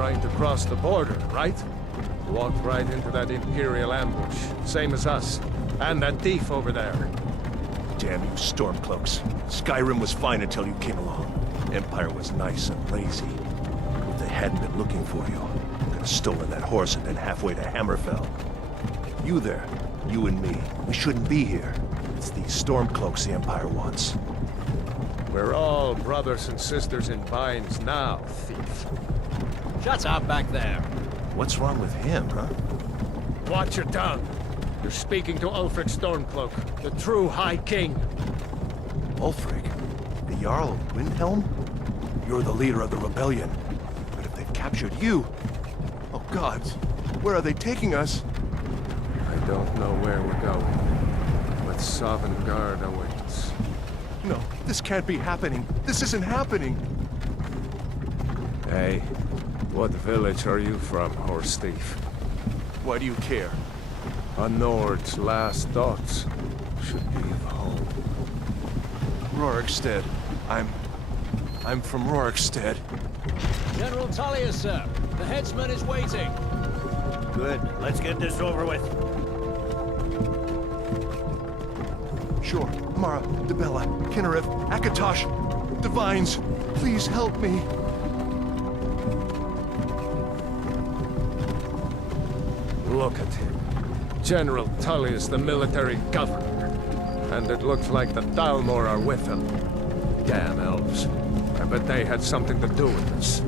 trying to cross the border, right? Walked right into that Imperial ambush, same as us. And that thief over there. Damn you Stormcloaks. Skyrim was fine until you came along. Empire was nice and lazy. If they hadn't been looking for you, could have stolen that horse and been halfway to Hammerfell. You there, you and me, we shouldn't be here. It's these Stormcloaks the Empire wants. We're all brothers and sisters in binds now, thief. Shut up back there. What's wrong with him, huh? Watch your tongue. You're speaking to Ulfric Stormcloak, the true High King. Ulfric? The Jarl of Windhelm? You're the leader of the rebellion. But if they've captured you... Oh gods, where are they taking us? I don't know where we're going, but Sovngarde awaits. No, this can't be happening. This isn't happening. Hey, what village are you from, horse thief? Why do you care? A Nord's last thoughts should be of home. Rorikstead. I'm from Rorikstead. General Tullius, sir. The headsman is waiting. Good. Let's get this over with. Sure. Mara, Dibella, Kinnereth, Akatosh, Divines, please help me. Look at him. General Tullius, the military governor. And it looks like the Thalmor are with him. Damn elves. I bet they had something to do with this.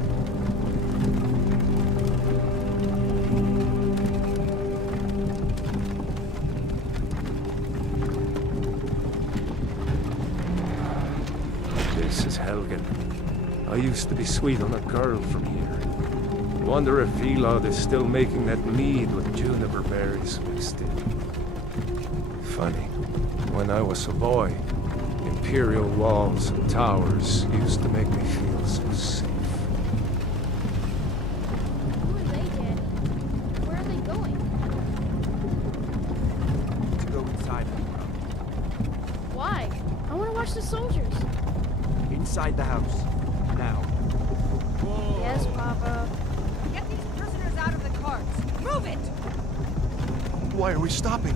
This is Helgen. I used to be sweet on a girl from here. Wonder if Elod is still making that mead with juniper berries mixed in. Funny, when I was a boy, Imperial walls and towers used to make me feel so safe. Who are they, Daddy? Where are they going? To go inside. Why? I want to watch the soldiers. Inside the house. Now. Yes, Papa. Get these prisoners out of the carts. Move it! Why are we stopping?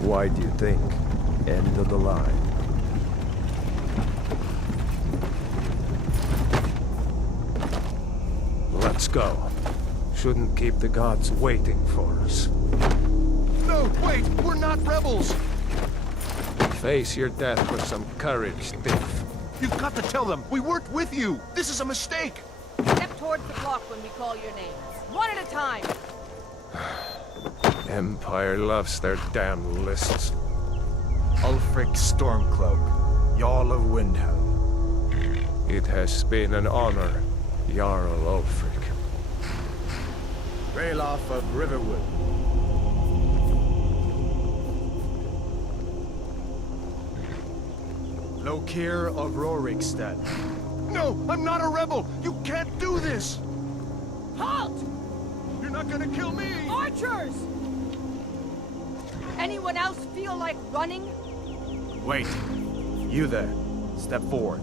Why do you think? End of the line. Let's go. Shouldn't keep the gods waiting for us. No, wait! We're not rebels! Face your death with some courage, thief. You've got to tell them! We weren't with you! This is a mistake! Step towards the block when we call your names. One at a time. Empire loves their damn lists. Ulfric Stormcloak, Jarl of Windhelm. It has been an honor, Jarl Ulfric. Ralof of Riverwood. Lokir of Rorikstead. No! I'm not a rebel! You can't do this! Halt! You're not gonna kill me! Archers! Anyone else feel like running? Wait. You there. Step forward.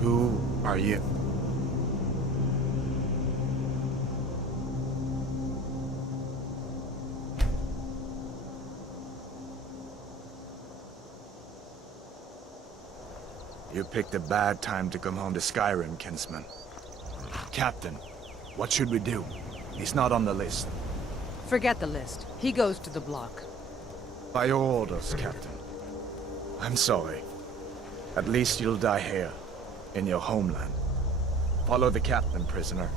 Who are you? You picked a bad time to come home to Skyrim, kinsman. Captain, what should we do? He's not on the list. Forget the list. He goes to the block. By your orders, Captain. I'm sorry. At least you'll die here, in your homeland. Follow the captain, prisoner.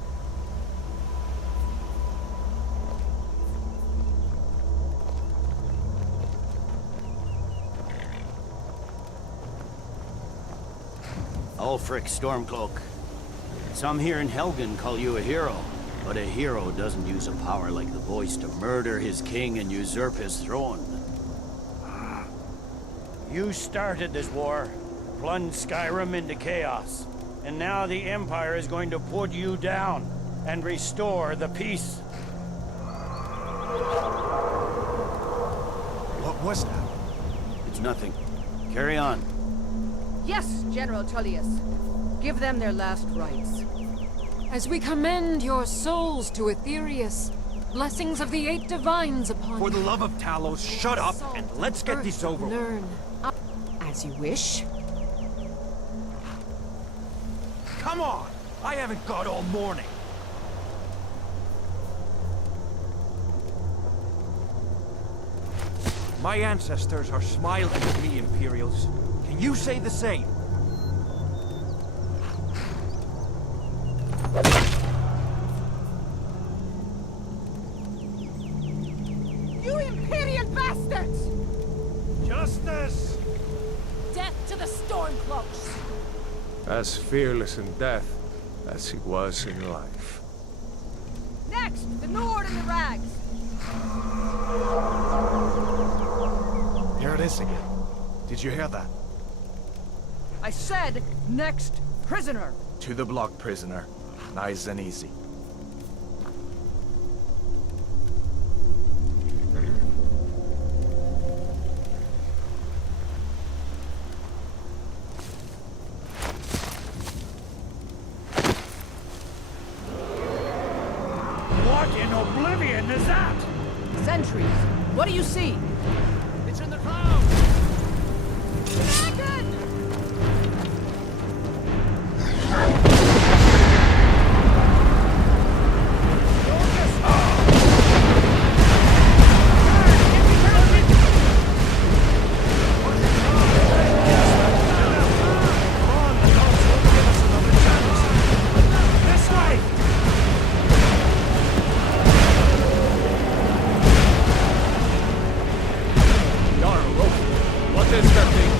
Ulfric Stormcloak. Some here in Helgen call you a hero, but a hero doesn't use a power like the voice to murder his king and usurp his throne. You started this war, plunged Skyrim into chaos, and now the Empire is going to put you down and restore the peace. What was that? It's nothing. Carry on. Yes, General Tullius. Give them their last rites. As we commend your souls to Aetherius, blessings of the 8 divines upon For you. the love of Talos, shut up Salt and let's get earth this over with. Learn. As you wish. Come on! I haven't got all morning. My ancestors are smiling at me, Imperials. Can you say the same? You Imperial bastards! Justice! Death to the Stormcloaks! As fearless in death as he was in life. Next, the Nord and the Rags. Here it is again. Did you hear that? I said, next prisoner. To the block, prisoner. Nice and easy. What in Oblivion is that? Sentries. What do you see? It's in the clouds! Dragon! What is that thing?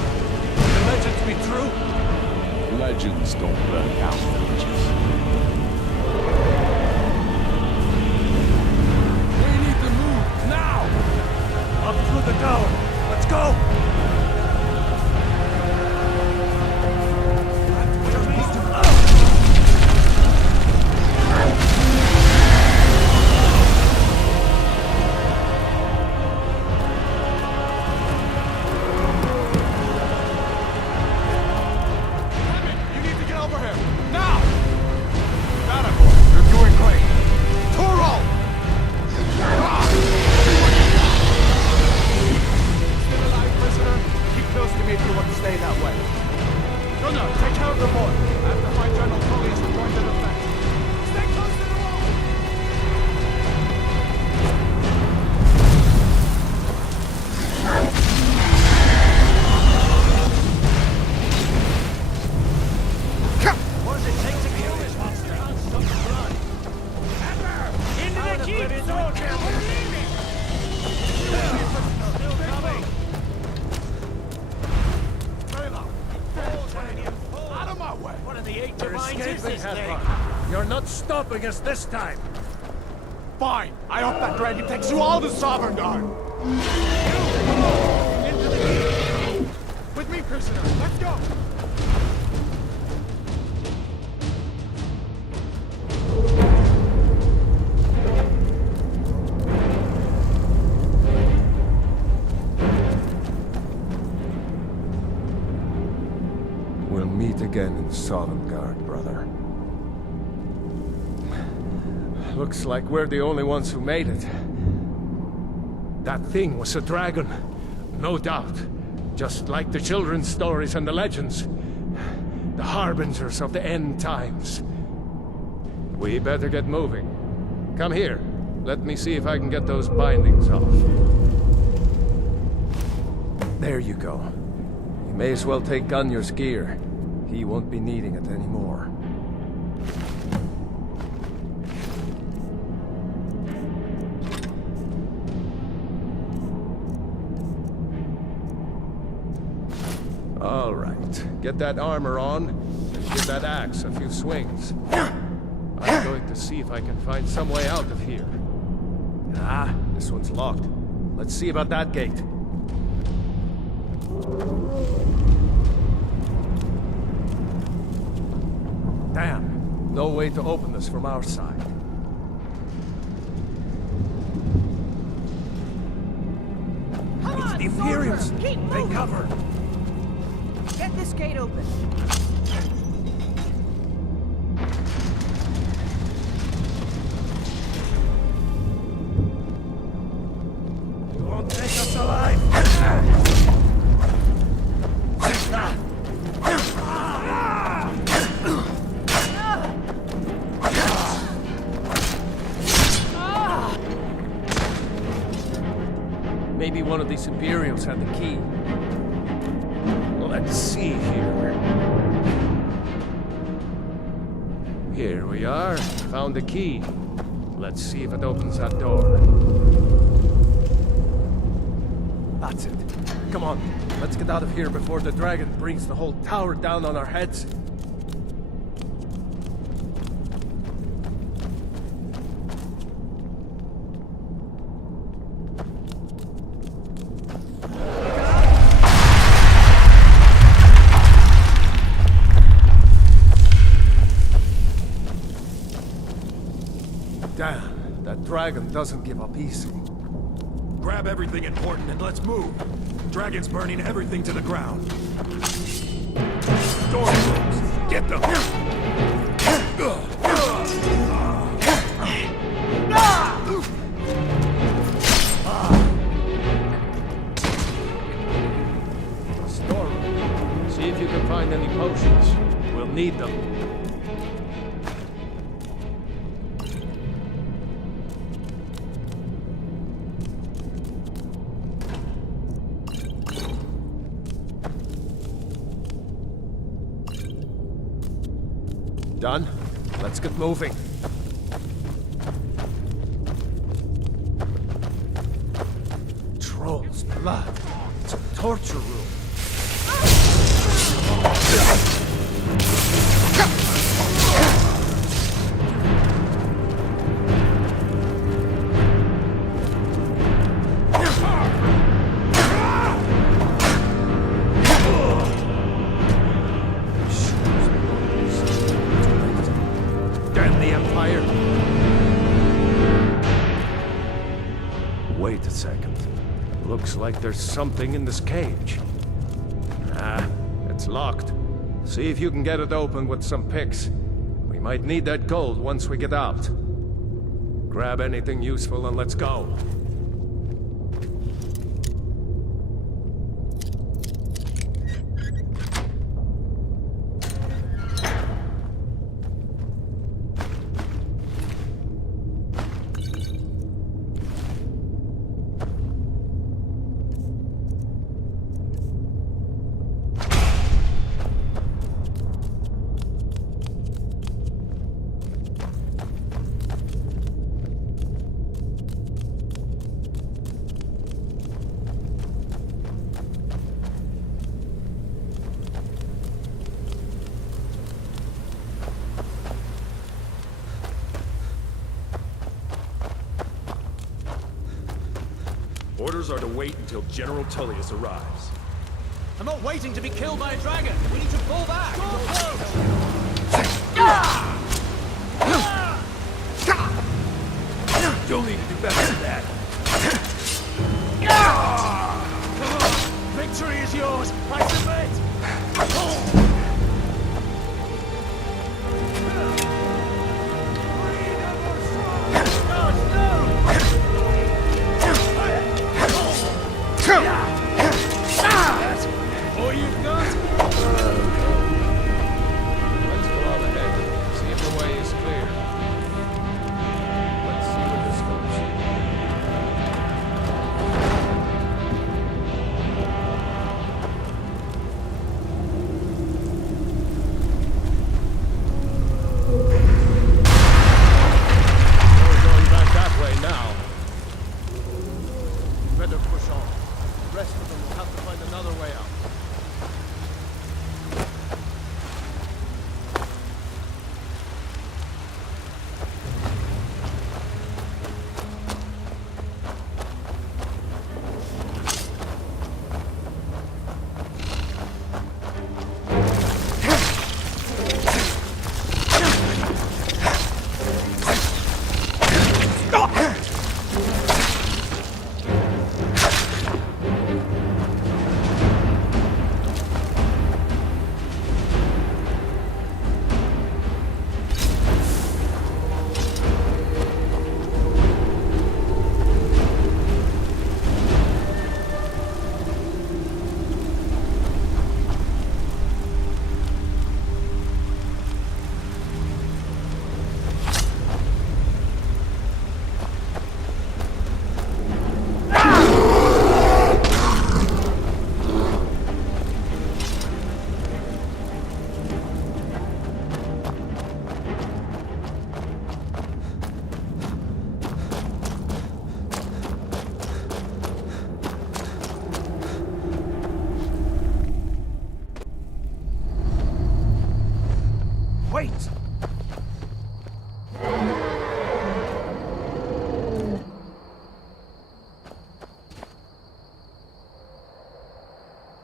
The legends be true? Legends don't burn down villages. We need to move now! Up through the tower! Let's go! You need to get over here! Now! Got it, boy. You're doing great. Toro! Still alive, prisoner? Keep close to me if you want to stay that way. Gunnar, take care of the boy. I have to find General Tullius to join the defense. Stay close to the wall! What does it take to kill this monster? Stop the blood. Into the keep, soldier! Still coming! Out of my way! What in the 8 You're divines is escaping, this thing? Headbutt. You're not stopping us this time! Fine! I hope that dragon takes you all to Sovereign Guard! Into the keep! With me, prisoner! Let's go! We'll meet again in Sovngarde, brother. Looks like we're the only ones who made it. That thing was a dragon, no doubt. Just like the children's stories and the legends. The harbingers of the end times. We better get moving. Come here. Let me see if I can get those bindings off. There you go. You may as well take Gunnar's gear. He won't be needing it anymore. All right. Get that armor on, and give that axe a few swings. I'm going to see if I can find some way out of here. Ah, this one's locked. Let's see about that gate. Damn, no way to open this from our side. Come It's on, the Imperials! soldier! Keep Take moving! cover! Get this gate open. You won't take us alive! Maybe one of these Imperials had the key. Let's see here. Here we are. Found the key. Let's see if it opens that door. That's it. Come on. Let's get out of here before the dragon brings the whole tower down on our heads. Damn, that dragon doesn't give up easy. Grab everything important and let's move. Dragon's burning everything to the ground. Stormcloaks, get them! Storm, see if you can find any potions. We'll need them. Done? Let's get moving. Troll's blood. It's a torture room. Wait a second. Looks like there's something in this cage. Ah, it's locked. See if you can get it open with some picks. We might need that gold once we get out. Grab anything useful and let's go. Orders are to wait until General Tullius arrives. I'm not waiting to be killed by a dragon. We need to pull back. You'll need to do better than that. Victory is yours. I submit. That's all you've got? Let's go on ahead. See if the way is clear. Let's see where this goes. We're going back that way now. Better push on. The rest of them will have to find another way out.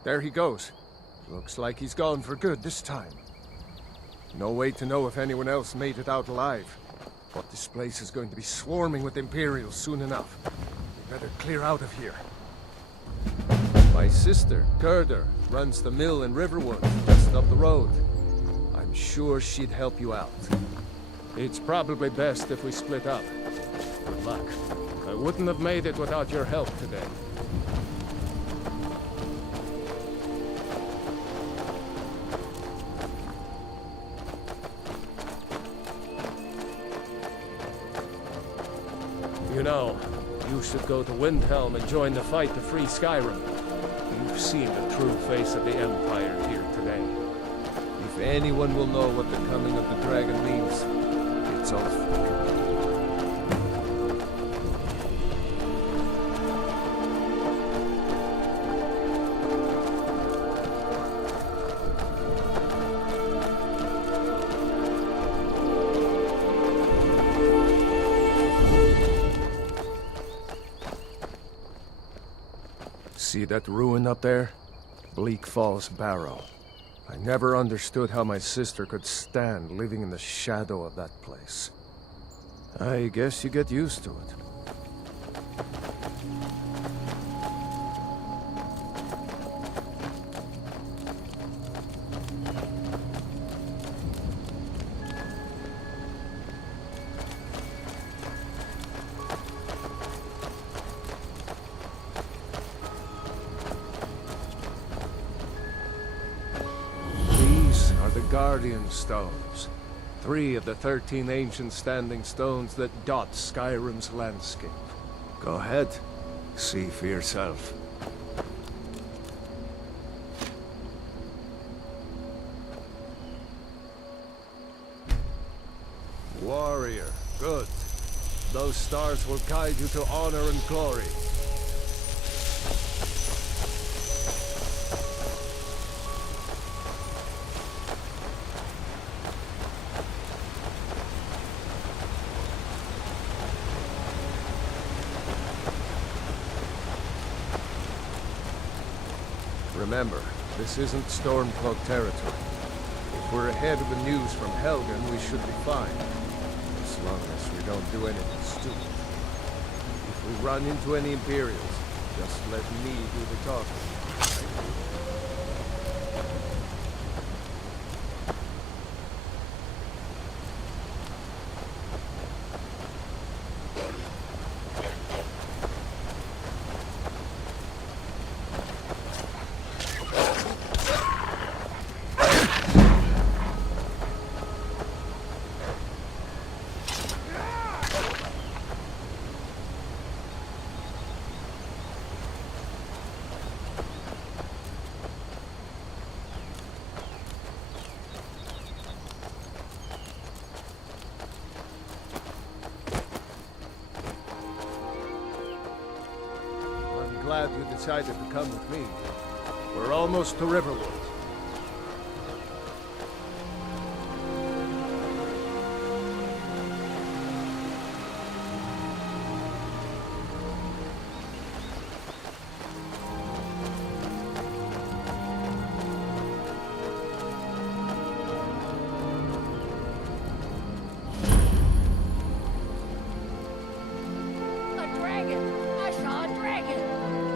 There he goes. Looks like he's gone for good this time. No way to know if anyone else made it out alive. But this place is going to be swarming with Imperials soon enough. We better clear out of here. My sister, Gerda, runs the mill in Riverwood, just up the road. I'm sure she'd help you out. It's probably best if we split up. Good luck. I wouldn't have made it without your help today. You know, you should go to Windhelm and join the fight to free Skyrim. You've seen the true face of the Empire here today. If anyone will know what the coming of the dragon means, it's us. See that ruin up there? Bleak Falls Barrow. I never understood how my sister could stand living in the shadow of that place. I guess you get used to it. Guardian Stones. 3 of the 13 ancient standing stones that dot Skyrim's landscape. Go ahead. See for yourself. Warrior. Good. Those stars will guide you to honor and glory. Remember, this isn't Stormcloak territory. If we're ahead of the news from Helgen, we should be fine. As long as we don't do anything stupid. If we run into any Imperials, just let me do the talking. Glad you decided to come with me. We're almost to Riverwood.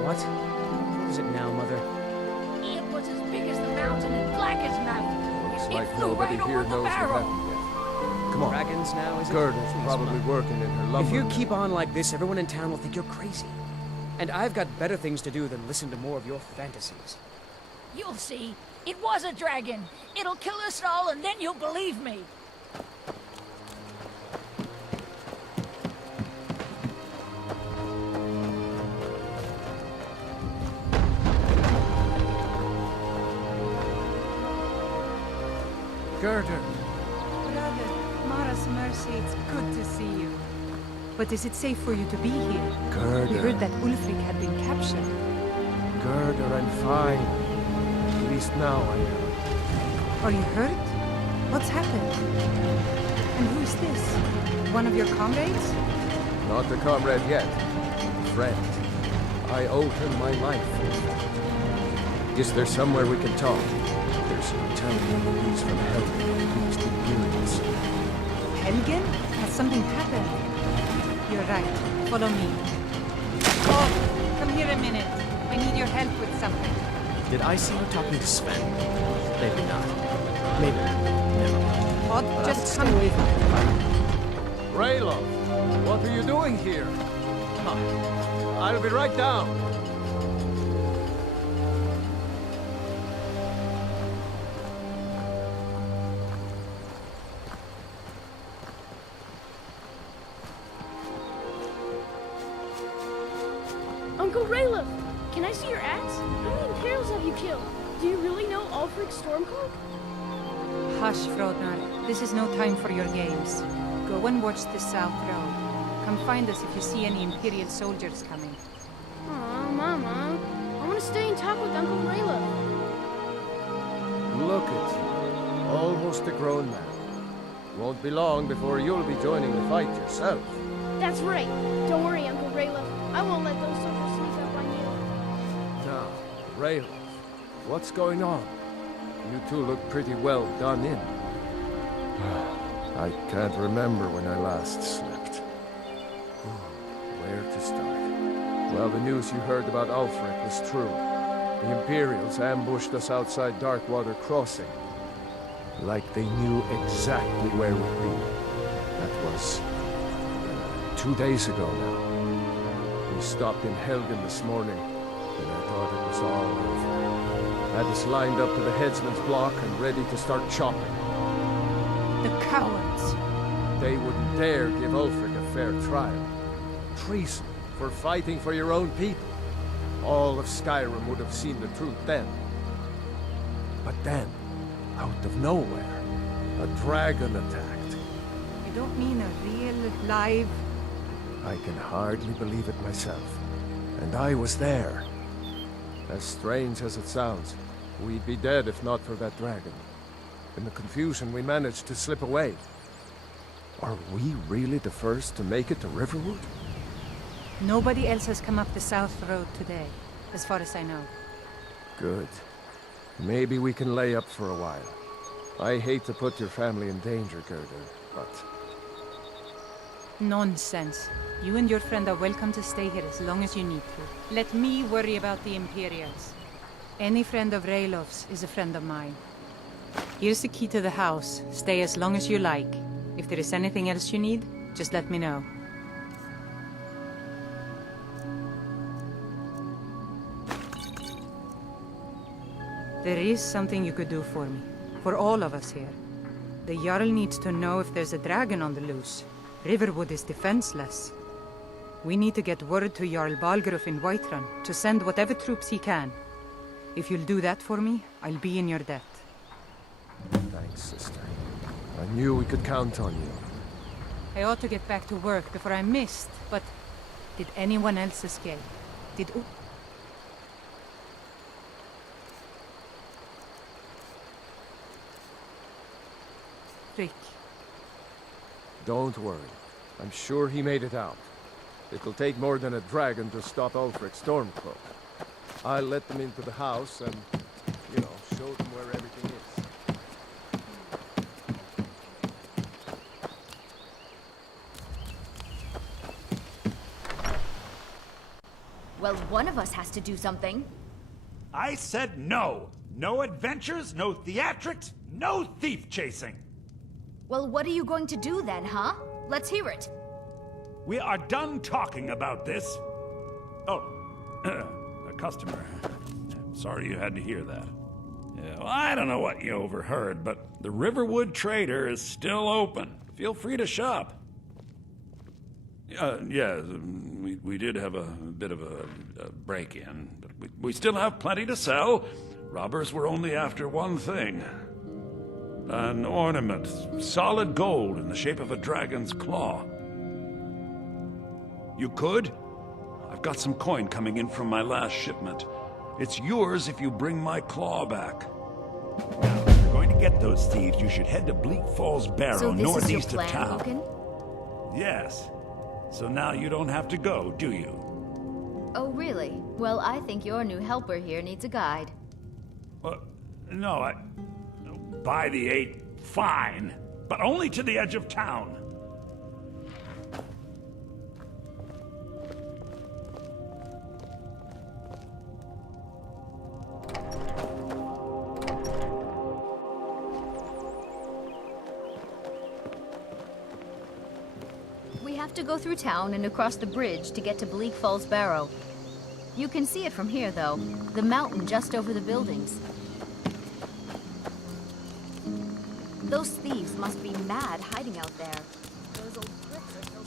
What? What is it now, Mother? It was as big as the mountain and black as night. Looks like nobody here knows what happened yet. Come on. Dragons now, is it? Gerda's probably working in her lumber. If you keep on like this, everyone in town will think you're crazy. And I've got better things to do than listen to more of your fantasies. You'll see. It was a dragon. It'll kill us all, and then you'll believe me. Gerda. Brother, Mara's mercy, it's good to see you. But is it safe for you to be here? Gerda. We heard that Ulfric had been captured. Gerda, I'm fine. At least now I am. Are you hurt? What's happened? And who is this? One of your comrades? Not a comrade yet. A friend. I owe him my life. Is there somewhere we can talk? There's no telling when the news from Helgen reached the Imperials. Helgen? Has something happened? You're right. Follow me. Oh, come here a minute. I need your help with something. Did I see you talking to Sven? Maybe not. Maybe. Never mind. What? Just come with me. Raylo, what are you doing here? I'll be right down. Uncle Raylo, can I see your axe? How many Imperials have you killed? Do you really know Ulfric's Stormcloak? Hush, Frodnar. This is no time for your games. Go and watch the South Road. Come find us if you see any Imperial soldiers coming. Aw, Mama. I want to stay and talk with Uncle Raylo. Look at you. Almost a grown man. Won't be long before you'll be joining the fight yourself. That's right. Don't worry, Uncle Raylo. I won't let those soldiers sneak up on you. Now, Raylo, what's going on? You two look pretty well done in. I can't remember when I last slept. Where to start? Well, the news you heard about Ulfric was true. The Imperials ambushed us outside Darkwater Crossing. Like they knew exactly where we'd be. That was 2 days ago now. We stopped in Helgen this morning, and I thought it was all over. Had us lined up to the headsman's block and ready to start chopping. The cowards. They wouldn't dare give Ulfric a fair trial. Treason for fighting for your own people. All of Skyrim would have seen the truth then. But then, out of nowhere, a dragon attacked. You don't mean a real, live... I can hardly believe it myself. And I was there. As strange as it sounds, we'd be dead if not for that dragon. In the confusion, we managed to slip away. Are we really the first to make it to Riverwood? Nobody else has come up the South Road today, as far as I know. Good. Maybe we can lay up for a while. I hate to put your family in danger, Gerda, but... Nonsense. You and your friend are welcome to stay here as long as you need to. Let me worry about the Imperials. Any friend of Raylov's is a friend of mine. Here's the key to the house. Stay as long as you like. If there is anything else you need, just let me know. There is something you could do for me. For all of us here. The Jarl needs to know if there's a dragon on the loose. Riverwood is defenseless. We need to get word to Jarl Balgruuf in Whiterun to send whatever troops he can. If you'll do that for me, I'll be in your debt. Thanks, sister. I knew we could count on you. I ought to get back to work before I'm missed, but... Did anyone else escape? Did... Rick. Don't worry. I'm sure he made it out. It'll take more than a dragon to stop Ulfric's Stormcloak. I'll let them into the house and, show them where everything is. Well, one of us has to do something. I said no. No adventures, no theatrics, no thief chasing. Well, what are you going to do then, huh? Let's hear it. We are done talking about this. Oh, a customer. Sorry you had to hear that. Yeah, well, I don't know what you overheard, but the Riverwood Trader is still open. Feel free to shop. Yeah, we did have a bit of a break-in, but we still have plenty to sell. Robbers were only after one thing. An ornament, solid gold in the shape of a dragon's claw. You could? I've got some coin coming in from my last shipment. It's yours if you bring my claw back. Now, if you're going to get those thieves, you should head to Bleak Falls Barrow, northeast of town. Logan? Yes. So now you don't have to go, do you? Oh, really? Well, I think your new helper here needs a guide. No, by the 8, fine. But only to the edge of town. We have to go through town and across the bridge to get to Bleak Falls Barrow. You can see it from here, though. The mountain just over the buildings. Those thieves must be mad hiding out there. Those old bricks are so...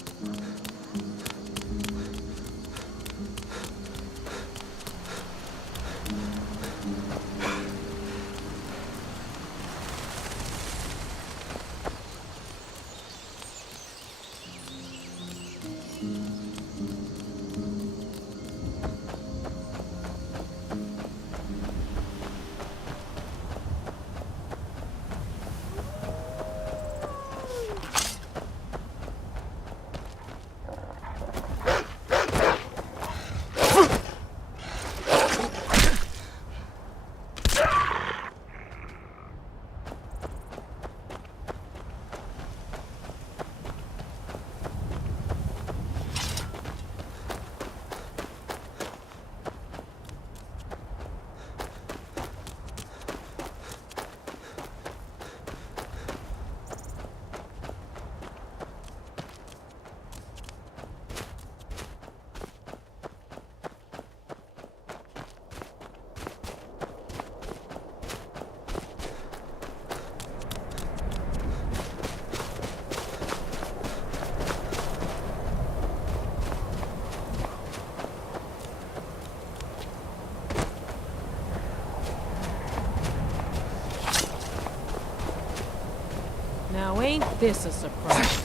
Now ain't this a surprise?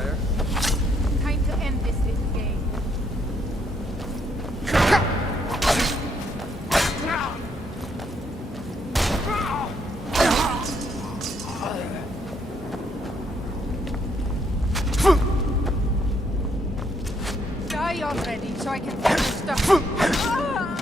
there? Time to end this little game. Die already, so I can get the stuff.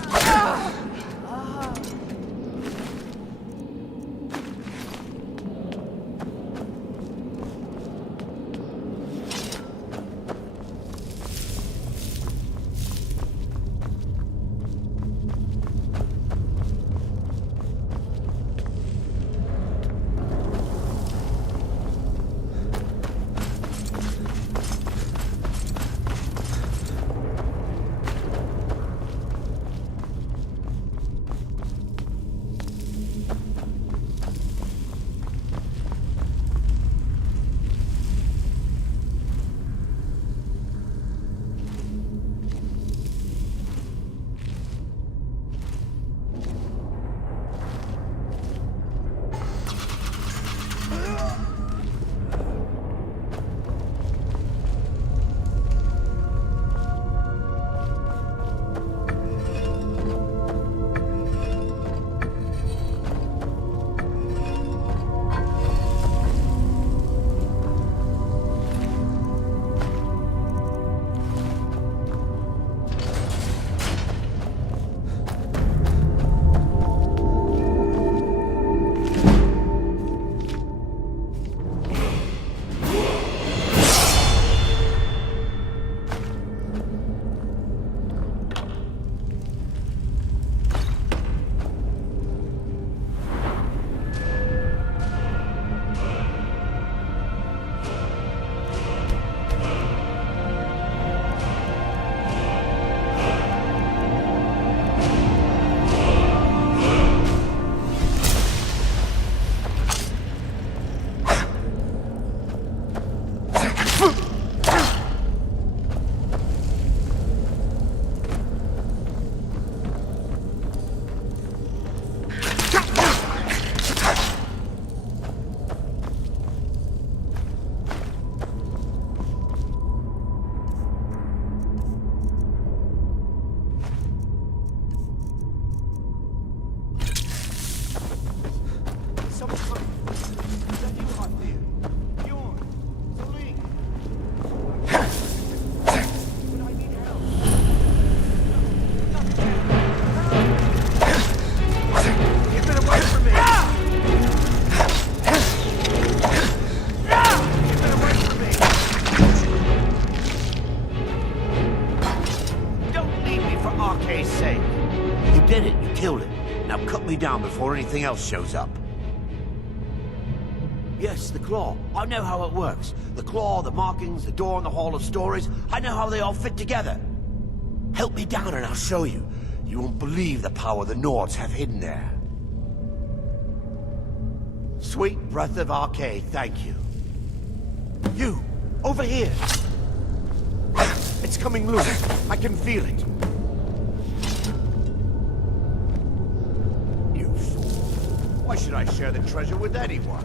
Down before anything else shows up. Yes, the claw. I know how it works. The claw, the markings, the door in the Hall of Stories. I know how they all fit together. Help me down and I'll show you. You won't believe the power the Nords have hidden there. Sweet breath of Arcade, thank you. You, over here. It's coming loose. I can feel it. Why should I share the treasure with anyone?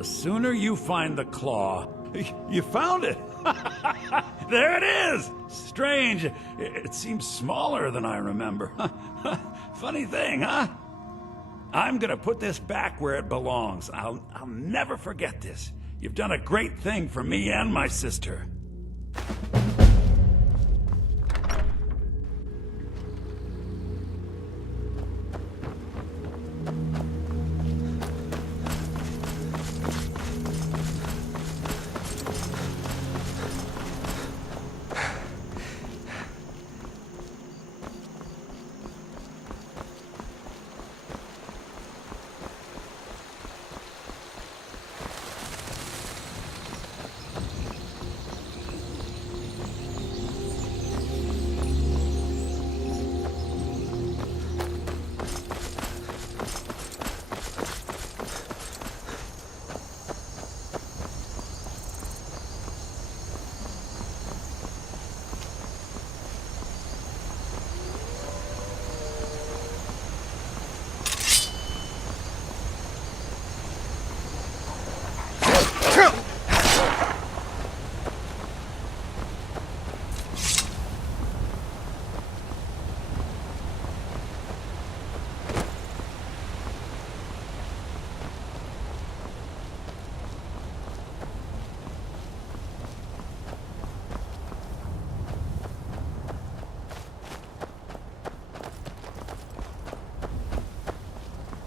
The sooner you find the claw... You found it! There it is! Strange. It seems smaller than I remember. Funny thing, huh? I'm gonna put this back where it belongs. I'll never forget this. You've done a great thing for me and my sister.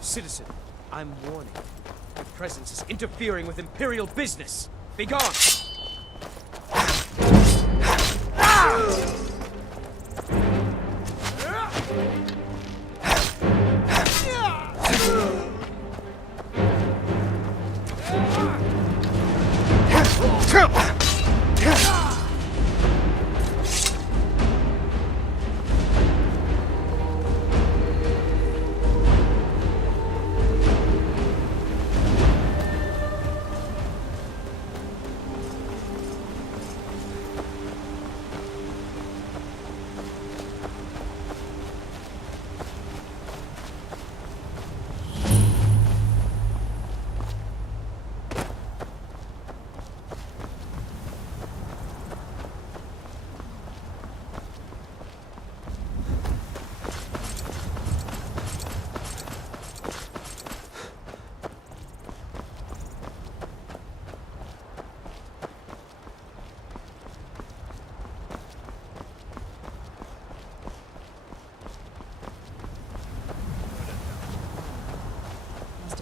Citizen, I'm warning. Your presence is interfering with Imperial business. Be gone!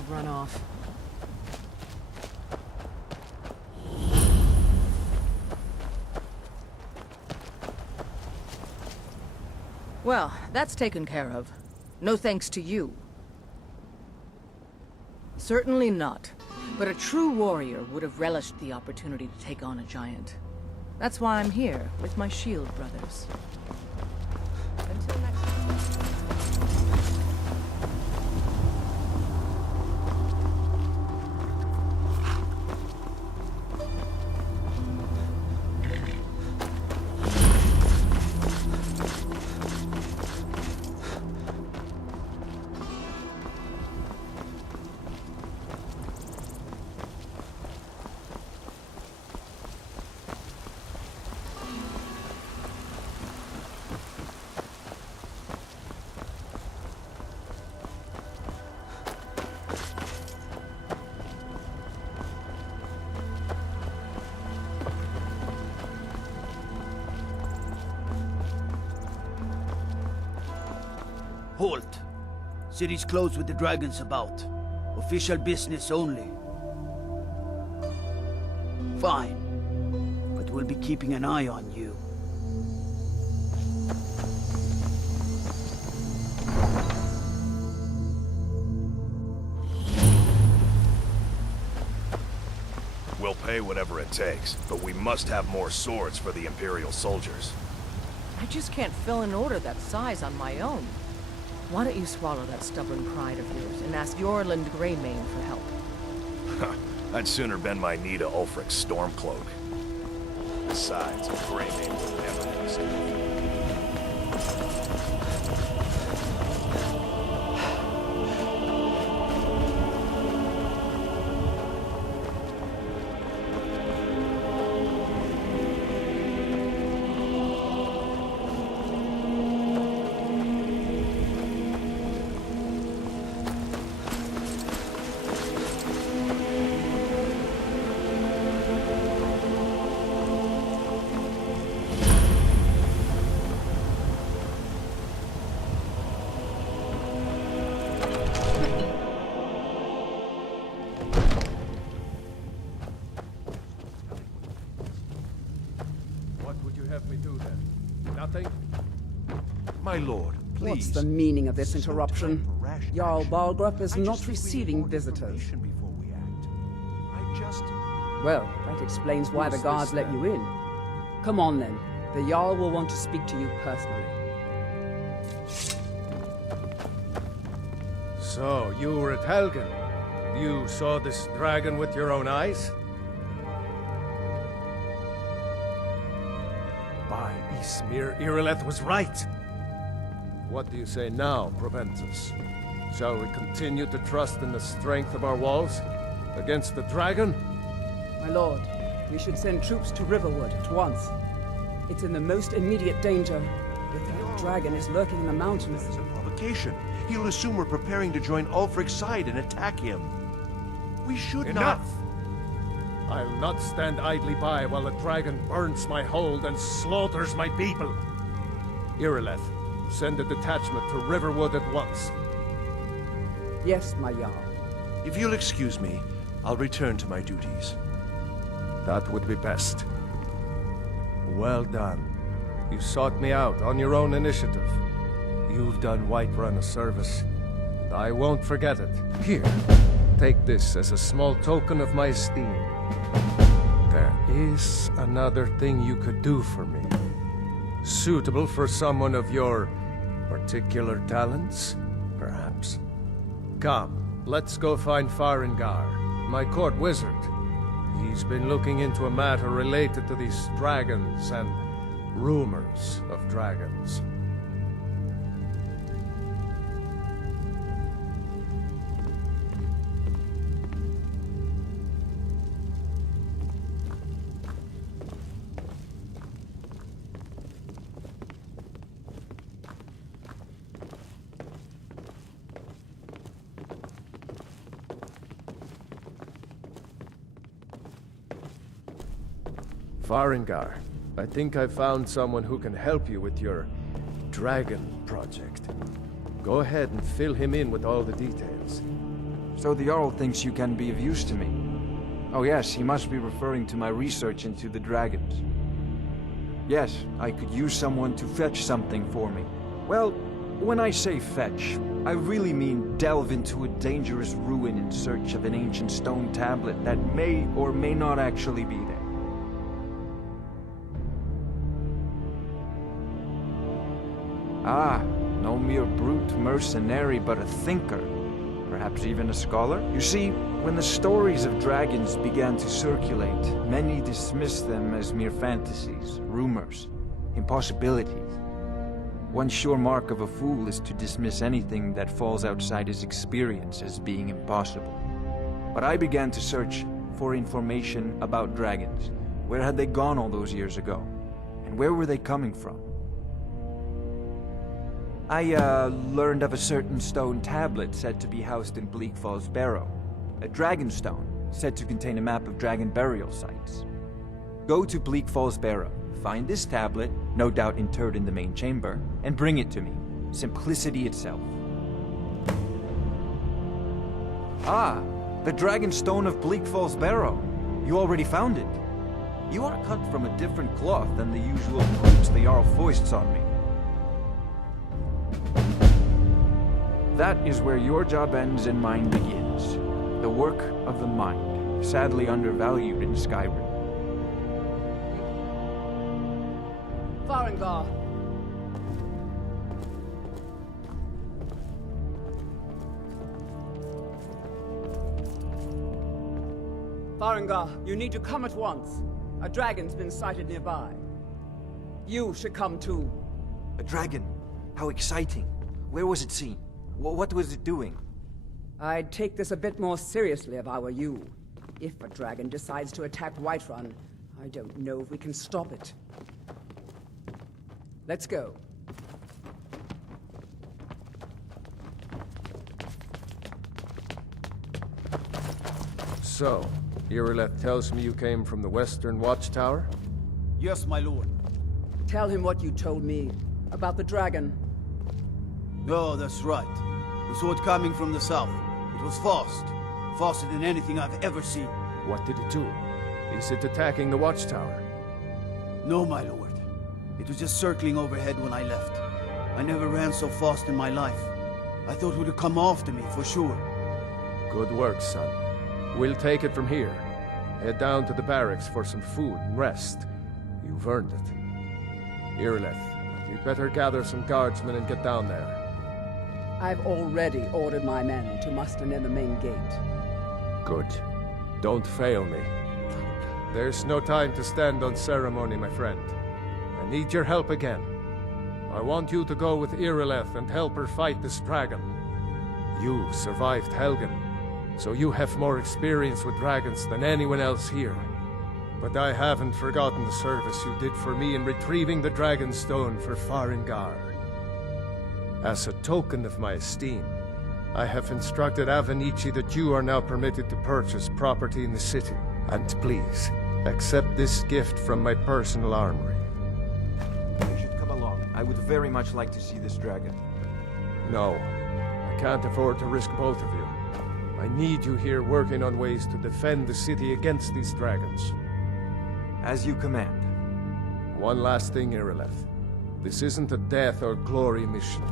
Run off. Well, that's taken care of. No thanks to you. Certainly not. But a true warrior would have relished the opportunity to take on a giant. That's why I'm here, with my shield brothers. Until next time. Halt. City's closed with the dragons about. Official business only. Fine. But we'll be keeping an eye on you. We'll pay whatever it takes, but we must have more swords for the Imperial soldiers. I just can't fill an order that size on my own. Why don't you swallow that stubborn pride of yours and ask Yorland Greymane for help? I'd sooner bend my knee to Ulfric's Stormcloak. Besides, Greymane will never be stupid. nothing? My lord, please. What's the meaning of this interruption? Jarl Balgruuf is not receiving visitors. Well, that explains why the guards let you in. Come on then. The Jarl will want to speak to you personally. So, you were at Helgen. You saw this dragon with your own eyes? By Ysmir, Irileth was right. What do you say now, Proventus? Shall we continue to trust in the strength of our walls against the dragon? My lord, we should send troops to Riverwood at once. It's in the most immediate danger. If that dragon is lurking in the mountains... It's a provocation. He'll assume we're preparing to join Ulfric's side and attack him. We should Enough! I'll not stand idly by while the dragon burns my hold and slaughters my people. Irileth, send a detachment to Riverwood at once. Yes, my Jarl. If you'll excuse me, I'll return to my duties. That would be best. Well done. You sought me out on your own initiative. You've done Whiterun a service, and I won't forget it. Here, take this as a small token of my esteem. There is another thing you could do for me. Suitable for someone of your particular talents, perhaps. Come, let's go find Farengar, my court wizard. He's been looking into a matter related to these dragons and rumors of dragons. Farengar, I think I found someone who can help you with your dragon project. Go ahead and fill him in with all the details. So the Jarl thinks you can be of use to me. Oh yes, he must be referring to my research into the dragons. Yes, I could use someone to fetch something for me. Well, when I say fetch, I really mean delve into a dangerous ruin in search of an ancient stone tablet that may or may not actually be there. Ah, no mere brute mercenary, but a thinker. Perhaps even a scholar? You see, when the stories of dragons began to circulate, many dismissed them as mere fantasies, rumors, impossibilities. One sure mark of a fool is to dismiss anything that falls outside his experience as being impossible. But I began to search for information about dragons. Where had they gone all those years ago? And where were they coming from? I, learned of a certain stone tablet said to be housed in Bleak Falls Barrow. A dragon stone, said to contain a map of dragon burial sites. Go to Bleak Falls Barrow, find this tablet, no doubt interred in the main chamber, and bring it to me. Simplicity itself. Ah, the dragon stone of Bleak Falls Barrow. You already found it. You are cut from a different cloth than the usual brutes the Jarl foists on me. That is where your job ends and mine begins. The work of the mind, sadly undervalued in Skyrim. Farengar! Farengar, you need to come at once. A dragon's been sighted nearby. You should come too. A dragon? How exciting. Where was it seen? What was it doing? I'd take this a bit more seriously if I were you. If a dragon decides to attack Whiterun, I don't know if we can stop it. Let's go. So, Irileth tells me you came from the Western Watchtower? Yes, my lord. Tell him what you told me about the dragon. Oh, that's right. We saw it coming from the south. It was fast. Faster than anything I've ever seen. What did it do? Is it attacking the Watchtower? No, my lord. It was just circling overhead when I left. I never ran so fast in my life. I thought it would have come after me, for sure. Good work, son. We'll take it from here. Head down to the barracks for some food and rest. You've earned it. Irileth, you'd better gather some guardsmen and get down there. I've already ordered my men to muster near the main gate. Good. Don't fail me. There's no time to stand on ceremony, my friend. I need your help again. I want you to go with Irileth and help her fight this dragon. You survived Helgen, so you have more experience with dragons than anyone else here. But I haven't forgotten the service you did for me in retrieving the Dragon Stone for Farengar. As a token of my esteem, I have instructed Avenici that you are now permitted to purchase property in the city. And please, accept this gift from my personal armory. You should come along. I would very much like to see this dragon. No, I can't afford to risk both of you. I need you here working on ways to defend the city against these dragons. As you command. One last thing, Irileth. This isn't a death or glory mission.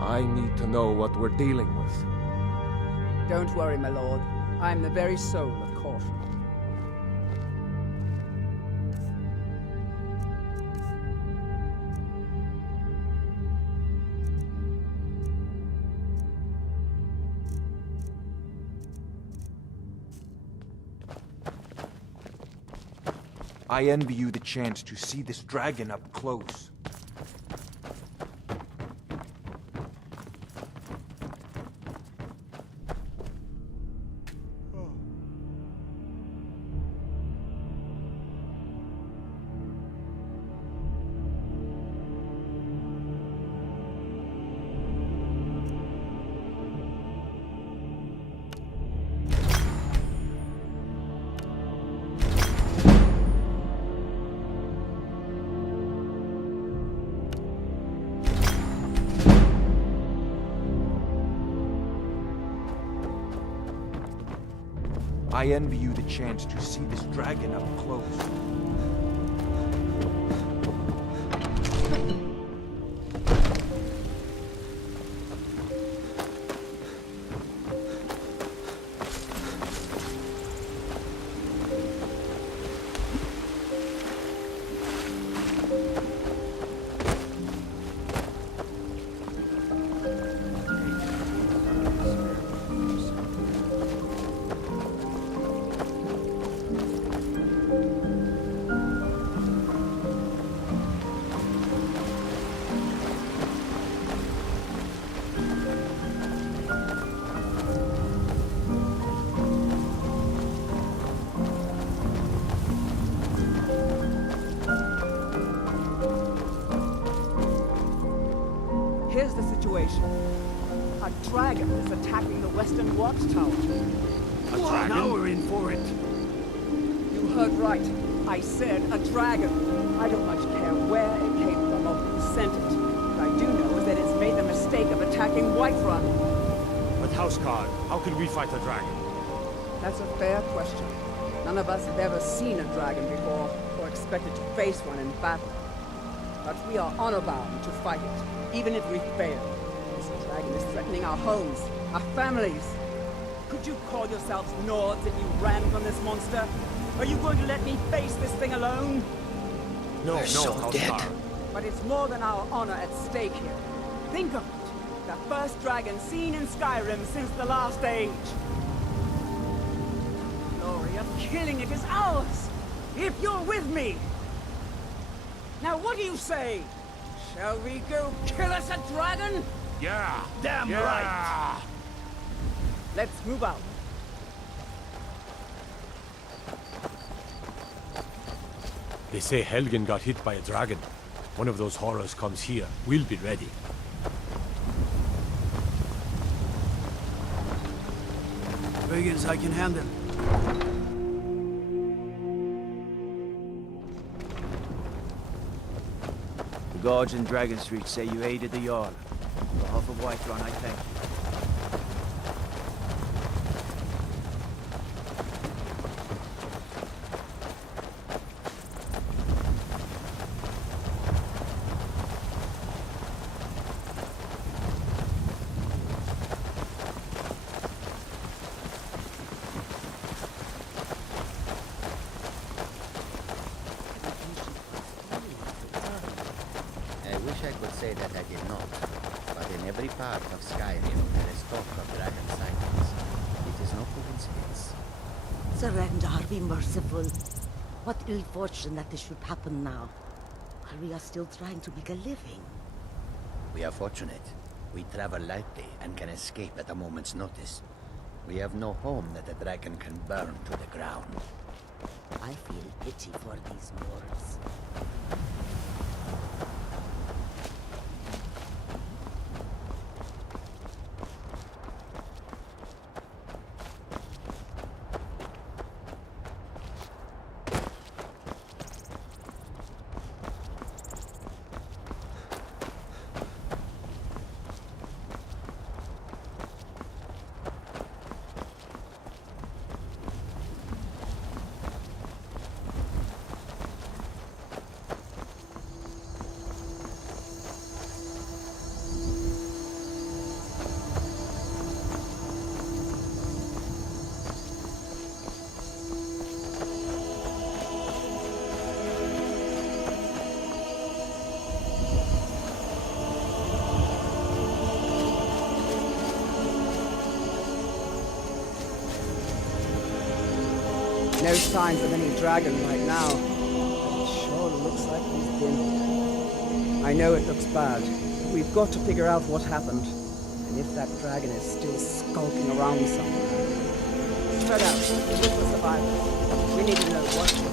I need to know what we're dealing with. Don't worry, my lord. I'm the very soul of caution. I envy you the chance to see this dragon up close. I envy you the chance to see this dragon up close. Here's the situation. A dragon is attacking the western watchtower. A dragon? Now we're in for it. You heard right. I said a dragon. I don't much care where it came from or who sent it. What I do know is that it's made the mistake of attacking Whiterun. But Houseguard, how can we fight a dragon? That's a fair question. None of us have ever seen a dragon before, or expected to face one in battle. But we are honor-bound to fight it, even if we fail. This dragon is threatening our homes, our families. Could you call yourselves Nords if you ran from this monster? Are you going to let me face this thing alone? No, Houseguard. But it's more than our honor at stake here. Think of it. The first dragon seen in Skyrim since the last age. The glory of killing it is ours, if you're with me. Now what do you say? Shall we go kill us a dragon? Yeah! Damn right! Let's move out. They say Helgen got hit by a dragon. One of those horrors comes here. We'll be ready. Big as I can handle. The guards in Dragon Street say you aided the Jarl. On behalf of Whiterun, I thank you. say that I did not, but in every part of Skyrim there is talk of dragon sightings. It is no coincidence. Surrender, be merciful. What ill fortune that this should happen now. While we are still trying to make a living. We are fortunate. We travel lightly and can escape at a moment's notice. We have no home that a dragon can burn to the ground. I feel pity for these Moors. No signs of any dragon right now, but it sure looks like he's been here. I know it looks bad. We've got to figure out what happened, and if that dragon is still skulking around somewhere. Spread out, look for survivors. We need to know what to do.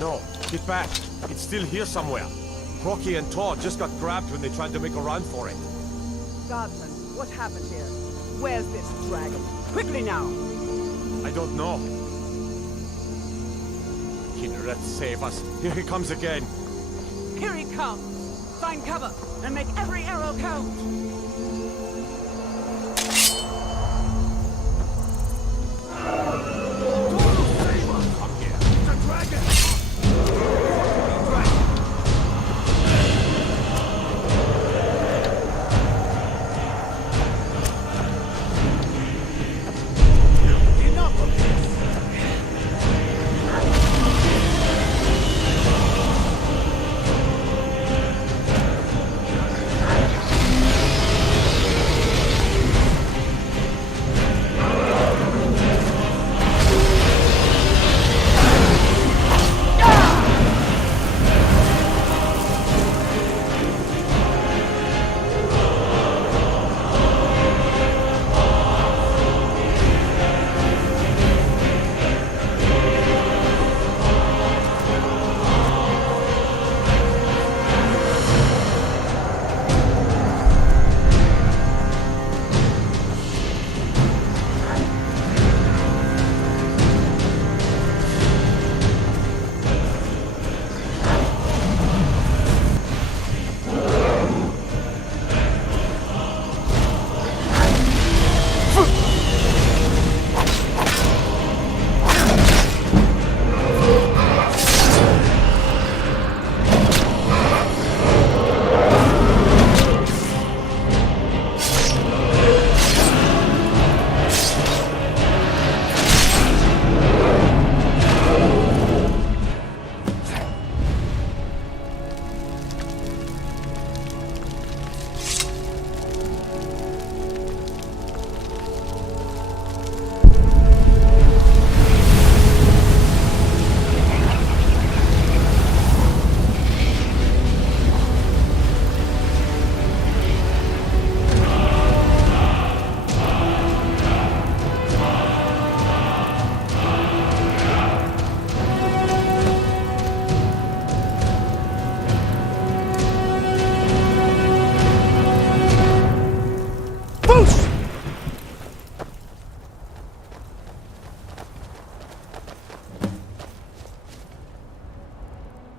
No, get back. It's still here somewhere. Rocky and Todd just got grabbed when they tried to make a run for it. Godman, what happened here? Where's this dragon? Quickly now! I don't know. Kinneret, save us. Here he comes again. Here he comes! Find cover and make every arrow count!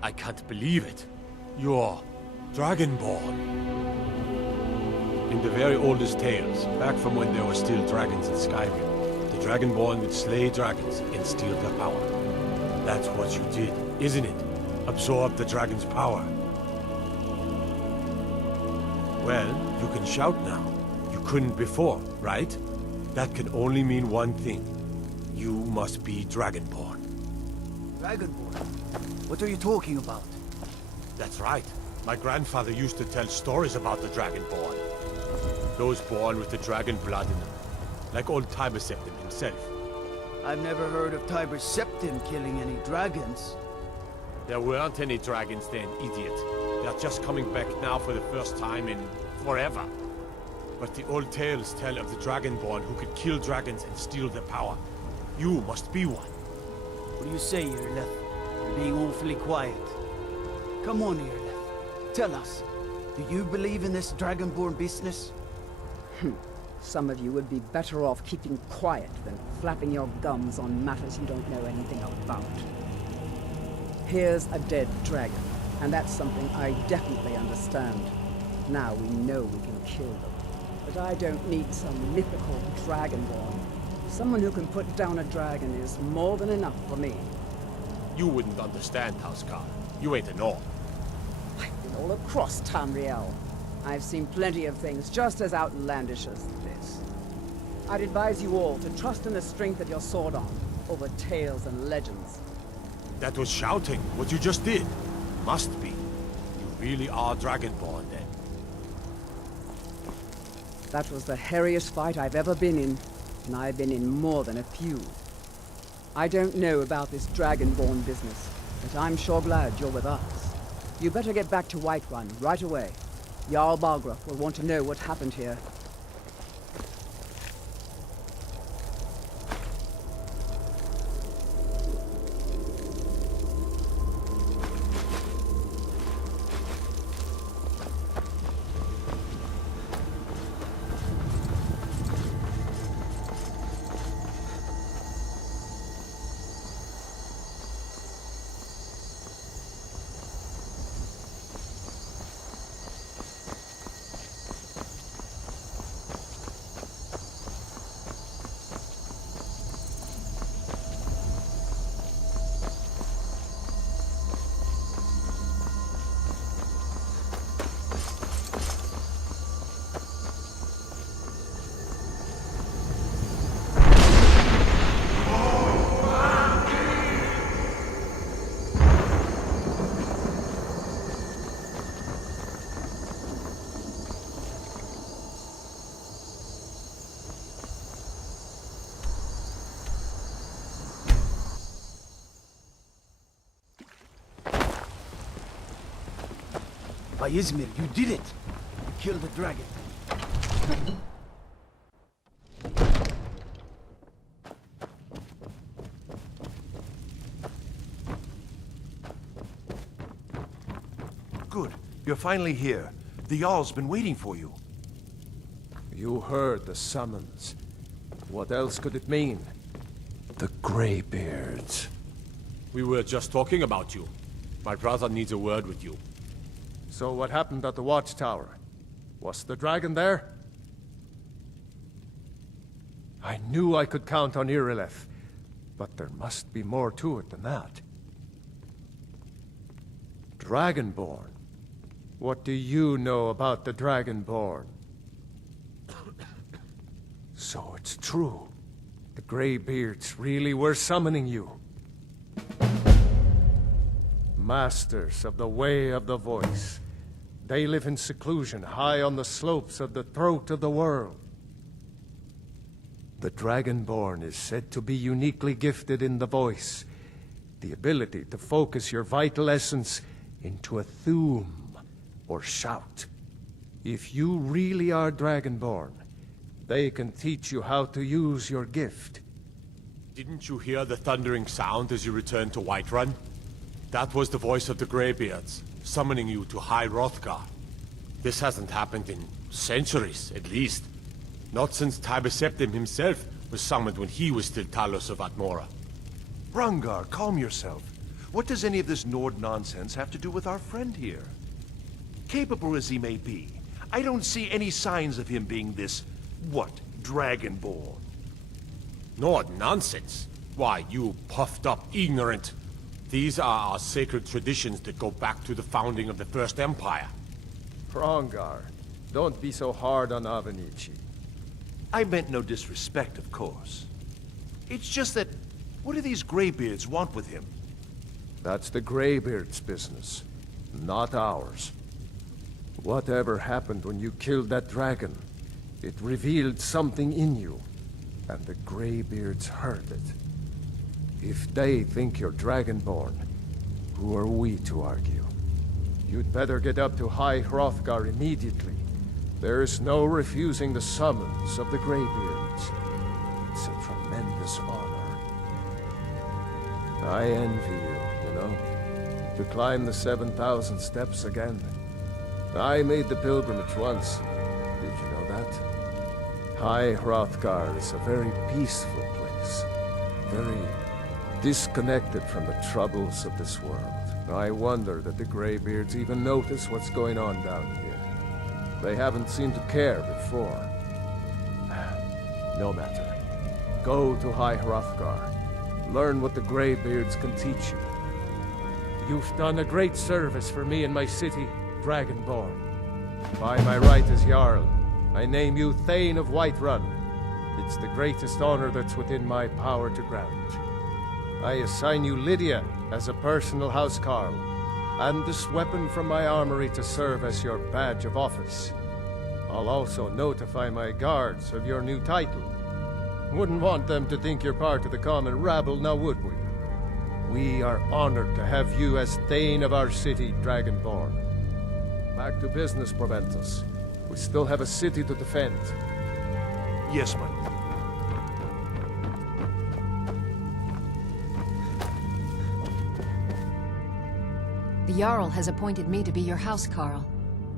I can't believe it. You're Dragonborn. In the very oldest tales, back from when there were still dragons in Skyrim, the Dragonborn would slay dragons and steal their power. That's what you did, isn't it? Absorb the dragon's power. Well, you can shout now. You couldn't before, right? That can only mean one thing. You must be Dragonborn. Dragonborn? What are you talking about? That's right. My grandfather used to tell stories about the Dragonborn. Those born with the dragon blood in them. Like old Tiber Septim himself. I've never heard of Tiber Septim killing any dragons. There weren't any dragons then, idiot. They're just coming back now for the first time in forever. But the old tales tell of the Dragonborn who could kill dragons and steal their power. You must be one. What do you say, Irleth? You're being awfully quiet. Come on, Irleth. Tell us. Do you believe in this Dragonborn business? Some of you would be better off keeping quiet than flapping your gums on matters you don't know anything about. Here's a dead dragon, and that's something I definitely understand. Now we know we can kill them. But I don't need some mythical Dragonborn. Someone who can put down a dragon is more than enough for me. You wouldn't understand, Housecar. You ain't a Nord. I've been all across Tamriel. I've seen plenty of things just as outlandish as this. I'd advise you all to trust in the strength of your sword arm over tales and legends. That was shouting, what you just did. Must be. You really are Dragonborn, then. That was the hairiest fight I've ever been in, and I've been in more than a few. I don't know about this Dragonborn business, but I'm sure glad you're with us. You better get back to Whiterun right away. Jarl Balgruuf will want to know what happened here. By Izmir, you did it! You killed the dragon. Good. You're finally here. The Jarl's been waiting for you. You heard the summons. What else could it mean? The Greybeards. We were just talking about you. My brother needs a word with you. So what happened at the watchtower? Was the dragon there? I knew I could count on Irileth, but there must be more to it than that. Dragonborn? What do you know about the Dragonborn? So it's true. The Greybeards really were summoning you. Masters of the Way of the Voice. They live in seclusion, high on the slopes of the throat of the world. The Dragonborn is said to be uniquely gifted in the voice, the ability to focus your vital essence into a thume, or shout. If you really are Dragonborn, they can teach you how to use your gift. Didn't you hear the thundering sound as you returned to Whiterun? That was the voice of the Greybeards, summoning you to High Hrothgar. This hasn't happened in centuries, at least. Not since Tiber Septim himself was summoned when he was still Talos of Atmora. Rangar, calm yourself. What does any of this Nord nonsense have to do with our friend here? capable as he may be, I don't see any signs of him being this, what, dragonborn. No nonsense. Why, you puffed up ignorant. These are our sacred traditions that go back to the founding of the First Empire. Hrongar, don't be so hard on Avenici. I meant no disrespect, of course. It's just that, what do these Greybeards want with him? That's the Greybeards' business, not ours. Whatever happened when you killed that dragon, it revealed something in you, and the Greybeards heard it. If they think you're Dragonborn, who are we to argue? You'd better get up to High Hrothgar immediately. There's no refusing the summons of the Greybeards. It's a tremendous honor. I envy you know? To climb the 7,000 steps again. I made the pilgrimage once. Did you know that? High Hrothgar is a very peaceful place. Very disconnected from the troubles of this world. I wonder that the Greybeards even notice what's going on down here. They haven't seemed to care before. No matter. Go to High Hrothgar. Learn what the Greybeards can teach you. You've done a great service for me and my city, Dragonborn. By my right as Jarl, I name you Thane of Whiterun. It's the greatest honor that's within my power to grant. I assign you Lydia as a personal housecarl, and this weapon from my armory to serve as your badge of office. I'll also notify my guards of your new title. Wouldn't want them to think you're part of the common rabble, now would we? We are honored to have you as Thane of our city, Dragonborn. Back to business, Proventus. We still have a city to defend. Yes, my lord. The Jarl has appointed me to be your housecarl.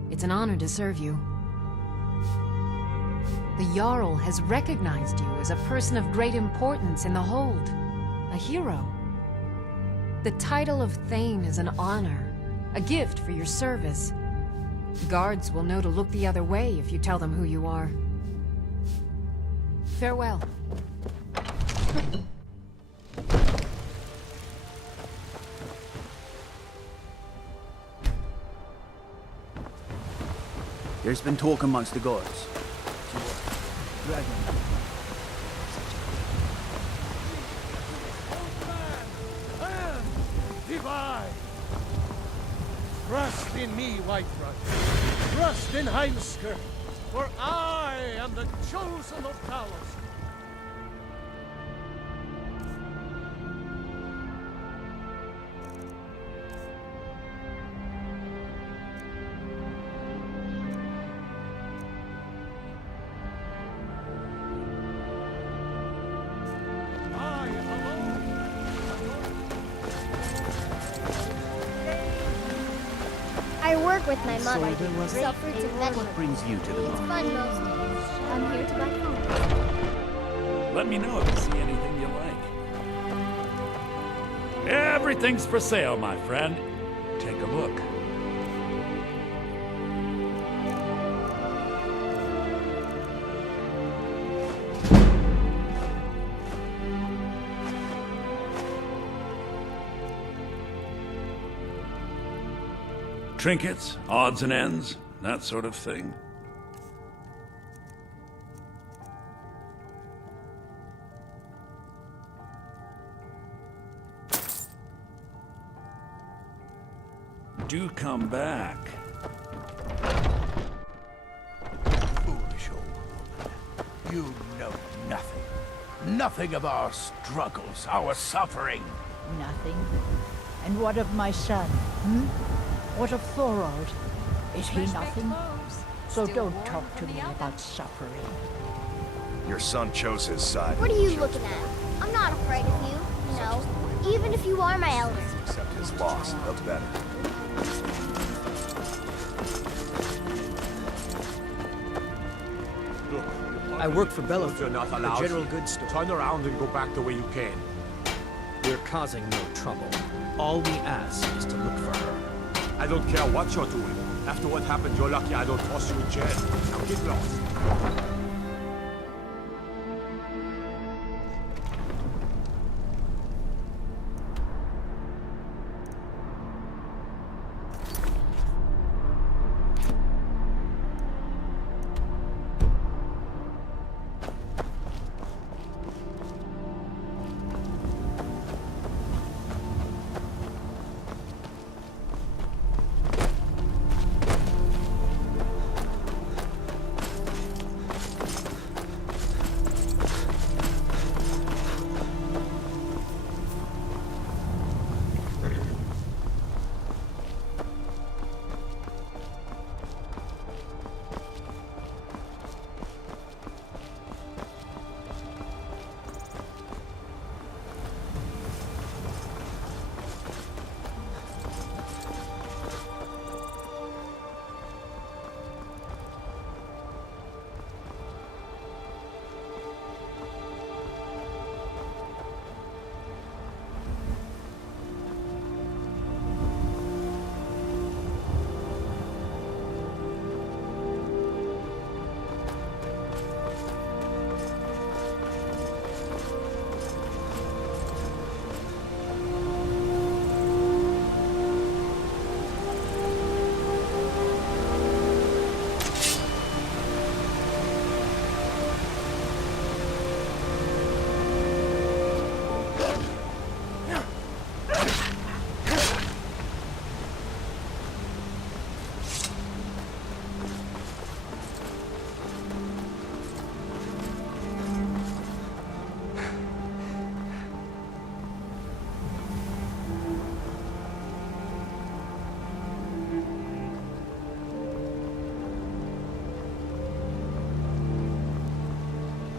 It's an honor to serve you. The Jarl has recognized you as a person of great importance in the Hold. A hero. The title of Thane is an honor, a gift for your service. Guards will know to look the other way if you tell them who you are. Farewell. There's been talk amongst the guards. Dragon. Divine! Trust in me, Whiterun. Trust in Heimskr, for I am the chosen of Talos. I work with my mother. So there was Sell fruits and vegetables. What brings you to the It's market? fun most days. I'm here to buy food. Let me know if you see anything you like. Everything's for sale, my friend. Take a look. Trinkets, odds and ends, that sort of thing. Do come back. Foolish old woman. You know nothing. Nothing of our struggles, our suffering. Nothing. And what of my son? Hmm? What of Thorold? Is he nothing? So don't talk to me about suffering. Your son chose his side. What are you looking at? I'm not afraid of you, you know. Even if you are my elder. Accept his loss, the better. Look, I work for Bellow, you're not the allowed. general goods store. Turn around and go back the way you came. We're causing no trouble. All we ask is to look for her. I don't care what you're doing. After what happened, you're lucky I don't toss you in jail. Now get lost.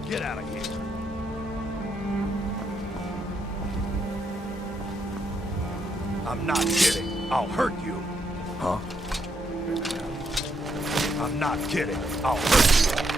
Get out of here. I'm not kidding. I'll hurt you. Huh? I'm not kidding. I'll hurt you.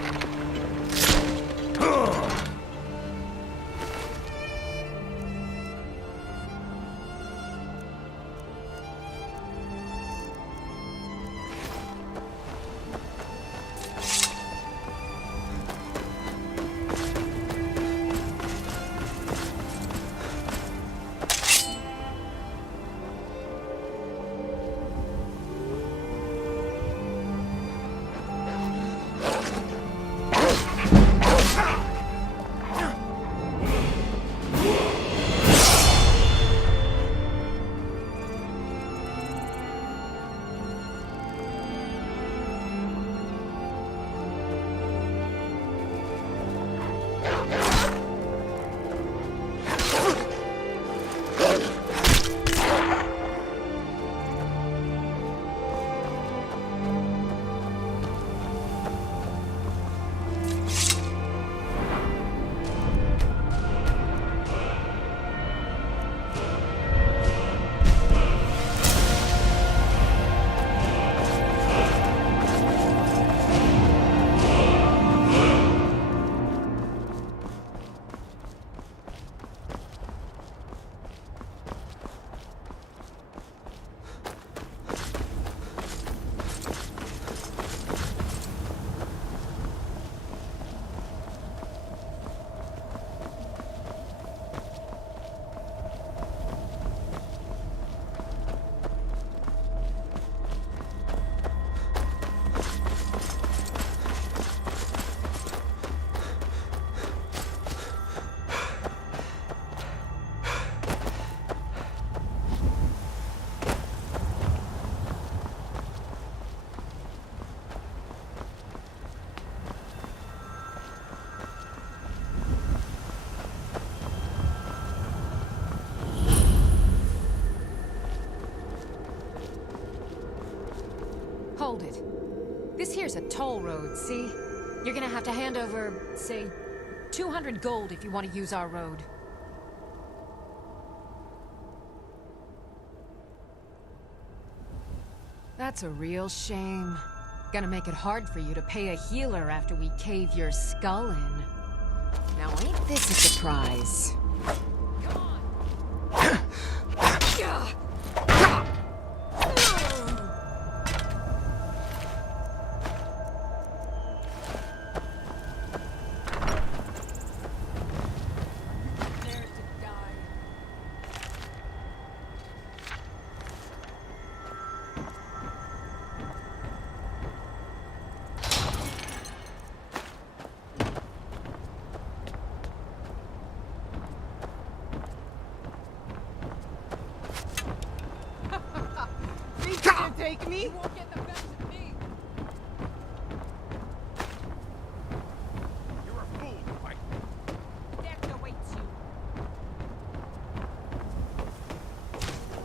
Hold it. This here's a toll road, see? You're gonna have to hand over, say, 200 gold if you want to use our road. That's a real shame. Gonna make it hard for you to pay a healer after we cave your skull in. Now ain't this a surprise? take me? You won't get the best of me. You're a fool, Mike. Death awaits you.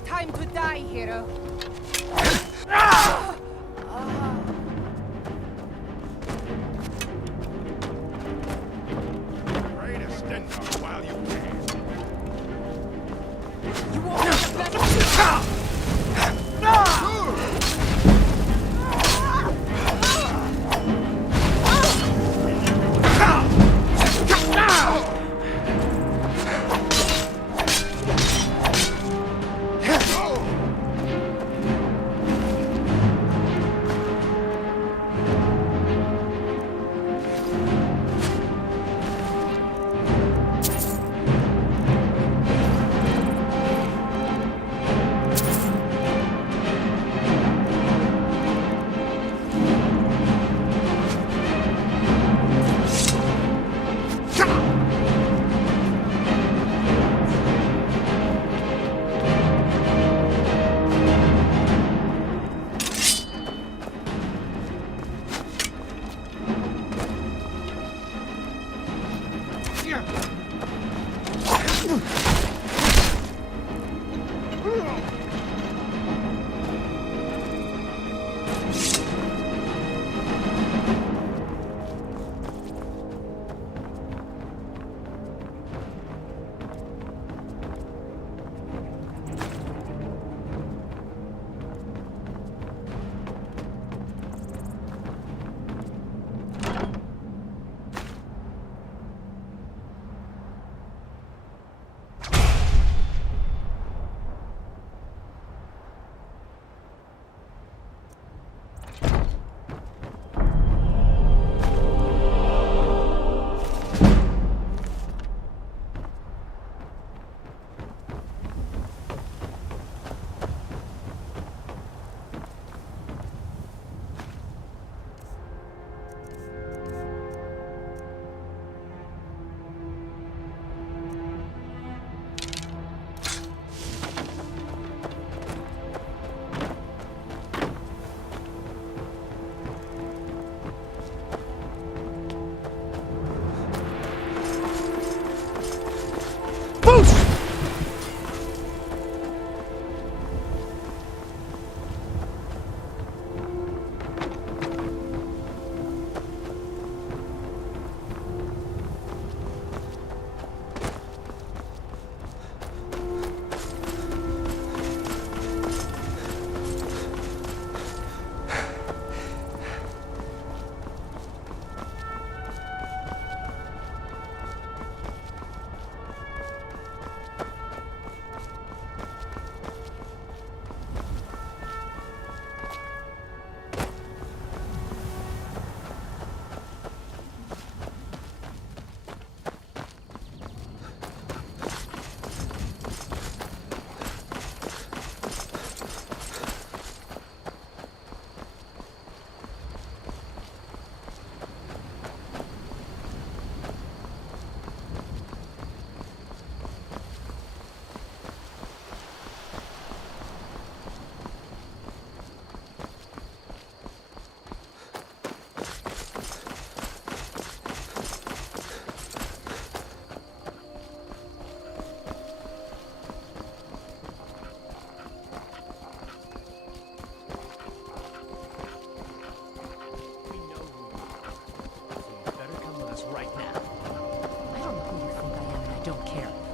Time to die, hero. Rei de Skyrim while you can. You won't get the best of me.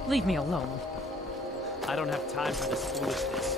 Leave me alone. I don't have time for this foolishness.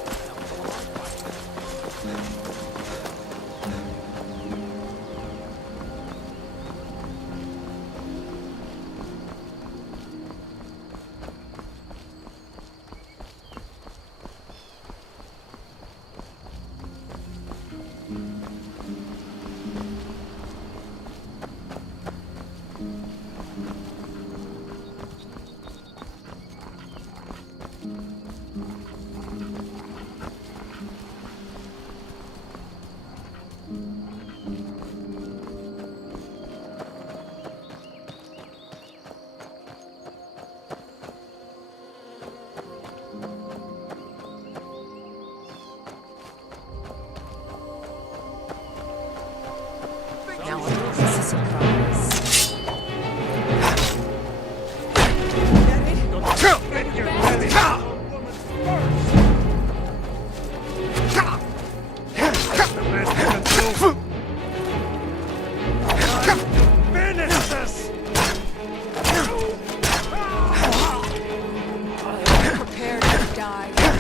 surprise. Prepare to die.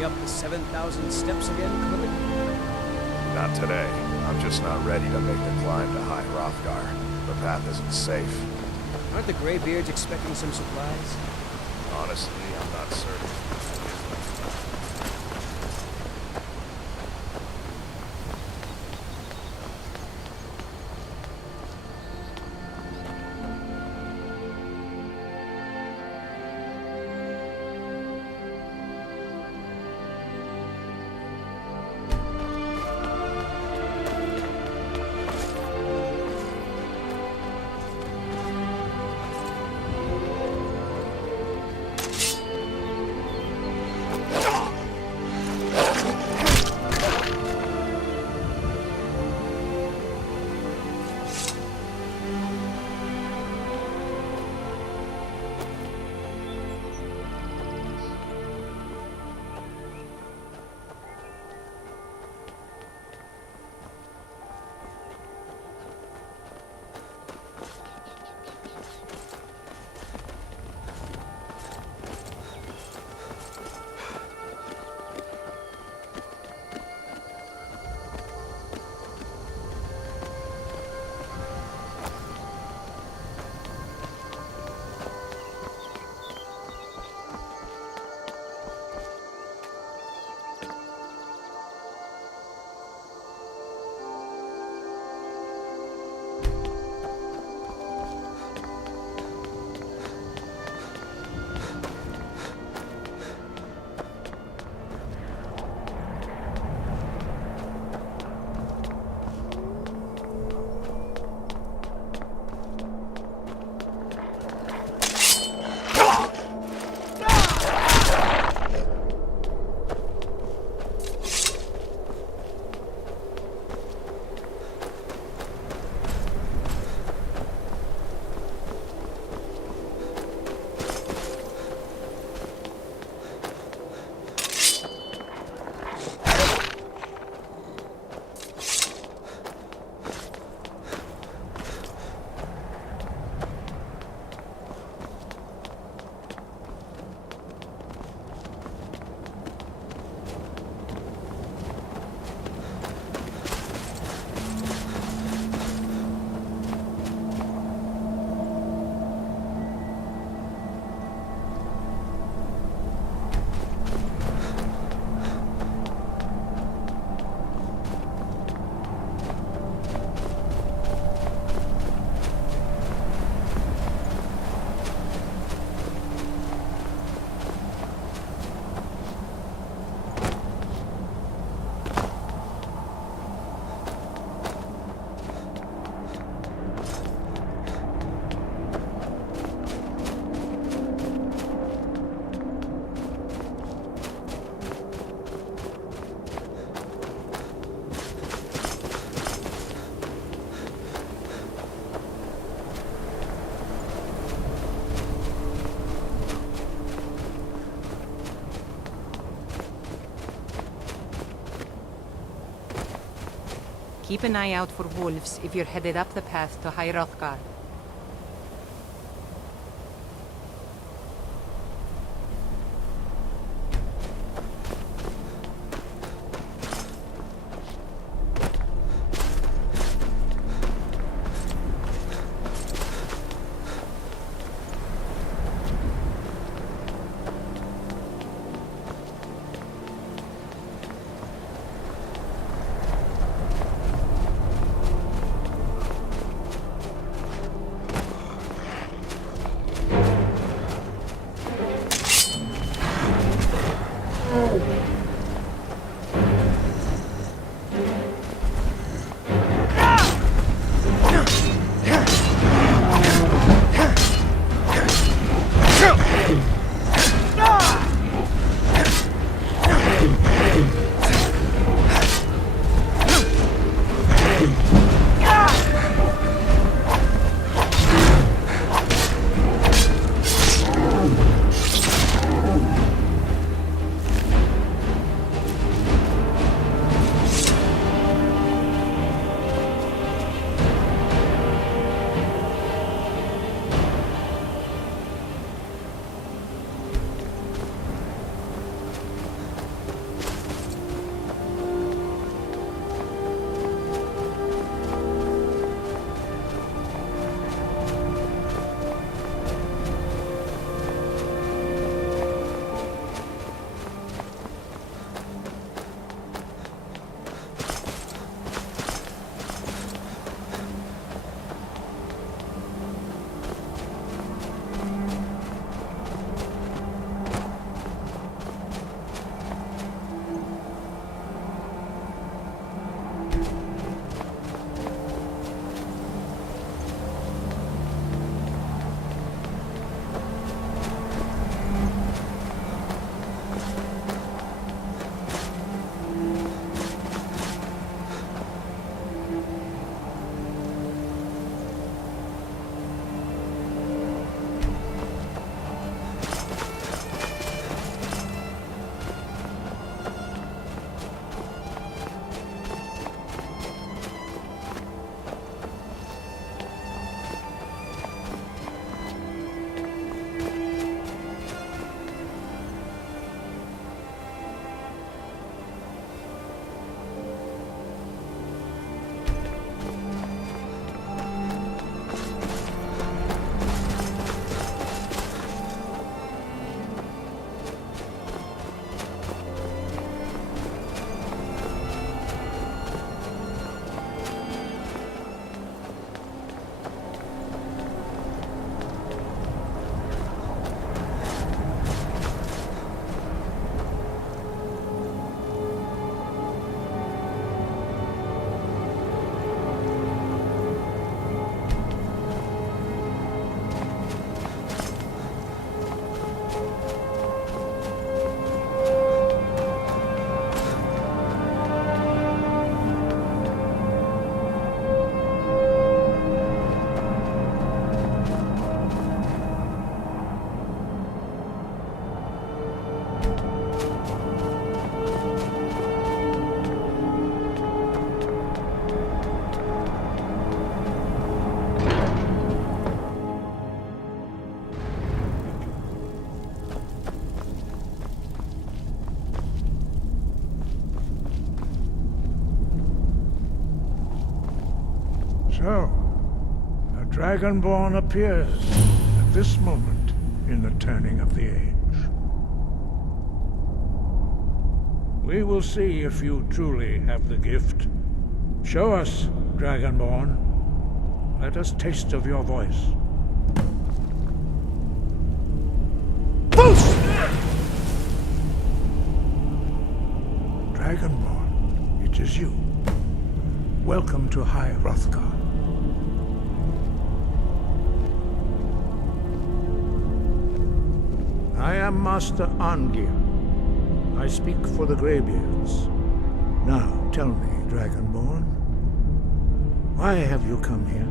way up the 7,000 steps again, Clement? Not today. I'm just not ready to make the climb to High Hrothgar. The path isn't safe. Aren't the Greybeards expecting some supplies? Honestly, I'm not certain. Keep an eye out for wolves if you're headed up the path to High Hrothgar. So, a Dragonborn appears at this moment in the turning of the age. We will see if you truly have the gift. Show us, Dragonborn. Let us taste of your voice. Dragonborn, it is you. Welcome to High Hrothgar. I am Master Arngir. I speak for the Greybeards. Now, tell me, Dragonborn, why have you come here?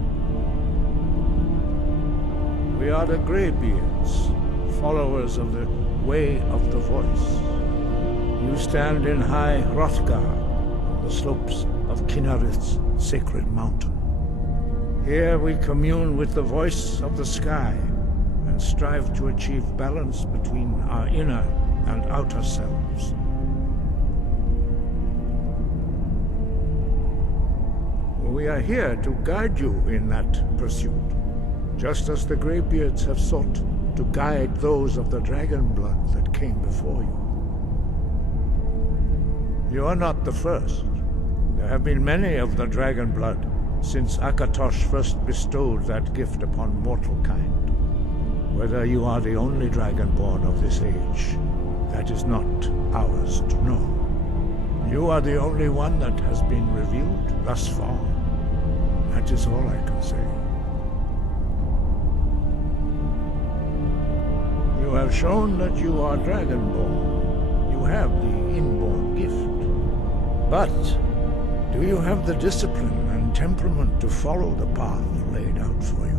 We are the Greybeards, followers of the Way of the Voice. You stand in High Hrothgar, on the slopes of Kinnarith's sacred mountain. Here we commune with the voice of the sky and strive to achieve balance between our inner and outer selves. We are here to guide you in that pursuit, just as the Greybeards have sought to guide those of the dragon blood that came before you. You are not the first. There have been many of the dragon blood since Akatosh first bestowed that gift upon mortal kind. Whether you are the only dragonborn of this age, that is not ours to know. You are the only one that has been revealed thus far. That is all I can say. You have shown that you are dragonborn. You have the inborn gift. But do you have the discipline and temperament to follow the path laid out for you?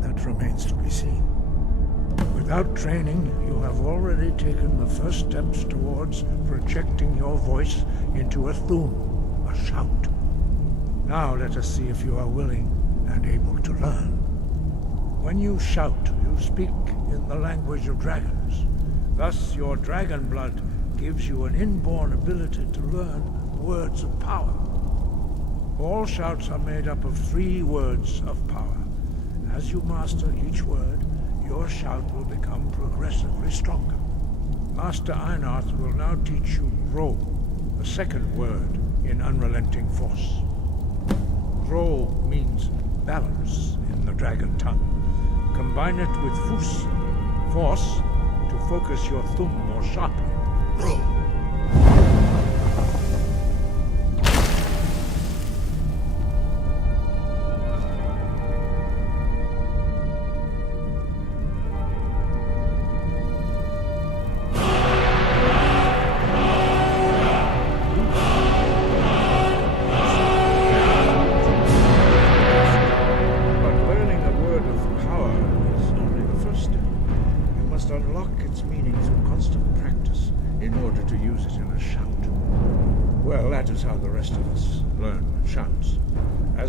That remains to be seen. Without training, you have already taken the first steps towards projecting your voice into a thum, a shout. Now let us see if you are willing and able to learn. When you shout, you speak in the language of dragons. Thus, your dragon blood gives you an inborn ability to learn words of power. All shouts are made up of 3 words of power. As you master each word, your shout will become progressively stronger. Master Einarth will now teach you Ro, the second word in Unrelenting Force. Ro means balance in the dragon tongue. Combine it with Fus, force, to focus your thumb more sharply. Ro.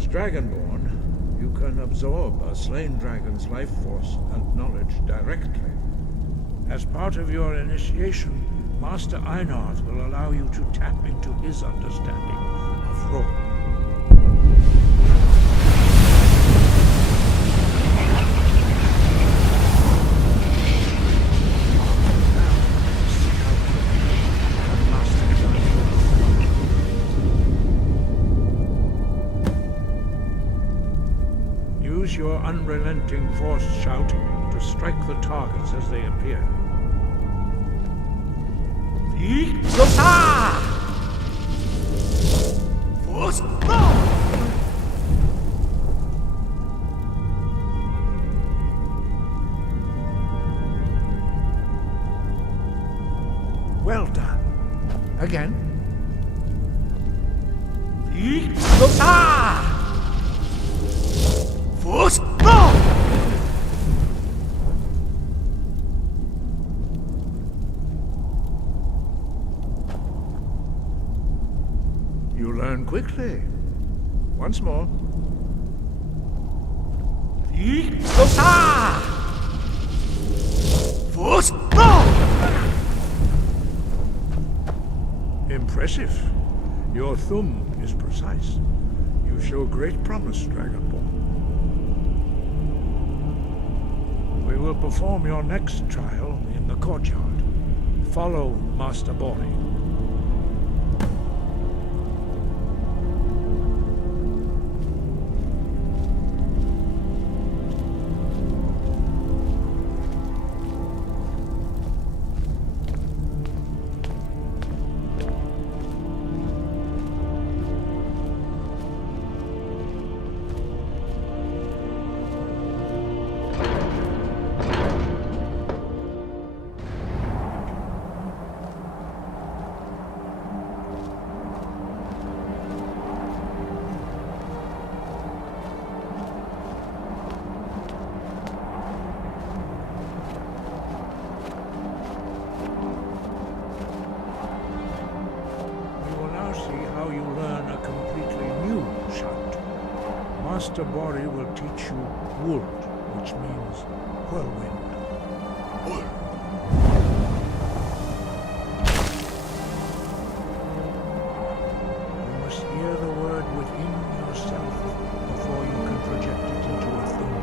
Dragonborn, you can absorb a slain dragon's life force and knowledge directly. As part of your initiation, Master Einarth will allow you to tap into his understanding of Ro. Your unrelenting force shout to strike the targets as they appear. Well done. Again. You learn quickly. Once more. Impressive. Your thumb is precise. You show great promise, Dragonborn. We will perform your next trial in the courtyard. Follow Master Bori. Master Bori will teach you wood, which means whirlwind. You must hear the word within yourself before you can project it into a thing.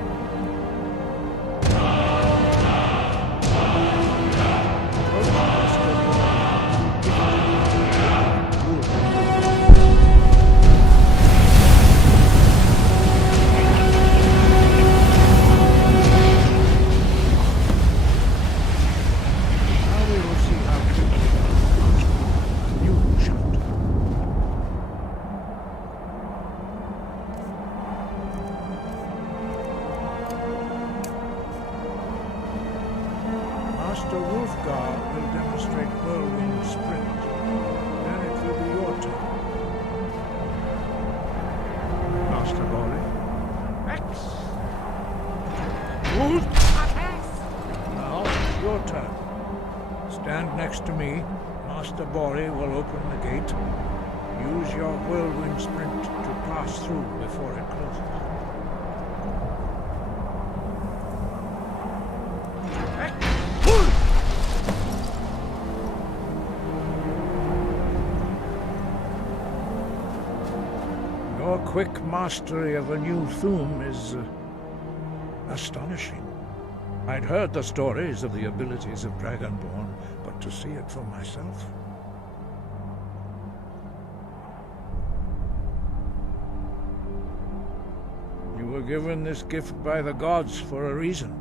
Now, it's your turn. Stand next to me. Master Bori will open the gate. Use your whirlwind sprint to pass through before it closes. Your quick mastery of a new Thuum is astonishing. I'd heard the stories of the abilities of Dragonborn, but to see it for myself... You were given this gift by the gods for a reason.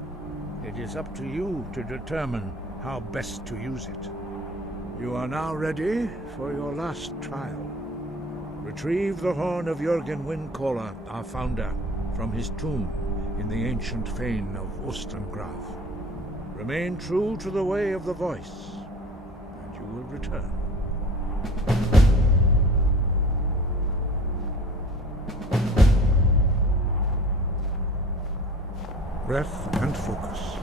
It is up to you to determine how best to use it. You are now ready for your last trial. Retrieve the horn of Jürgen Windcaller, our founder, from his tomb in the ancient fane of Ostengraf. Remain true to the way of the voice, and you will return. Breath and focus.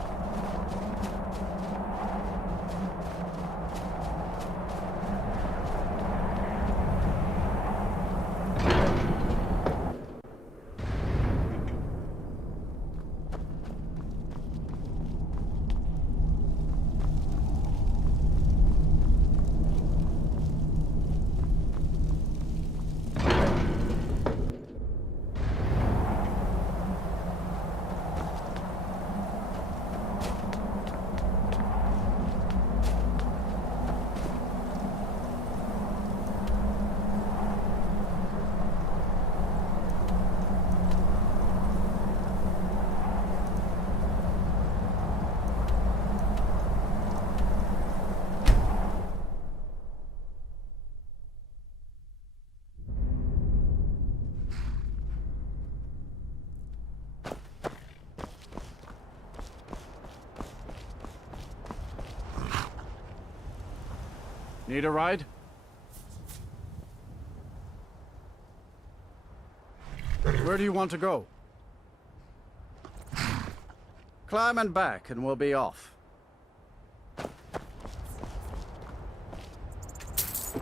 Need a ride? Where do you want to go? Climb and back and we'll be off.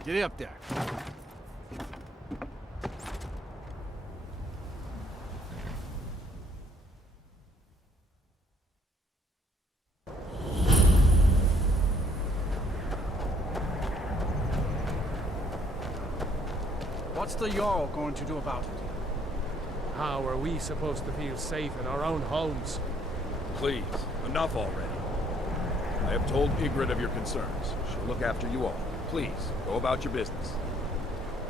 Get up there. What's the Jarl going to do about it? How are we supposed to feel safe in our own homes? Please, enough already. I have told Ygritte of your concerns. She'll look after you all. Please, go about your business.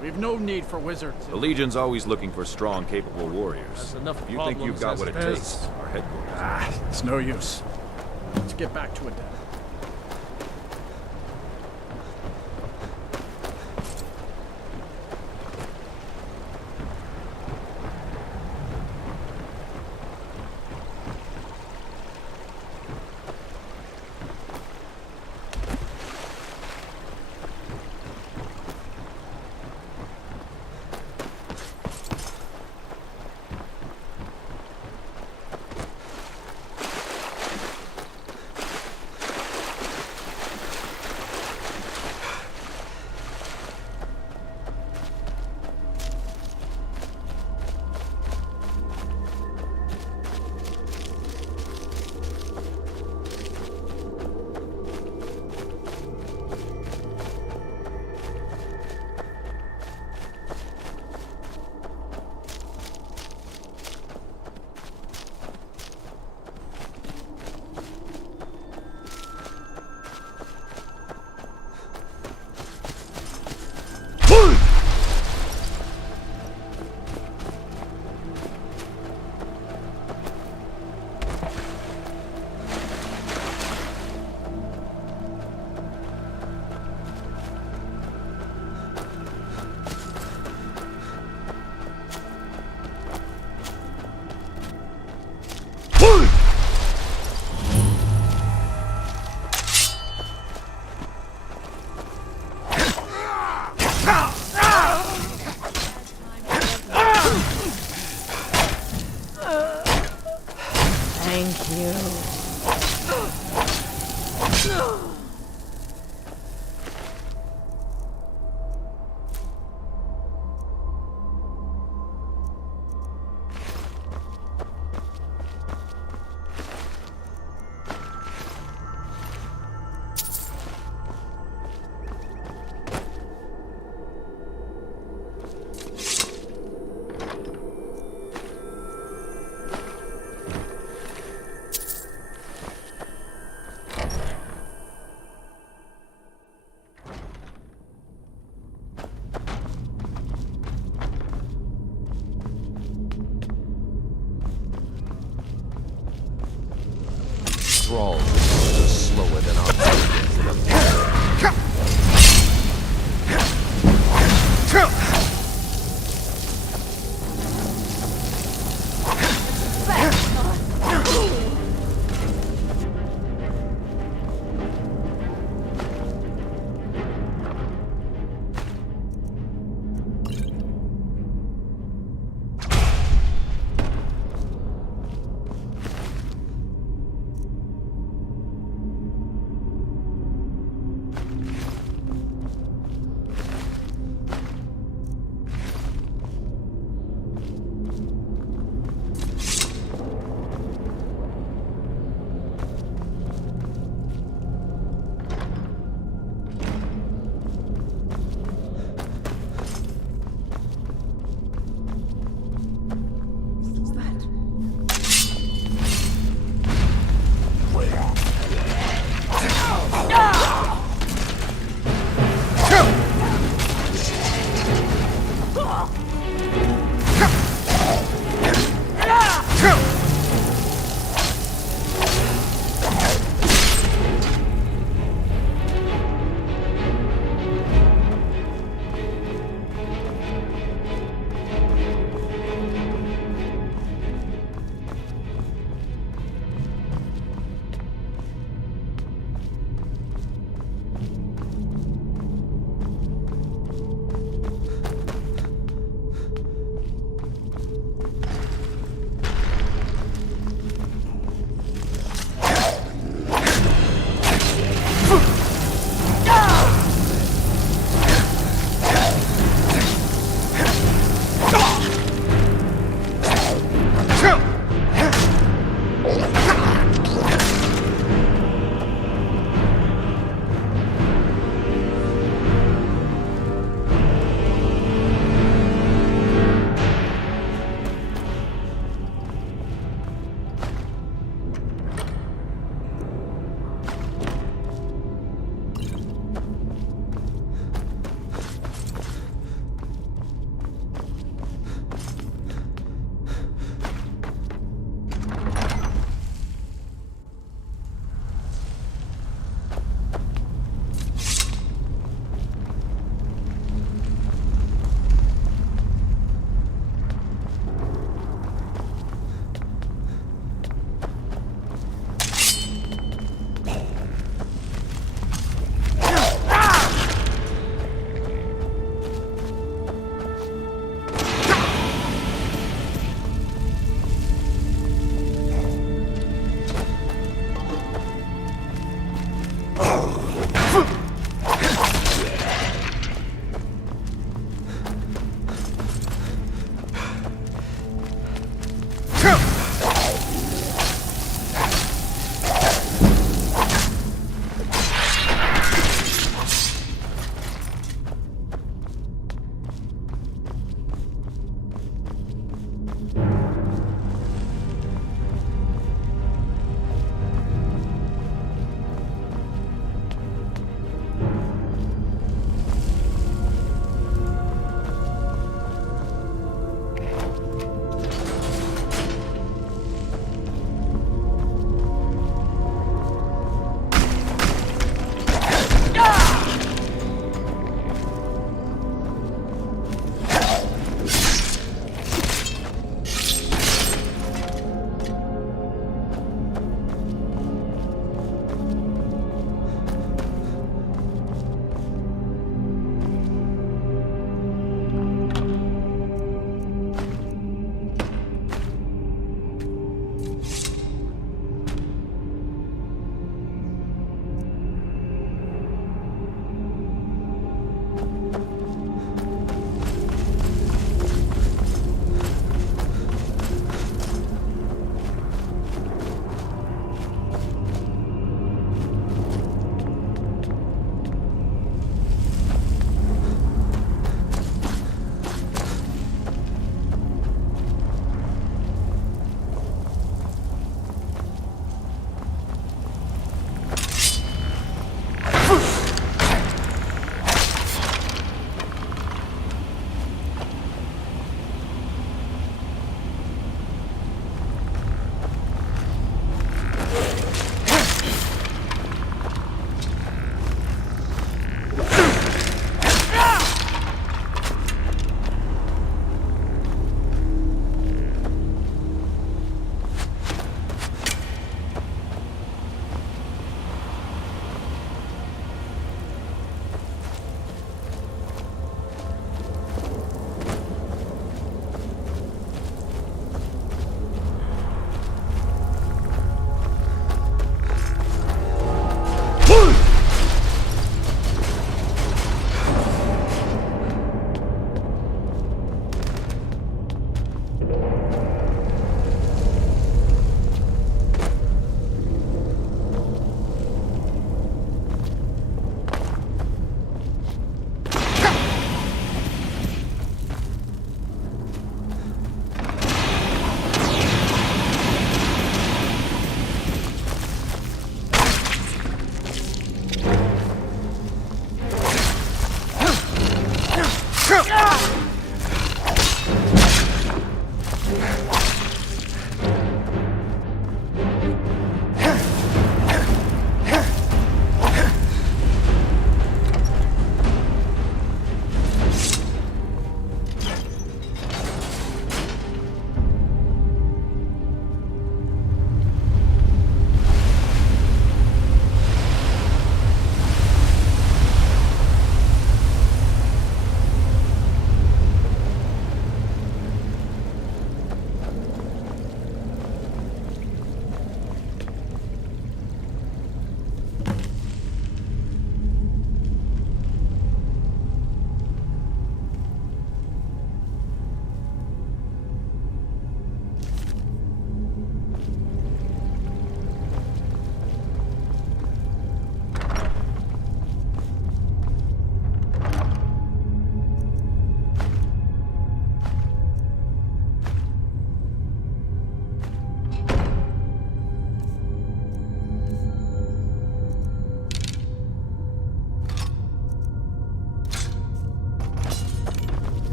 We've no need for wizards. The Legion's always looking for strong, capable warriors. There's enough If you think you've got what it problems as takes, is. our headquarters. It's no use. Let's get back to it then. Thralls are slower than our guardians in a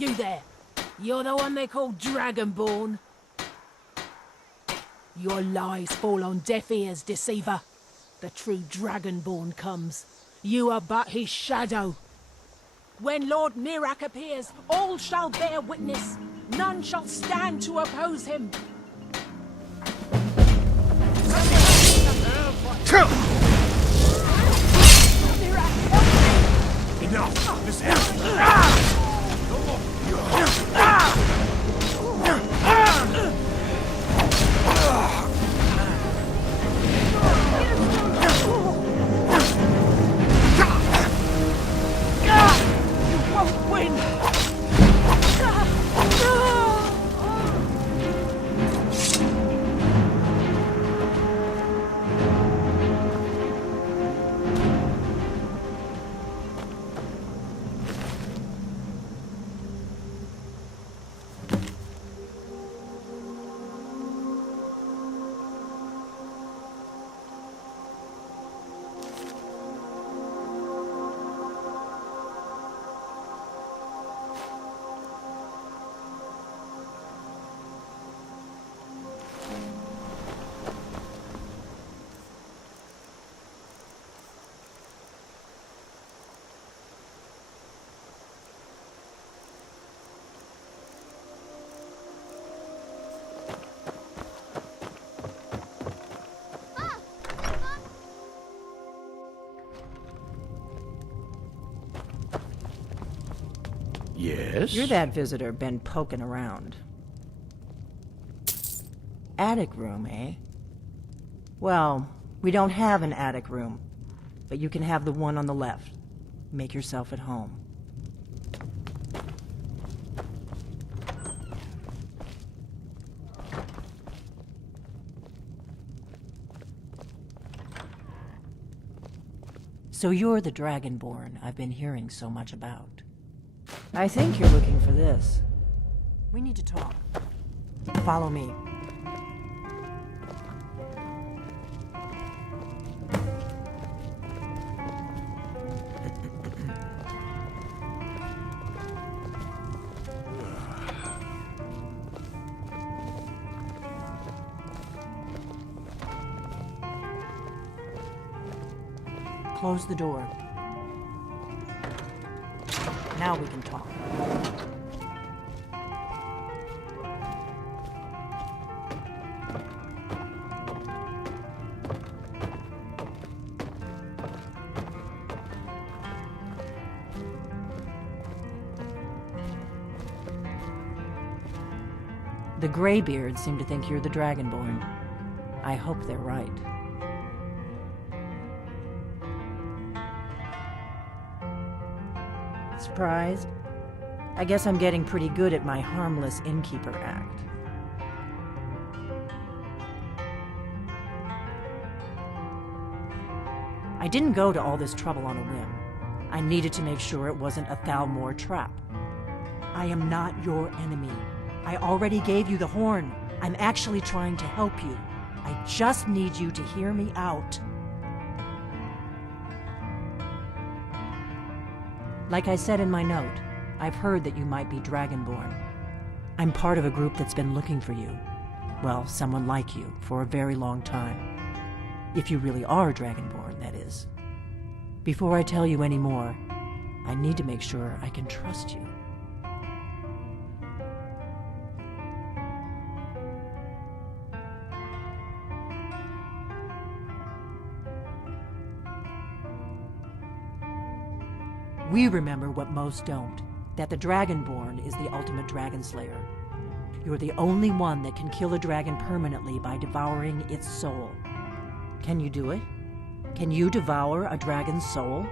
You there. You're the one they call Dragonborn. Your lies fall on deaf ears, deceiver. The true Dragonborn comes. You are but his shadow. When Lord Mirak appears, all shall bear witness. None shall stand to oppose him. Enough! This You won't win! Yes? You're that visitor been poking around. Attic room, eh? Well, we don't have an attic room, but you can have the one on the left. Make yourself at home. So you're the Dragonborn I've been hearing so much about. I think you're looking for this. We need to talk. Follow me. Close the door. Now we can talk. The Greybeards seem to think you're the Dragonborn. I hope they're right. Surprised? I guess I'm getting pretty good at my harmless innkeeper act. I didn't go to all this trouble on a whim. I needed to make sure it wasn't a Thalmor trap. I am not your enemy. I already gave you the horn. I'm actually trying to help you. I just need you to hear me out. Like I said in my note, I've heard that you might be Dragonborn. I'm part of a group that's been looking for you. Well, someone like you, for a very long time. If you really are Dragonborn, that is. Before I tell you any more, I need to make sure I can trust you. We remember what most don't, that the Dragonborn is the ultimate dragon slayer. You're the only one that can kill a dragon permanently by devouring its soul. Can you do it? Can you devour a dragon's soul?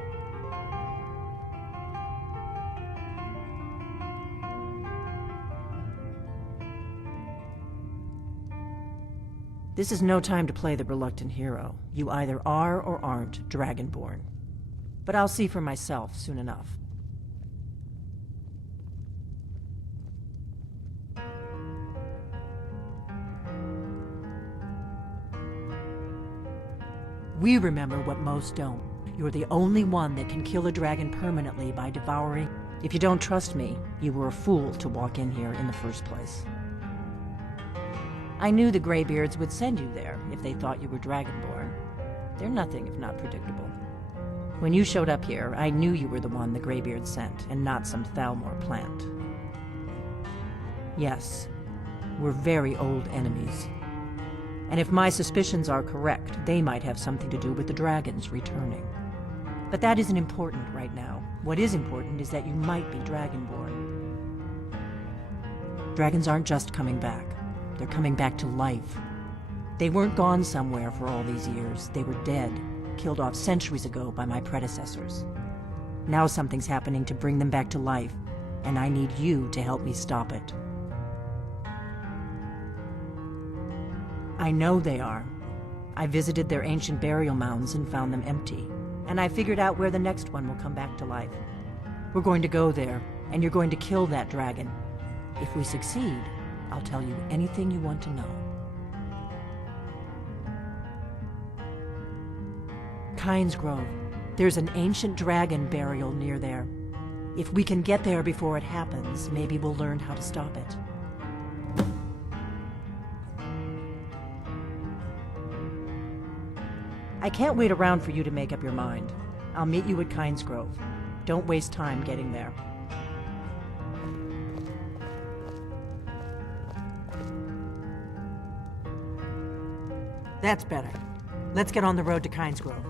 This is no time to play the reluctant hero. You either are or aren't Dragonborn. But I'll see for myself soon enough. We remember what most don't. You're the only one that can kill a dragon permanently by devouring. If you don't trust me, you were a fool to walk in here in the first place. I knew the Greybeards would send you there if they thought you were Dragonborn. They're nothing if not predictable. When you showed up here, I knew you were the one the Greybeards sent, and not some Thalmor plant. Yes, we're very old enemies. And if my suspicions are correct, they might have something to do with the dragons returning. But that isn't important right now. What is important is that you might be Dragonborn. Dragons aren't just coming back. They're coming back to life. They weren't gone somewhere for all these years. They were dead, killed off centuries ago by my predecessors. Now something's happening to bring them back to life, and I need you to help me stop it. I know they are. I visited their ancient burial mounds and found them empty, and I figured out where the next one will come back to life. We're going to go there, and you're going to kill that dragon. If we succeed, I'll tell you anything you want to know. Kynes Grove. There's an ancient dragon burial near there. If we can get there before it happens, maybe we'll learn how to stop it. I can't wait around for you to make up your mind. I'll meet you at Kynes Grove. Don't waste time getting there. That's better. Let's get on the road to Kynes Grove.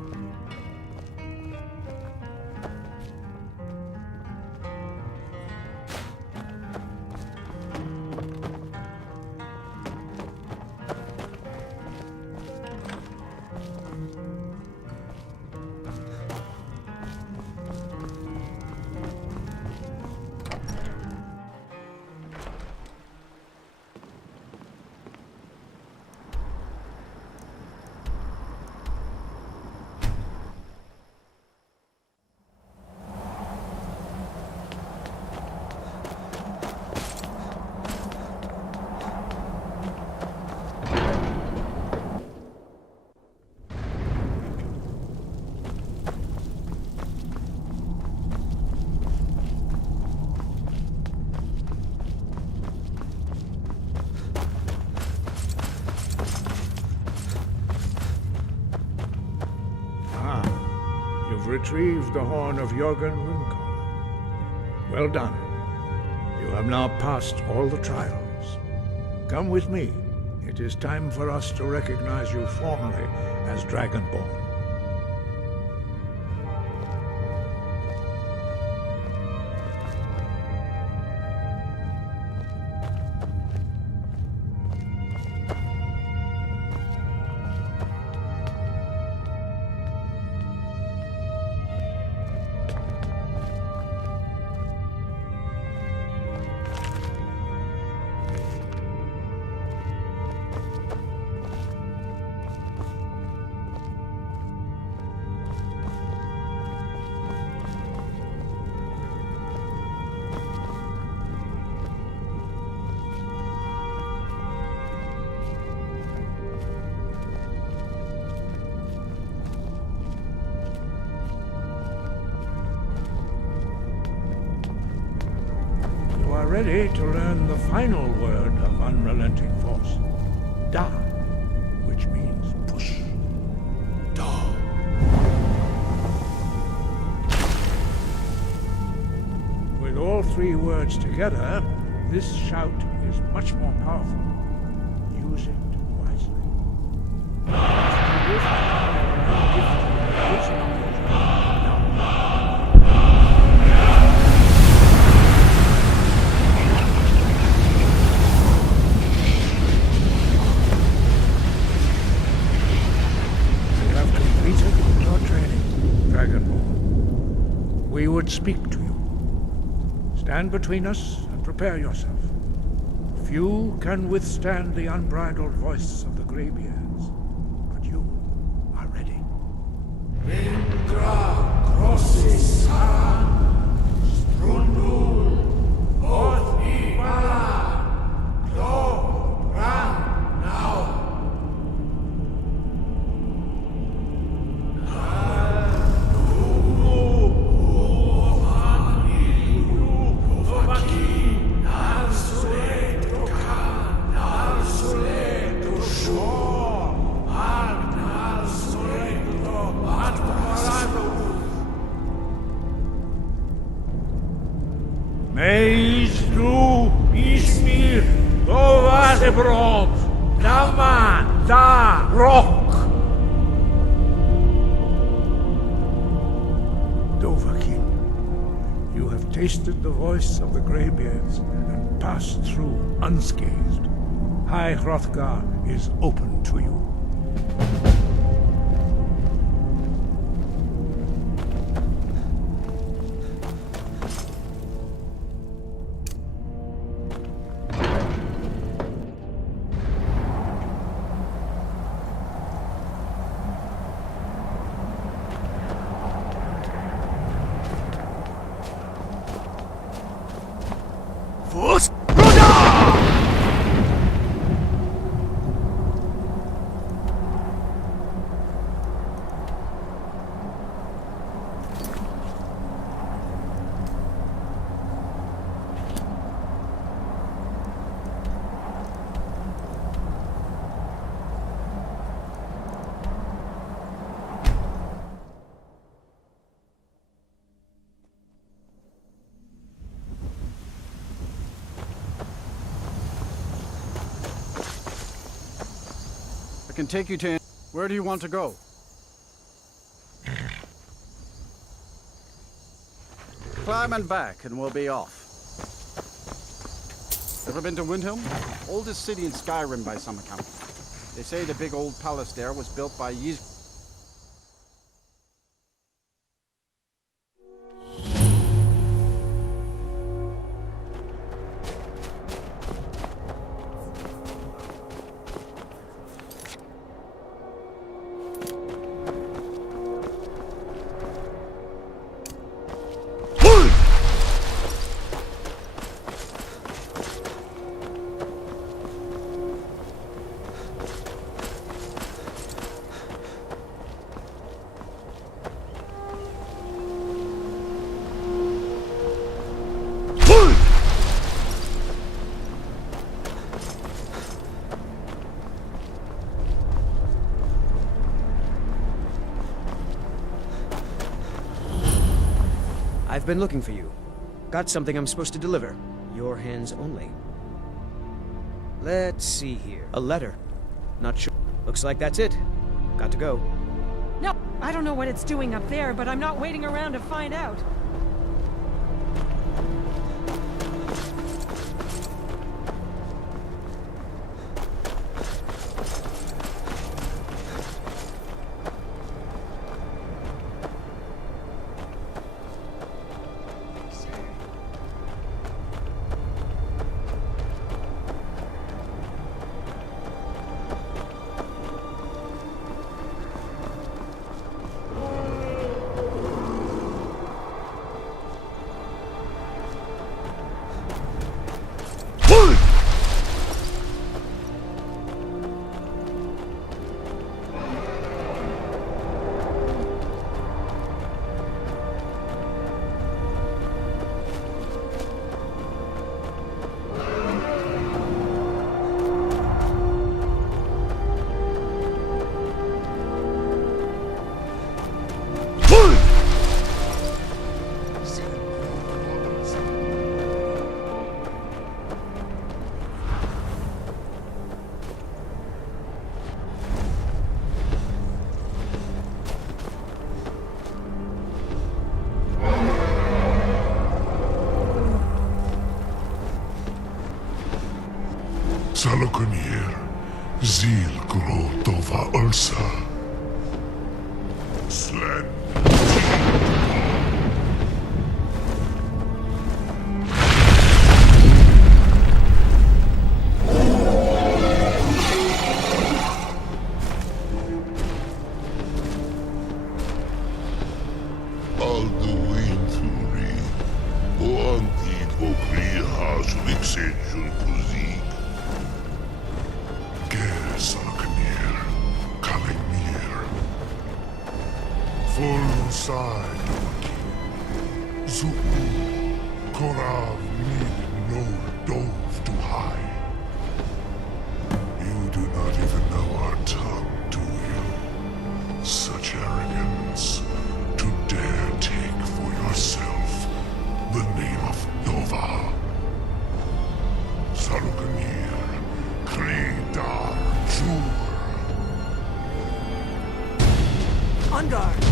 Retrieved the horn of Jorgen Windcall. Well done. You have now passed all the trials. Come with me. It is time for us to recognize you formally as Dragonborn. Ready to learn the final word of unrelenting force. Da, which means push. Da. With all three words together, this shout is much more powerful. Use it wisely. We would speak to you. Stand between us and prepare yourself. Few can withstand the unbridled voice of the Greybeards, but you are ready. Entra, crosses, strundul, orthi, bala, klo, ran, now. abroad! Naman da rock! Dovahkiin, you have tasted the voice of the Greybeards and passed through unscathed. High Hrothgar is open to you. I can take you to... Where do you want to go? Climb and back, and we'll be off. Ever been to Windhelm? Oldest city in Skyrim by some account. They say the big old palace there was built by I've been looking for you. Got something I'm supposed to deliver. Your hands only. Let's see here. A letter. Not sure. Looks like that's it. Got to go. No, I don't know what it's doing up there, but I'm not waiting around to find out. Salokunir, Zil Gro Dova Ulsa. Slen. Alduin Turi, Oantid Okri Haslik Sejun Kuzik. Salaknir, Kalimir. Full side Zuku, Korav Mid no dove to high. You do not even know our tongue, do you? Such arrogance to dare take for yourself the name of Nova. Salaknir, On guard!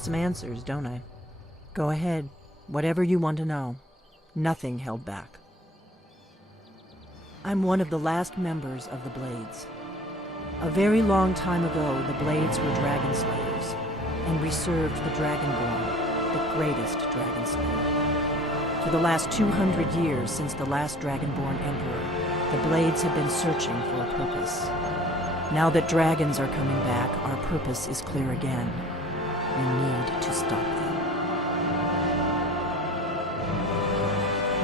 Some answers, don't I? Go ahead. Whatever you want to know. Nothing held back. I'm one of the last members of the Blades. A very long time ago, the Blades were dragon slayers, and we served the Dragonborn, the greatest dragon slayer. For the last 200 years since the last Dragonborn Emperor, the Blades have been searching for a purpose. Now that dragons are coming back, our purpose is clear again. We need to stop them.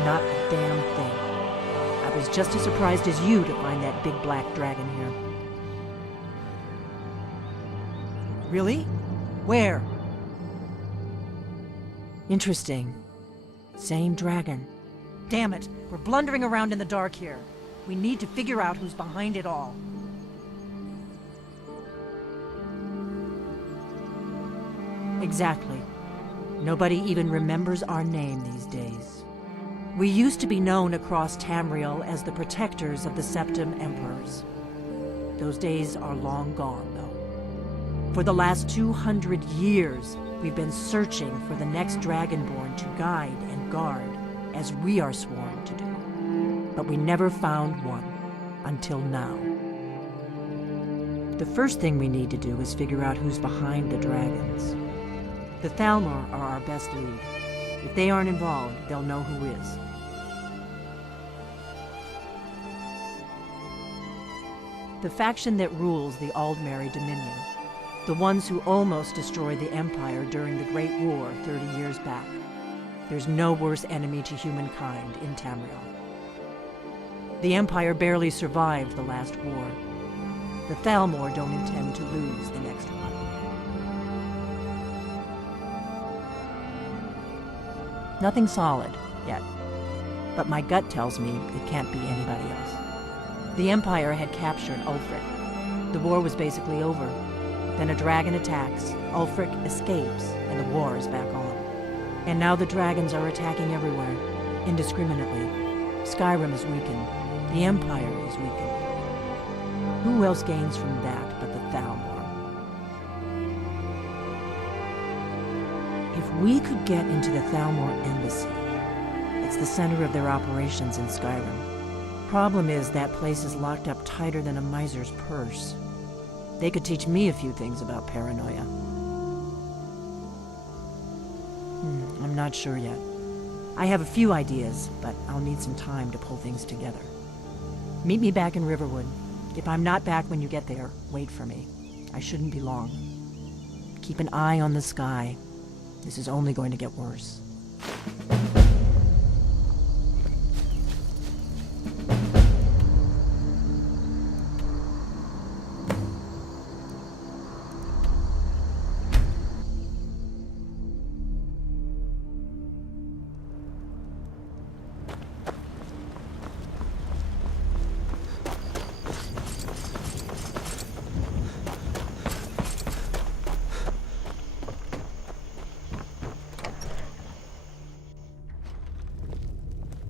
Not a damn thing. I was just as surprised as you to find that big black dragon here. Really? Where? Interesting. Same dragon. Damn it, we're blundering around in the dark here. We need to figure out who's behind it all. Exactly. Nobody even remembers our name these days. We used to be known across Tamriel as the protectors of the Septim Emperors. Those days are long gone, though. For the last 200 years, we've been searching for the next Dragonborn to guide and guard, as we are sworn to do. But we never found one, until now. The first thing we need to do is figure out who's behind the dragons. The Thalmor are our best lead. If they aren't involved, they'll know who is. The faction that rules the Aldmeri Dominion. The ones who almost destroyed the Empire during the Great War 30 years back. There's no worse enemy to humankind in Tamriel. The Empire barely survived the last war. The Thalmor don't intend to lose the next one. Nothing solid, yet. But my gut tells me it can't be anybody else. The Empire had captured Ulfric. The war was basically over. Then a dragon attacks, Ulfric escapes, and the war is back on. And now the dragons are attacking everywhere, indiscriminately. Skyrim is weakened. The Empire is weakened. Who else gains from that but the Thalmor? If we could get into the Thalmor embassy, it's the center of their operations in Skyrim. Problem is, that place is locked up tighter than a miser's purse. They could teach me a few things about paranoia. I'm not sure yet. I have a few ideas, but I'll need some time to pull things together. Meet me back in Riverwood. If I'm not back when you get there, wait for me. I shouldn't be long. Keep an eye on the sky. This is only going to get worse.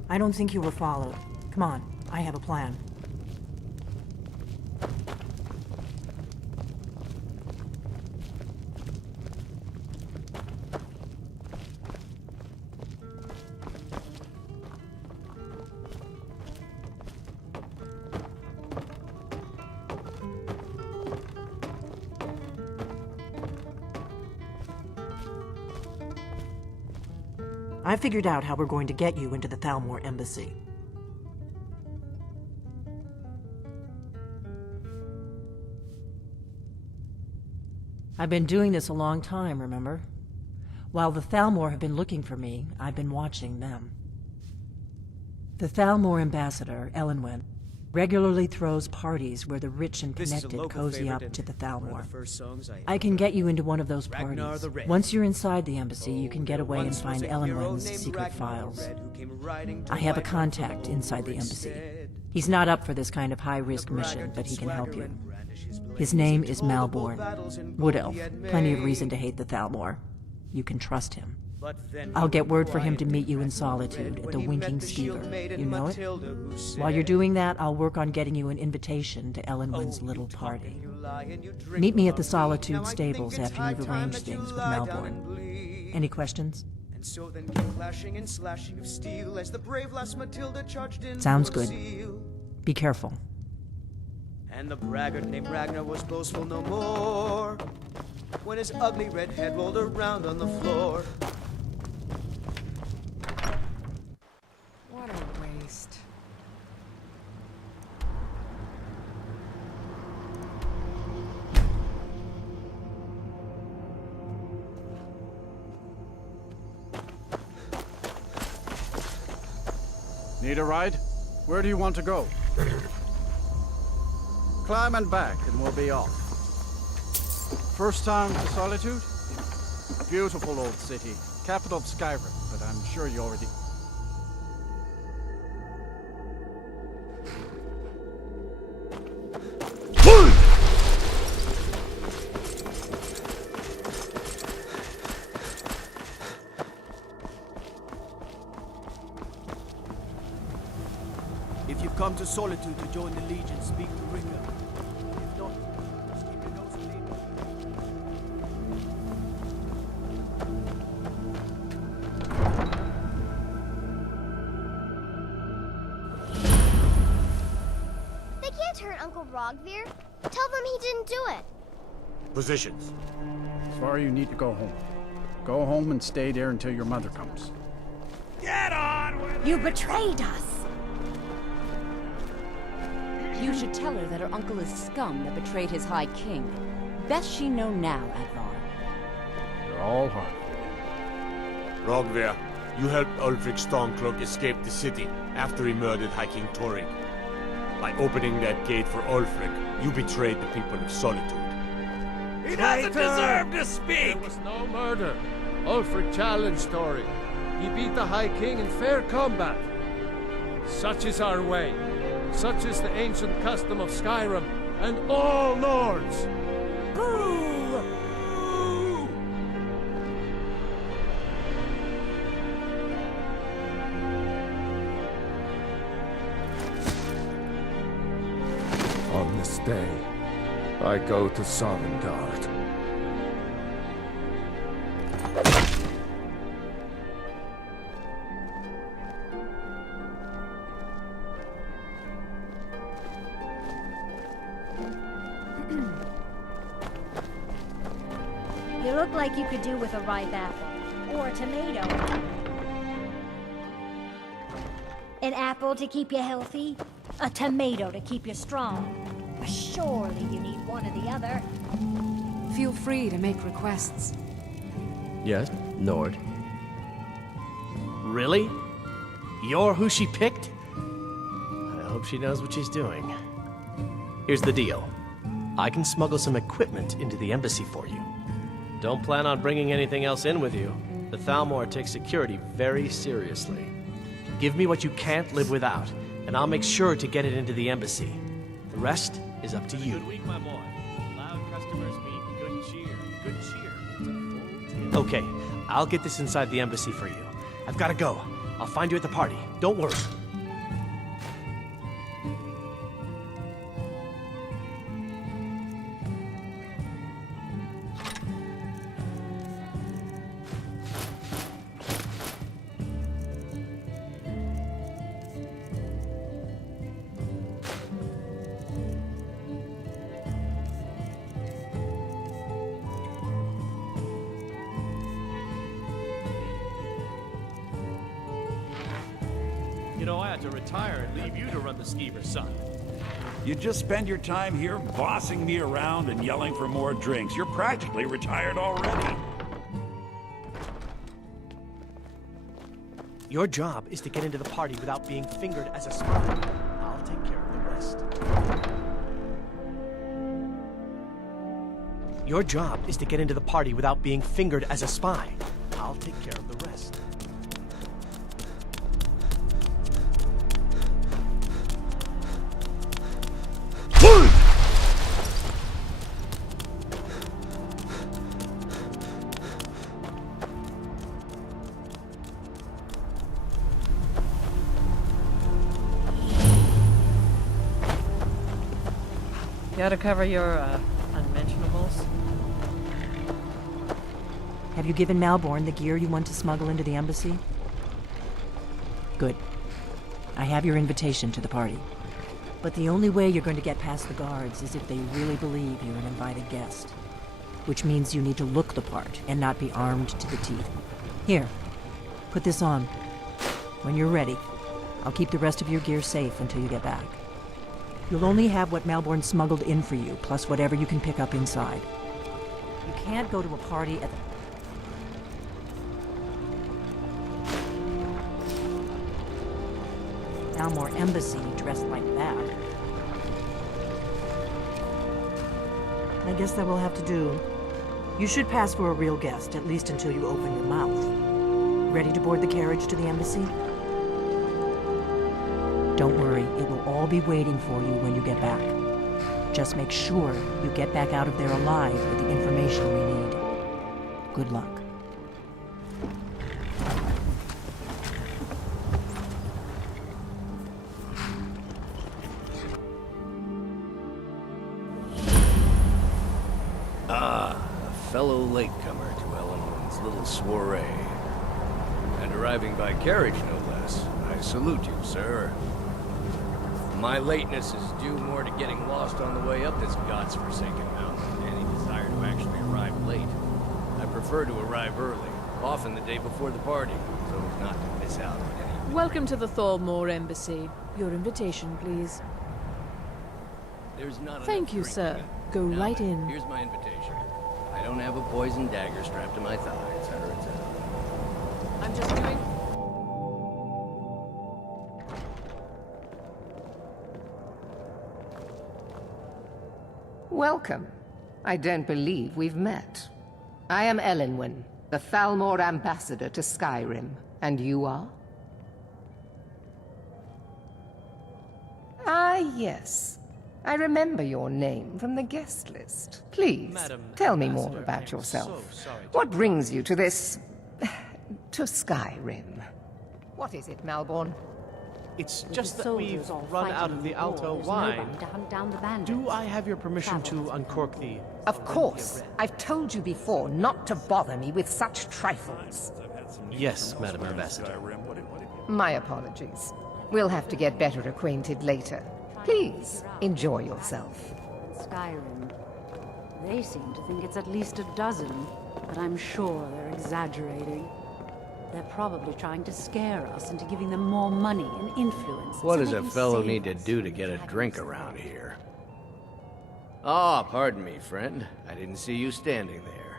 I don't think you were followed. Come on, I have a plan. I figured out how we're going to get you into the Thalmor embassy. I've been doing this a long time, remember? While the Thalmor have been looking for me, I've been watching them. The Thalmor ambassador, Elenwen, regularly throws parties where the rich and connected cozy up to the Thalmor. I can get you into one of those parties. Once you're inside the embassy, you can get away and find Elenwen's secret files. I have a contact inside the embassy. He's not up for this kind of high-risk mission, but he can help you. His name is Malborn. Wood Elf. Plenty of reason to hate the Thalmor. You can trust him. I'll get word for him to meet you in Solitude at the Winking Skeever. You know it? While you're doing that, I'll work on getting you an invitation to Elenwen's little party. Meet me at the Solitude stables after you've arranged things with Malborn. Any questions? Sounds good. Be careful. And the braggart named Ragnar was boastful no more when his ugly red head rolled around on the floor. What a waste. Need a ride? Where do you want to go? Climb and back and we'll be off. First time to Solitude? Beautiful old city. Capital of Skyrim, but I'm sure you already... If you've come to Solitude to join the Legion, speak to Ricker. If not, just keep your nose clean. They can't hurt Uncle Rogvir. Tell them he didn't do it. Positions. Sorry, you need to go home. Go home and stay there until your mother comes. Get on with it! You betrayed us! You should tell her that her uncle is scum that betrayed his High King. Best she know now, Advar. You're all hard. Rogvir, you helped Ulfric Stormcloak escape the city after he murdered High King Torrig. By opening that gate for Ulfric, you betrayed the people of Solitude. He doesn't deserve to speak! There was no murder. Ulfric challenged Torrig. He beat the High King in fair combat. Such is our way. Such is the ancient custom of Skyrim and all Lords. Boo! On this day, I go to Sovngarde. You look like you could do with a ripe apple. Or a tomato. An apple to keep you healthy. A tomato to keep you strong. Surely you need one or the other. Feel free to make requests. Yes, Nord. Really? You're who she picked? I hope she knows what she's doing. Here's the deal. I can smuggle some equipment into the embassy for you. Don't plan on bringing anything else in with you. The Thalmor takes security very seriously. Give me what you can't live without, and I'll make sure to get it into the embassy. The rest is up to you. Good week, my boy. Loud customers mean good cheer. Good cheer. It's a full tip. Okay, I'll get this inside the embassy for you. I've got to go. I'll find you at the party. Don't worry. You know, I had to retire and leave you to run the skeever, son. You just spend your time here bossing me around and yelling for more drinks. You're practically retired already. Your job is to get into the party without being fingered as a spy. I'll take care of the rest. Your job is to get into the party without being fingered as a spy. I'll take care of the rest. Gotta cover your, unmentionables. Have you given Malborn the gear you want to smuggle into the embassy? Good. I have your invitation to the party. But the only way you're going to get past the guards is if they really believe you're an invited guest. Which means you need to look the part and not be armed to the teeth. Here, put this on. When you're ready, I'll keep the rest of your gear safe until you get back. You'll only have what Malborn smuggled in for you, plus whatever you can pick up inside. You can't go to a party at the... Thalmor embassy dressed like that. I guess that will have to do. You should pass for a real guest, at least until you open your mouth. Ready to board the carriage to the embassy? Don't worry, it will all be waiting for you when you get back. Just make sure you get back out of there alive with the information we need. Good luck. A fellow latecomer to Ellenwood's little soiree. And arriving by carriage, no less. I salute you, sir. My lateness is due more to getting lost on the way up this god's-forsaken mountain than any desire to actually arrive late. I prefer to arrive early, often the day before the party, so as not to miss out on any... Welcome to the Thalmor embassy. Your invitation, please. There's not Thank you, sir. Go right in. Here's my invitation. I don't have a poisoned dagger strapped to my thigh, etc., etc. I'm just doing... Welcome. I don't believe we've met. I am Elenwen, the Thalmor ambassador to Skyrim. And you are? Ah, yes. I remember your name from the guest list. Please, Madam tell me Ambassador, more I about am yourself. so sorry to What brings you to this... to Skyrim? What is it, Malborn? It's just that we've run out of the Alto wine. Do I have your permission to uncork the... Of course. I've told you before not to bother me with such trifles. Yes, Madam Ambassador. My apologies. We'll have to get better acquainted later. Please, enjoy yourself. Skyrim. They seem to think it's at least a dozen, but I'm sure they're exaggerating. They're probably trying to scare us into giving them more money and influence. What so does they a can fellow save need to us. do to get a drink around here? Ah, pardon me, friend. I didn't see you standing there.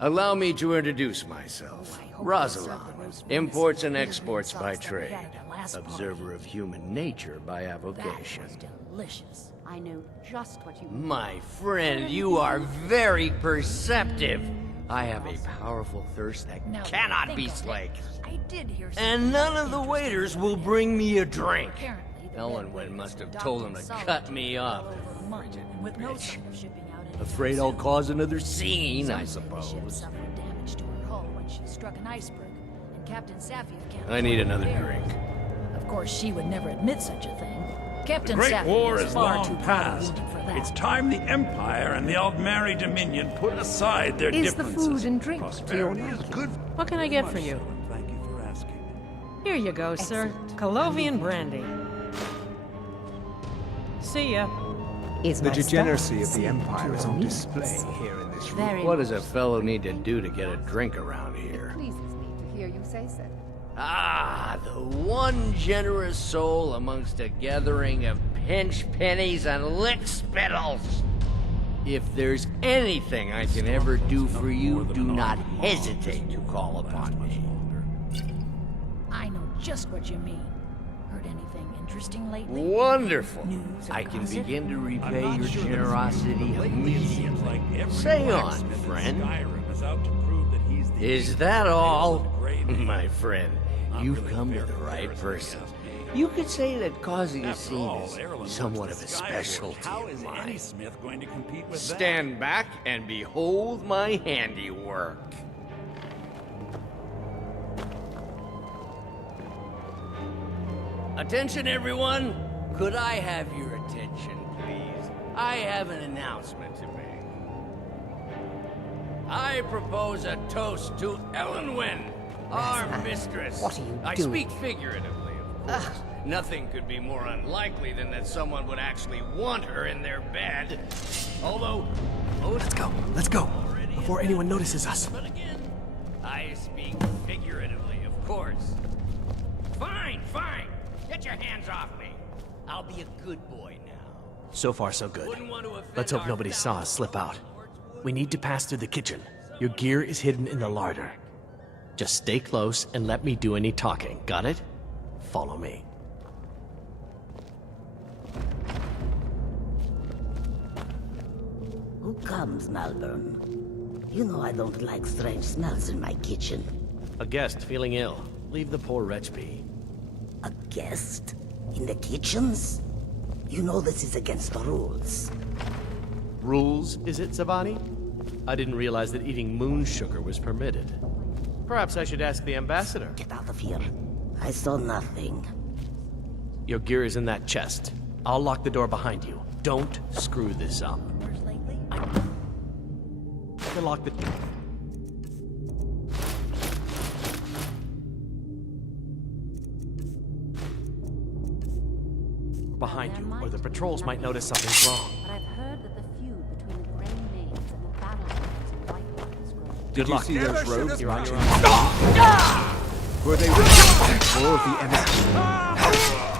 Allow me to introduce myself. Rosalind, imports and exports by trade. Observer of human nature by avocation. Delicious. I know just what you... My friend, you are very perceptive. I have a powerful thirst that cannot be slaked. I did hear And none of the waiters will bring me a drink. Ellenwyn must have told them to cut me off. With no Bitch. shipping out. Afraid I'll cause another scene, I suppose. Suffered damage to her hull when she struck an iceberg, and Captain Safiev can't... I need another drink. Of course, she would never admit such a thing. Captain The Great Safiev War is is far long too past. wounded for that. It's time the Empire and the Aldmeri Dominion put aside their Is the differences. food and drink to your Prosperity is liking? good. What can I get for you? Thank you for asking. Here you go, sir. Colovian brandy. See ya. Is The my degeneracy staff of the seen Empire to is your on needs? display here in this room. Very What does a fellow need to do to get a drink around here? Pleases me to hear you say so. Ah, the one generous soul amongst a gathering of pinch pennies and lick spittles. If there's anything I can ever do for you, do not hesitate to call upon me. I know just what you mean. Heard anything interesting lately? Wonderful. News or I can gossip? begin to I'm repay not your sure that generosity lately it seems immediately. like every Say on, blacksmith in friend. Skyrim is out to prove that he's the Is that all? Great man. My friend, you've come to the right person. You could say that causing a After scene all, is Erlen somewhat was of a the Skyward. specialty How of is any mine. smith going to compete with Stand back and behold my handiwork. Attention, everyone! Could I have your attention, please? I have an announcement to make. I propose a toast to Ellenwyn, our mistress. What are you I doing? speak figuratively, of course. Nothing could be more unlikely than that someone would actually want her in their bed. Although, Let's go. Let's go. Before anyone notices us. but again, I speak figuratively, of course. Fine, fine. Get your hands off me. I'll be a good boy now. So far, so good. Wouldn't want to offend Let's hope our nobody saw fellow us slip out. lords, would We need to pass through the kitchen. Your gear is hidden in the larder. Just stay close and let me do any talking. Got it? Follow me. Who comes, Malvern? You know I don't like strange smells in my kitchen. A guest feeling ill. Leave the poor wretch be. A guest? In the kitchens? You know this is against the rules. Rules, is it, Zavani? I didn't realize that eating moon sugar was permitted. Perhaps I should ask the ambassador. Get out of here. I saw nothing. Your gear is in that chest. I'll lock the door behind you. Don't screw this up. I lock the... behind you, or the patrols might notice something's wrong. But I've heard that the feud between the Grey Maids and the Battlefields of Whitewater is growing. Good luck. see those rogues you're on your Were they with control of the embassy?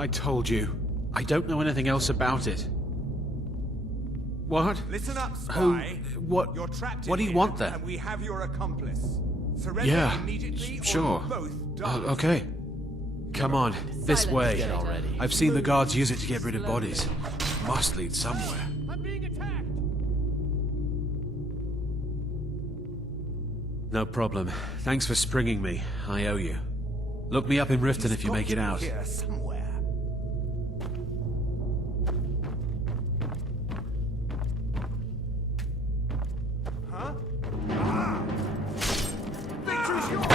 I told you. I don't know anything else about it. What? Listen up, spy. Who? What? You're trapped What do in you here, want then? And we have your accomplice. Surrender Yeah, immediately, or sure. you both die. Okay. Come on, this way. Get already. I've seen the guards use it to get rid of bodies. Must lead somewhere. I'm being attacked! No problem. Thanks for springing me. I owe you. Look me up in Riften if you make it out. Here somewhere. Huh? Ah! Victory's yours!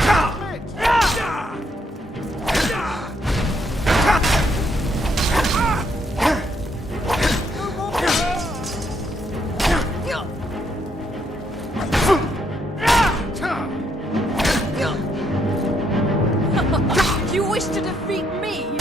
You wish to defeat me?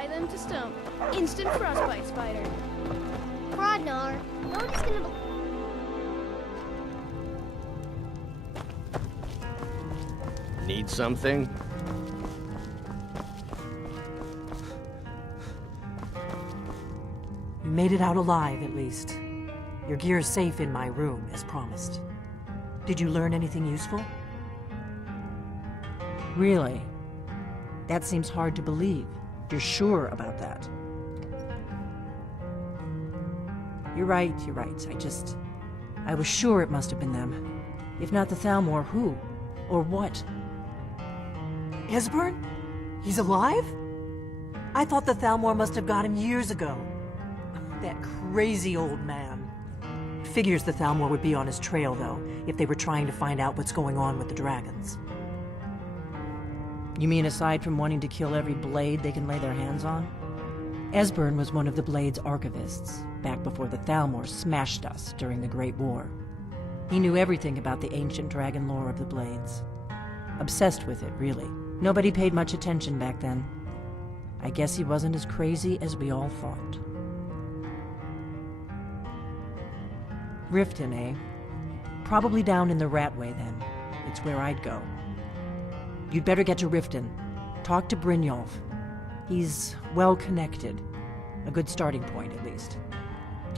tie them to stump. Instant frostbite spider. Prodnar, nobody's gonna... Need something? You made it out alive, at least. Your gear's safe in my room, as promised. Did you learn anything useful? Really? That seems hard to believe. You're sure about that? You're right. I was sure it must have been them. If not the Thalmor, who? Or what? Esbern? He's alive? I thought the Thalmor must have got him years ago. That crazy old man. Figures the Thalmor would be on his trail, though, if they were trying to find out what's going on with the dragons. You mean aside from wanting to kill every blade they can lay their hands on? Esbern was one of the Blade's archivists, back before the Thalmor smashed us during the Great War. He knew everything about the ancient dragon lore of the Blades. Obsessed with it, really. Nobody paid much attention back then. I guess he wasn't as crazy as we all thought. Riften, eh? Probably down in the Ratway, then. It's where I'd go. You'd better get to Riften. Talk to Brynjolf. He's well-connected. A good starting point, at least.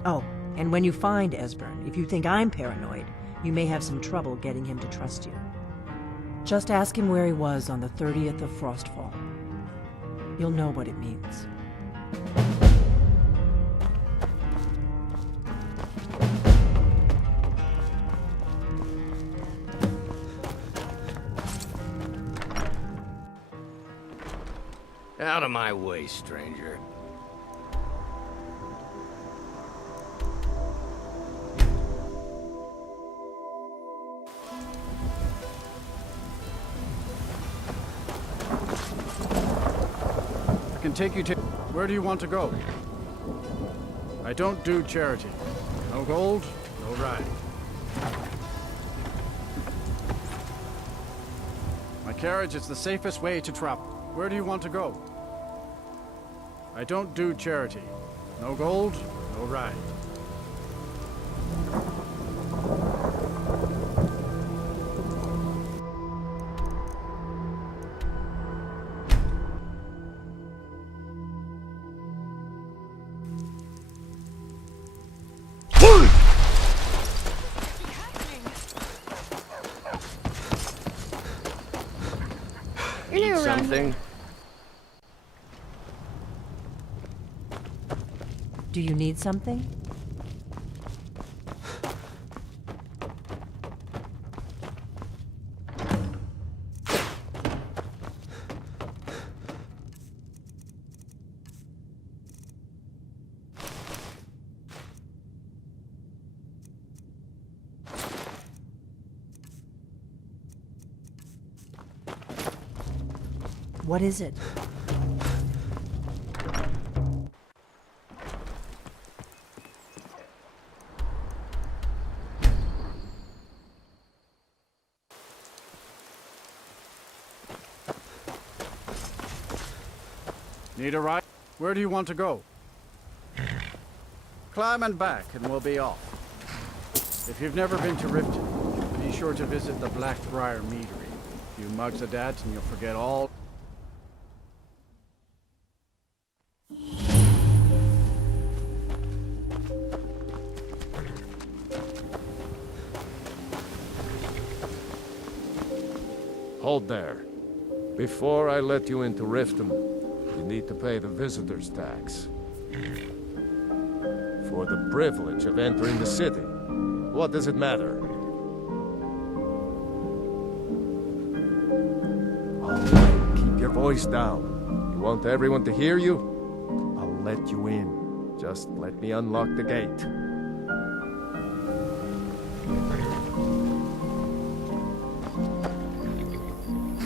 Oh, and when you find Esbern, if you think I'm paranoid, you may have some trouble getting him to trust you. Just ask him where he was on the 30th of Frostfall. You'll know what it means. Out of my way, stranger. take you to... Where do you want to go? I don't do charity. No gold, no ride. My carriage is the safest way to travel. Where do you want to go? I don't do charity. No gold, no ride. Eat something? Do you need something? What is it? Need a ride? Where do you want to go? Climb and back, and we'll be off. If you've never been to Riften, be sure to visit the Blackbriar Meadery. A few mugs of that, and you'll forget all... Hold there. Before I let you into Riften, you need to pay the visitor's tax. For the privilege of entering the city. What does it matter? All right, keep your voice down. You want everyone to hear you? I'll let you in. Just let me unlock the gate.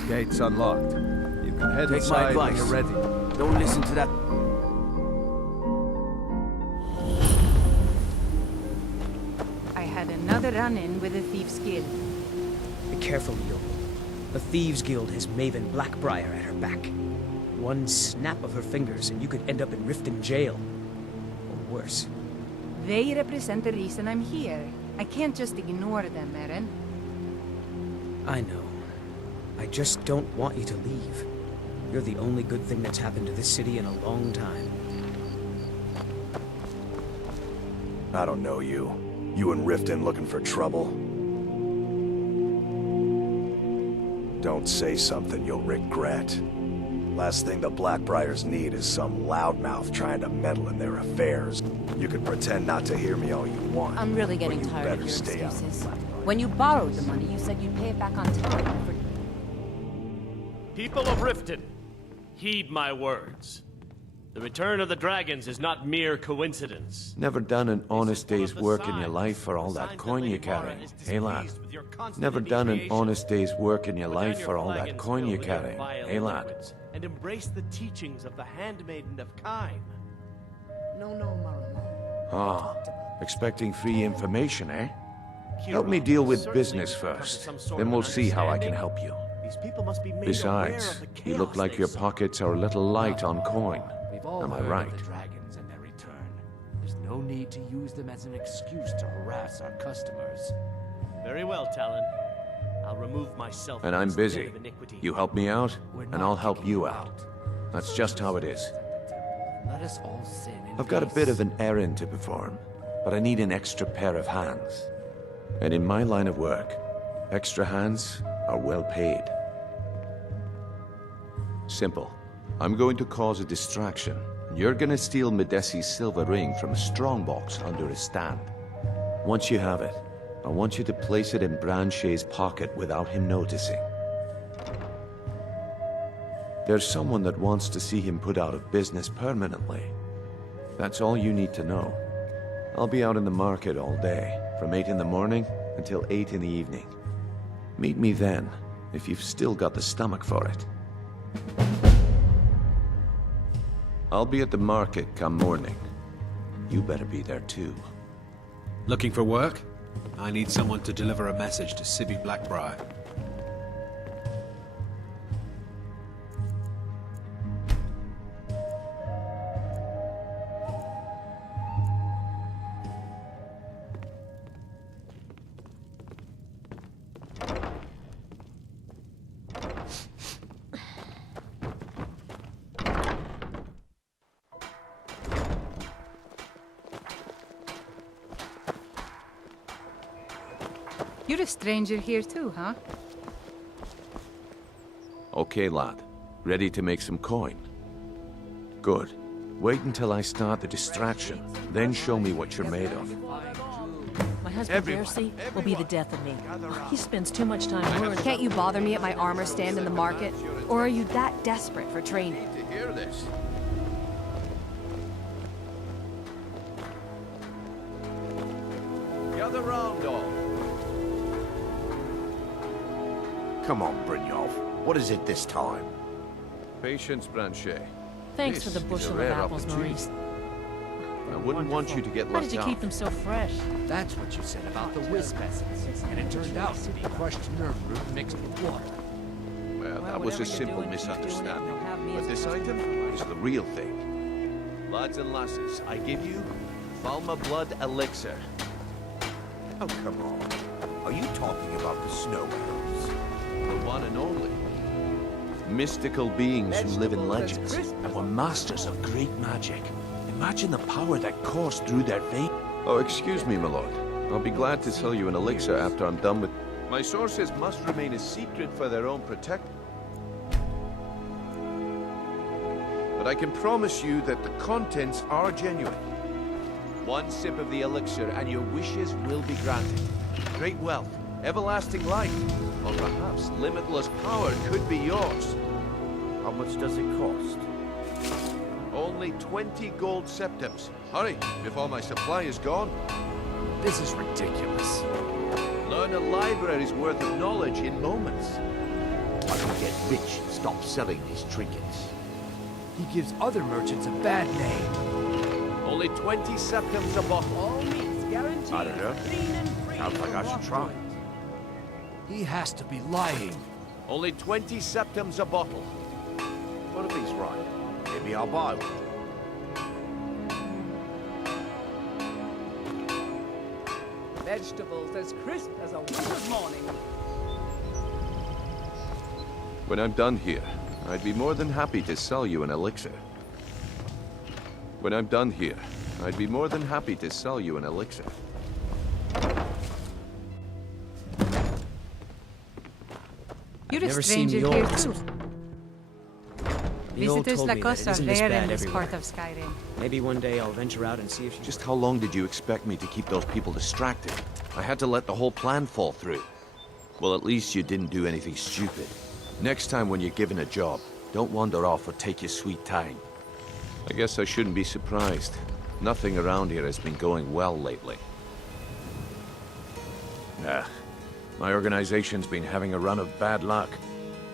Gate's unlocked. You can head Take my inside when advice. you're ready. Don't listen to that. I had another run-in with a Thieves' Guild. Be careful, Yo. The Thieves' Guild has Maven Blackbriar at her back. One snap of her fingers and you could end up in Riften jail. Or worse. They represent the reason I'm here. I can't just ignore them, Eren. I know. I just don't want you to leave. You're the only good thing that's happened to this city in a long time. I don't know you. You in Riften looking for trouble? Don't say something you'll regret. Last thing the Blackbriars need is some loudmouth trying to meddle in their affairs. You can pretend not to hear me all you want. I'm really getting but you tired of better your stay out of excuses. Blackbriar. When you borrowed the money, you said you'd pay it back on time. People of Riften, heed my words. The return of the dragons is not mere coincidence. Never done an honest day's work in your life for all that coin you carry, hey lad? Never done an honest day's work in your life for all that coin you carry, hey lad? And embrace the teachings of the Handmaiden of Kime. No, Maramo. Ah, expecting free information, eh? Help me deal with business first, then we'll see how I can help you. These people must be made Besides, you look like your pockets are a little light on coin. Am I right? The dragons and their return. There's no need to use them as an excuse to harass our customers. Very well, Talon. I'll remove myself. And I'm from this busy. den of iniquity. You help me out, and I'll help you out. That's just how it is. Let us all sin in I've got a peace. bit of an errand to perform, but I need an extra pair of hands. And in my line of work, extra hands are well paid. Simple. I'm going to cause a distraction. You're gonna steal Medesi's silver ring from a strongbox under his stand. Once you have it, I want you to place it in Branche's pocket without him noticing. There's someone that wants to see him put out of business permanently. That's all you need to know. I'll be out in the market all day, from 8 in the morning until 8 in the evening. Meet me then, if you've still got the stomach for it. I'll be at the market come morning. You better be there too. Looking for work? I need someone to deliver a message to Sibby Blackbriar. You're a stranger here too, huh? Okay, lad. Ready to make some coin? Good. Wait until I start the distraction, then show me what you're made of. My husband, Darcy, will be the death of me. He spends too much time worrying. Can't you bother me at my armor stand in the market? Or are you that desperate for training? To hear this. Gather round, all. Come on, Brynjolf. What is it this time? Patience, Branchet. Thanks for the bushel of apples, Maurice. I wouldn't want you to get How left did you out. keep them so fresh? That's what you said about the wisp essence. And it turned out to be crushed nerve root mixed with water. Well, that was a simple misunderstanding. But this item is the real thing. Lads and lasses, I give you Falma Blood Elixir. Oh, come on. Are you talking about the snow elves? The one and only. Mystical beings who live in legends and were masters of great magic. Imagine the power that coursed through their veins. Oh, excuse me, my lord. I'll be glad to sell you an elixir after I'm done with... My sources must remain a secret for their own protection. But I can promise you that the contents are genuine. One sip of the elixir and your wishes will be granted. Great wealth, everlasting life, or perhaps limitless power could be yours. How much does it cost? Only 20 gold septims. Hurry, before my supply is gone. This is ridiculous. Learn a library's worth of knowledge in moments. I can get rich and stop selling these trinkets. He gives other merchants a bad name. Only 20 septims a bottle. All meats guaranteed. I don't know. Clean and free. Sounds like I should try. He has to be lying. Only 20 septims a bottle. What if he's right? Maybe I'll buy one. Vegetables as crisp as a winter's morning. When I'm done here, I'd be more than happy to sell you an elixir. When I'm done here, I'd be more than happy to sell you an elixir. You're a Never seen stranger the here old- too. The old Visitors told like me that us it are isn't this rare bad in this everywhere. part of Skyrim. Maybe one day I'll venture out and see if she... Just how long did you expect me to keep those people distracted? I had to let the whole plan fall through. Well, at least you didn't do anything stupid. Next time when you're given a job, don't wander off or take your sweet time. I guess I shouldn't be surprised. Nothing around here has been going well lately. My organization's been having a run of bad luck.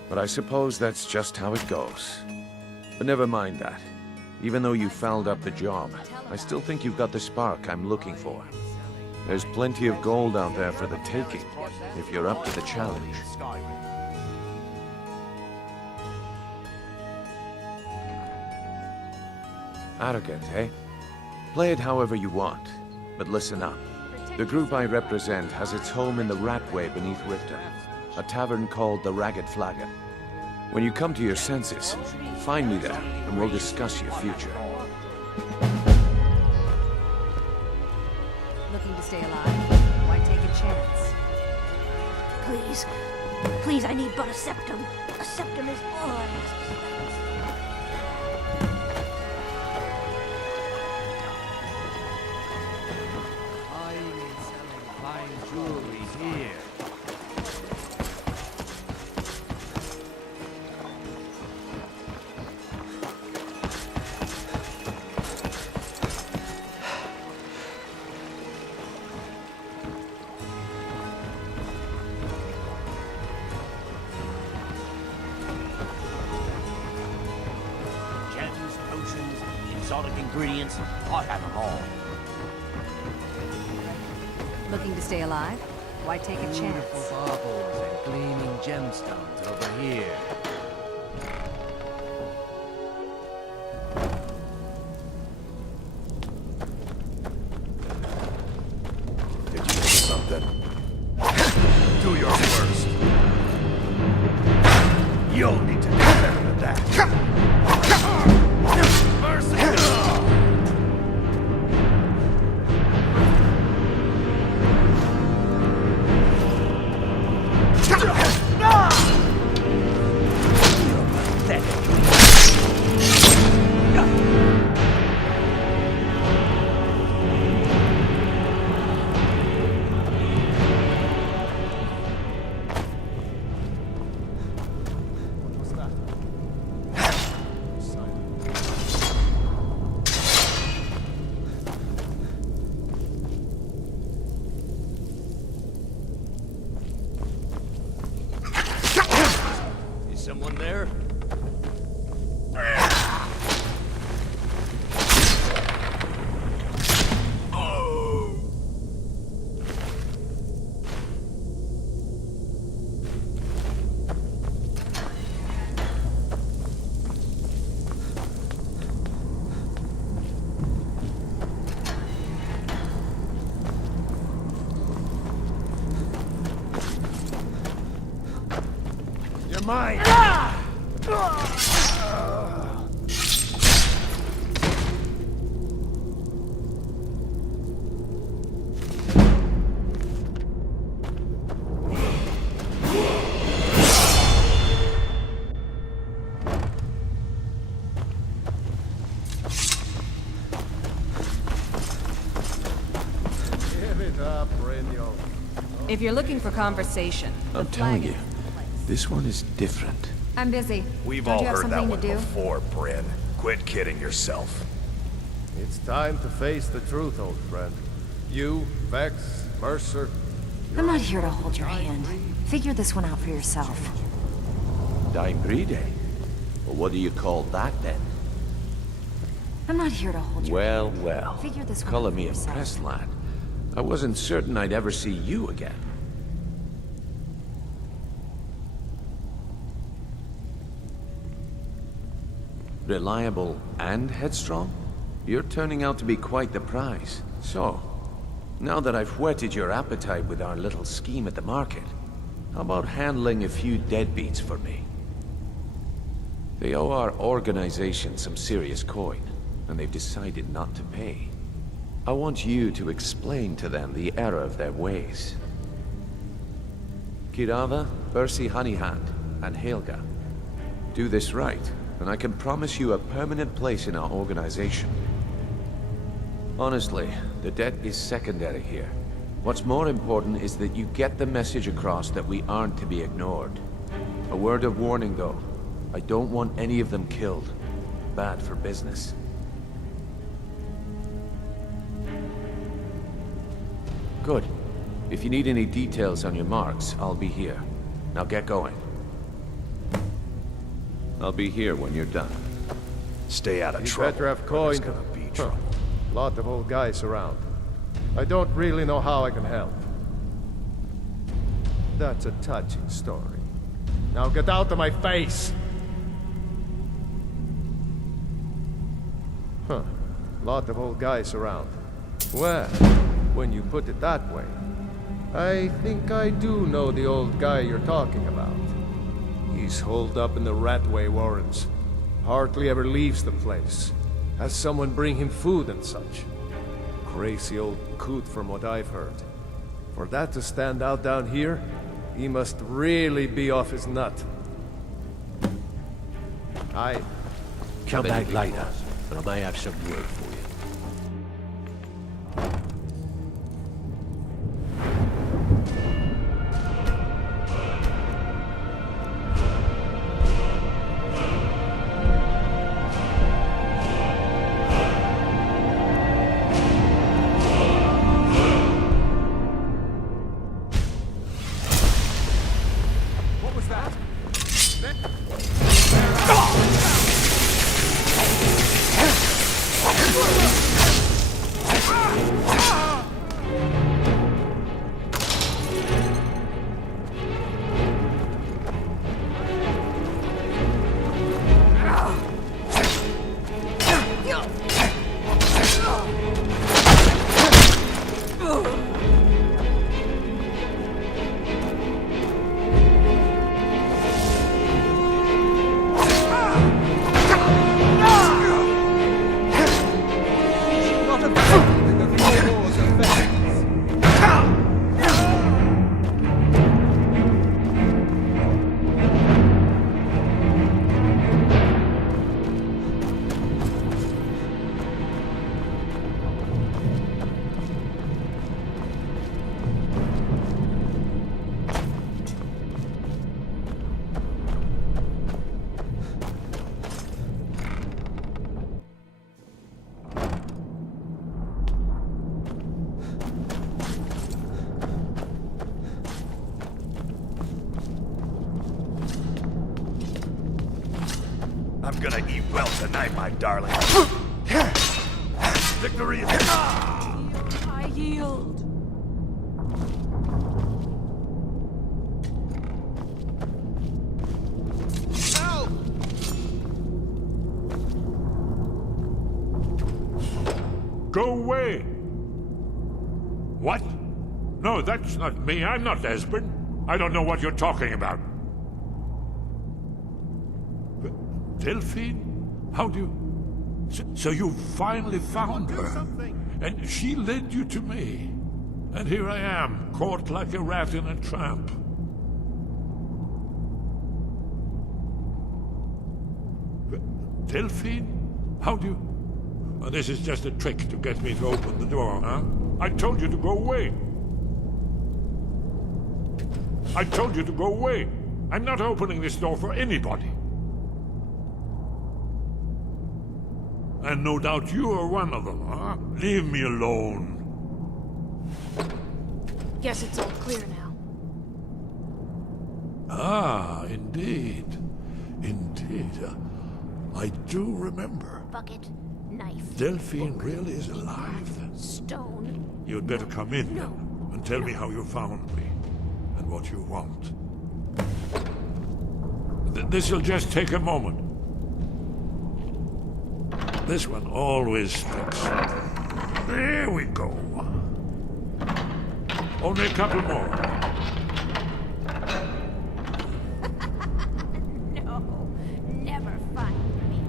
But I suppose that's just how it goes. But never mind that. Even though you fouled up the job, I still think you've got the spark I'm looking for. There's plenty of gold out there for the taking, if you're up to the challenge. Arrogant, eh? Play it however you want, but listen up. The group I represent has its home in the Ratway beneath Riften, a tavern called the Ragged Flagon. When you come to your senses, find me there, and we'll discuss your future. Looking to stay alive? Why take a chance? Please. Please, I need but a septum. A septum is all I ask. Buying and selling fine jewelry here. ingredients, I have them all. Looking to stay alive? Why take a chance? Beautiful baubles and gleaming gemstones over here. Did you do something? Do your worst. You'll need to do better than that. Someone there? You're mine! If you're looking for conversation, I'm telling you, this one is different. I'm busy. We've Don't all you have heard that something one to do? before, Bryn. Quit kidding yourself. It's time to face the truth, old friend. You, Vex, Mercer... I'm not here to hold your hand. Figure this one out for yourself. Dime Bride? Well, what do you call that, then? I'm not here to hold your hand. Well. Figure this one Color out for me yourself. impressed, lad. I wasn't certain I'd ever see you again. Reliable and headstrong? You're turning out to be quite the prize. So, now that I've whetted your appetite with our little scheme at the market, how about handling a few deadbeats for me? They owe our organization some serious coin, and they've decided not to pay. I want you to explain to them the error of their ways. Kirava, Bersi Honeyhand, and Helga. Do this right, and I can promise you a permanent place in our organization. Honestly, the debt is secondary here. What's more important is that you get the message across that we aren't to be ignored. A word of warning, though. I don't want any of them killed. Bad for business. Good. If you need any details on your marks, I'll be here. Now get going. I'll be here when you're done. Stay out of You trouble. better have or coin. there's gonna be trouble. Lot of old guys around. I don't really know how I can help. That's a touching story. Now get out of my face! Huh. Lot of old guys around. Well, when you put it that way, I think I do know the old guy you're talking about. He's holed up in the Ratway Warrens. Hardly ever leaves the place. Has someone bring him food and such. Crazy old coot from what I've heard. For that to stand out down here, he must really be off his nut. Come back later, and I may have some word for you. gonna eat well tonight, my darling. Victory is... I yield. Help! Go away! What? No, that's not me. I'm not Esbern. I don't know what you're talking about. Delphine? How do you... So you finally found her. And she led you to me. And here I am, caught like a rat in a trap. Delphine? How do you... Oh, this is just a trick to get me to open the door, huh? I told you to go away. I told you to go away. I'm not opening this door for anybody. And no doubt you are one of them, huh? Leave me alone. Guess it's all clear now. Ah, indeed. Indeed. I do remember. Bucket, knife. Delphine really is alive, then. Stone. You'd better come in and tell me how you found me and what you want. This'll just take a moment. This one always sticks. There we go. Only a couple more. No, never find me.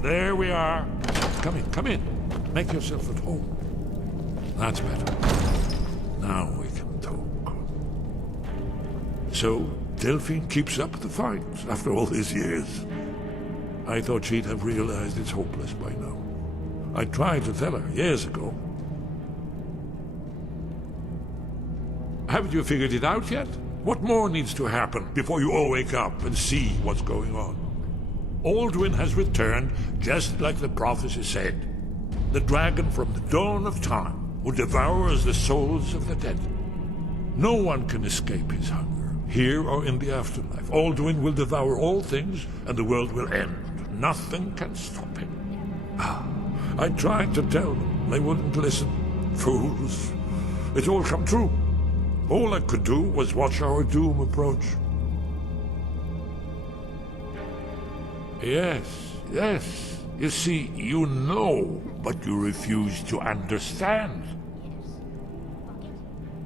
There we are. Come in. Make yourself at home. That's better. Now we can talk. So, Delphine keeps up the fight after all these years. I thought she'd have realized it's hopeless by now. I tried to tell her years ago. Haven't you figured it out yet? What more needs to happen before you all wake up and see what's going on? Alduin has returned just like the prophecy said. The dragon from the dawn of time who devours the souls of the dead. No one can escape his hunger, here or in the afterlife. Alduin will devour all things and the world will end. Nothing can stop him. I tried to tell them. They wouldn't listen. Fools. It's all come true. All I could do was watch our doom approach. Yes. You see, you know, but you refuse to understand.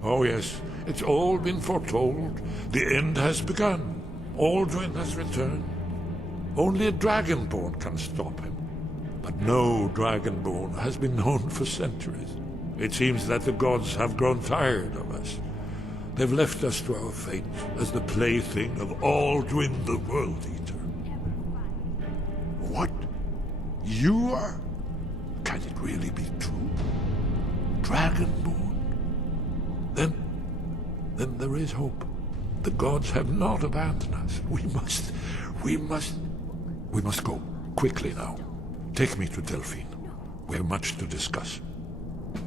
Oh yes, it's all been foretold. The end has begun. Alduin has returned. Only a dragonborn can stop him. But no dragonborn has been known for centuries. It seems that the gods have grown tired of us. They've left us to our fate as the plaything of Alduin the World Eater. What? You are? Can it really be true? Dragonborn? Then there is hope. The gods have not abandoned us. We must go quickly now. Take me to Delphine. We have much to discuss.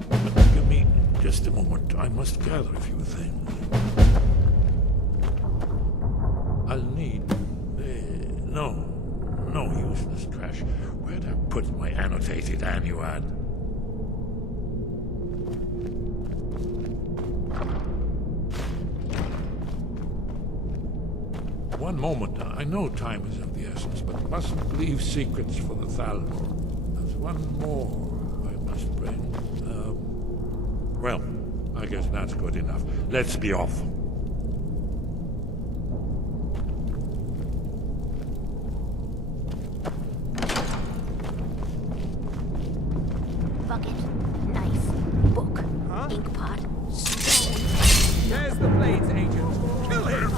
But give me just a moment. I must gather a few things. I'll need... No useless trash. Where'd I put my annotated annuad? One moment. I know time is of the essence, but mustn't leave secrets for the Thalmor. There's one more I must bring. Well, I guess that's good enough. Let's be off. Bucket, knife, book, ink pot, stone. There's the blades, agent. Kill him!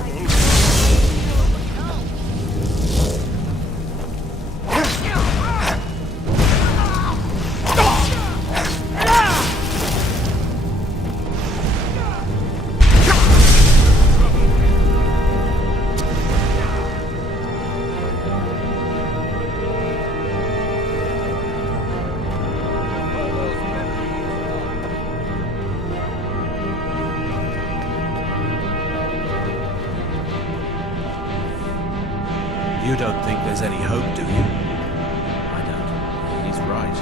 don't think there's any hope, do you? I don't. He's right.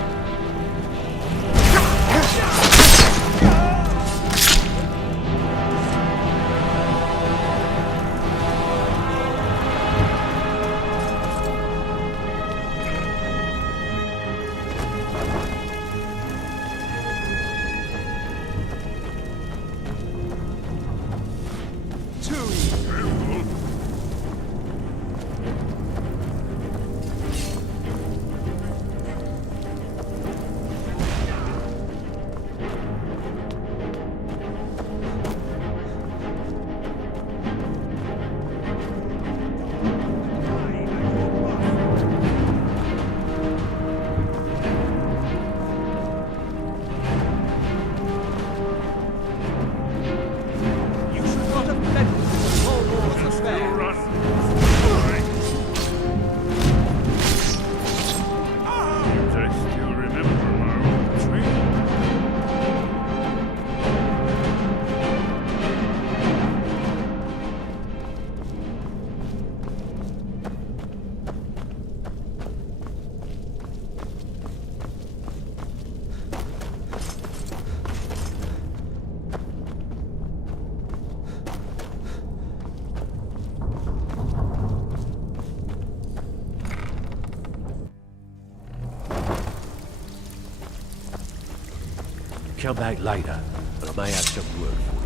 Come back later, and I may have some word for you.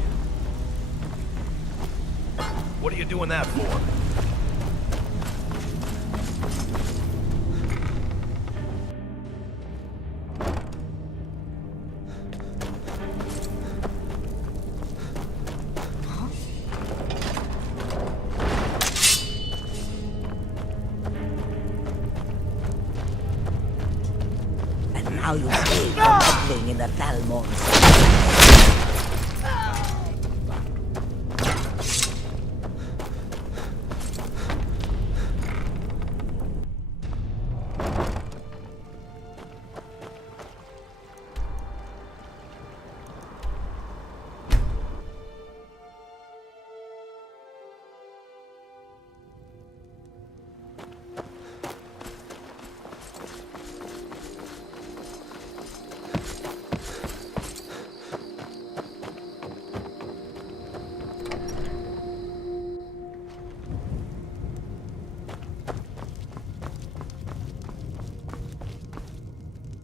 What are you doing that for? Now you stay meddling in the Talmon's.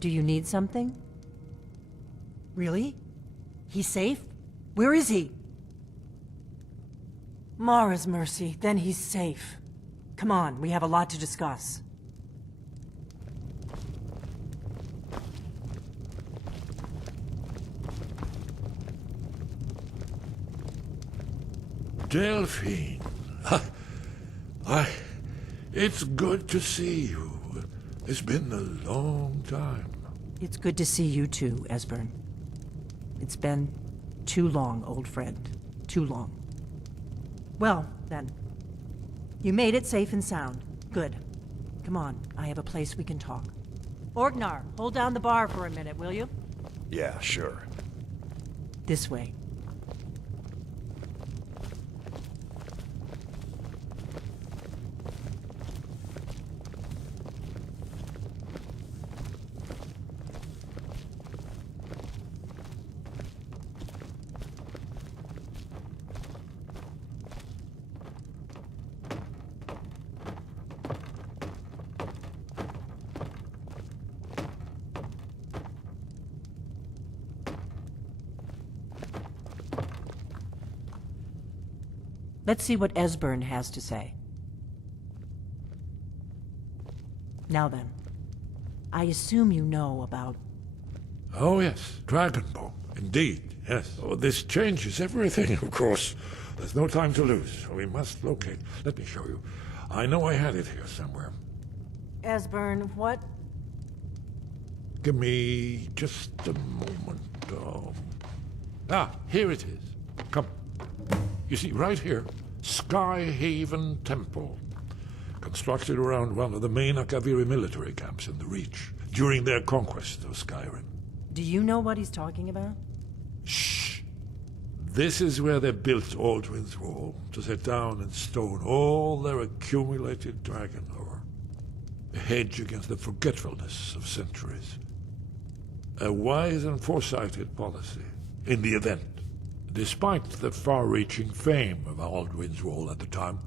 Do you need something? Really? He's safe? Where is he? Mara's mercy, then he's safe. Come on, we have a lot to discuss. Delphine. It's good to see you. It's been a long time. It's good to see you too, Esbern. It's been too long, old friend. Too long. Well, then. You made it safe and sound. Good. Come on, I have a place we can talk. Orgnar, hold down the bar for a minute, will you? Yeah, sure. This way. Let's see what Esbern has to say. Now then, I assume you know about... Oh yes, Dragonborn. Indeed, yes. Oh, this changes everything, of course. There's no time to lose. We must locate. Let me show you. I know I had it here somewhere. Esbern, what? Give me just a moment. Here it is. Come. You see, right here, Skyhaven Temple. Constructed around one of the main Akaviri military camps in the Reach, during their conquest of Skyrim. Do you know what he's talking about? Shh! This is where they built Alduin's Wall, to set down in stone all their accumulated dragon lore. A hedge against the forgetfulness of centuries. A wise and foresighted policy, in the event. Despite the far-reaching fame of Alduin's Wall at the time,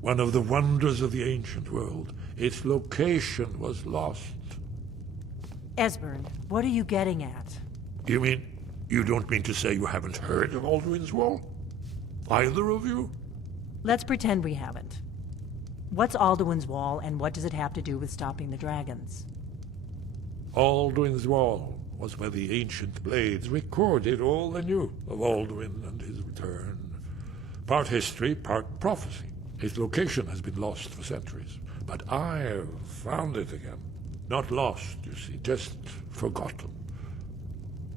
one of the wonders of the ancient world, its location was lost. Esbern, what are you getting at? You mean, you don't mean to say you haven't heard of Alduin's Wall? Either of you? Let's pretend we haven't. What's Alduin's Wall, and what does it have to do with stopping the dragons? Alduin's Wall was where the ancient blades recorded all they knew of Alduin and his return. Part history, part prophecy. Its location has been lost for centuries, but I've found it again. Not lost, you see, just forgotten.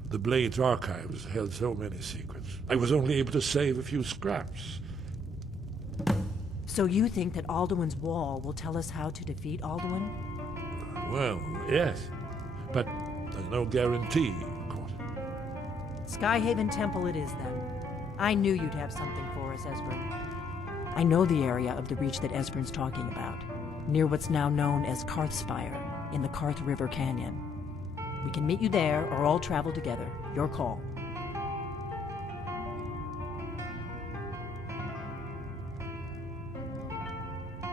The Blade's archives held so many secrets. I was only able to save a few scraps. So you think that Alduin's Wall will tell us how to defeat Alduin? Well, yes, but there's no guarantee, of course. Skyhaven Temple it is, then. I knew you'd have something for us, Esbern. I know the area of the Reach that Esbern's talking about, near what's now known as Karthspire, in the Karth River Canyon. We can meet you there, or all travel together. Your call.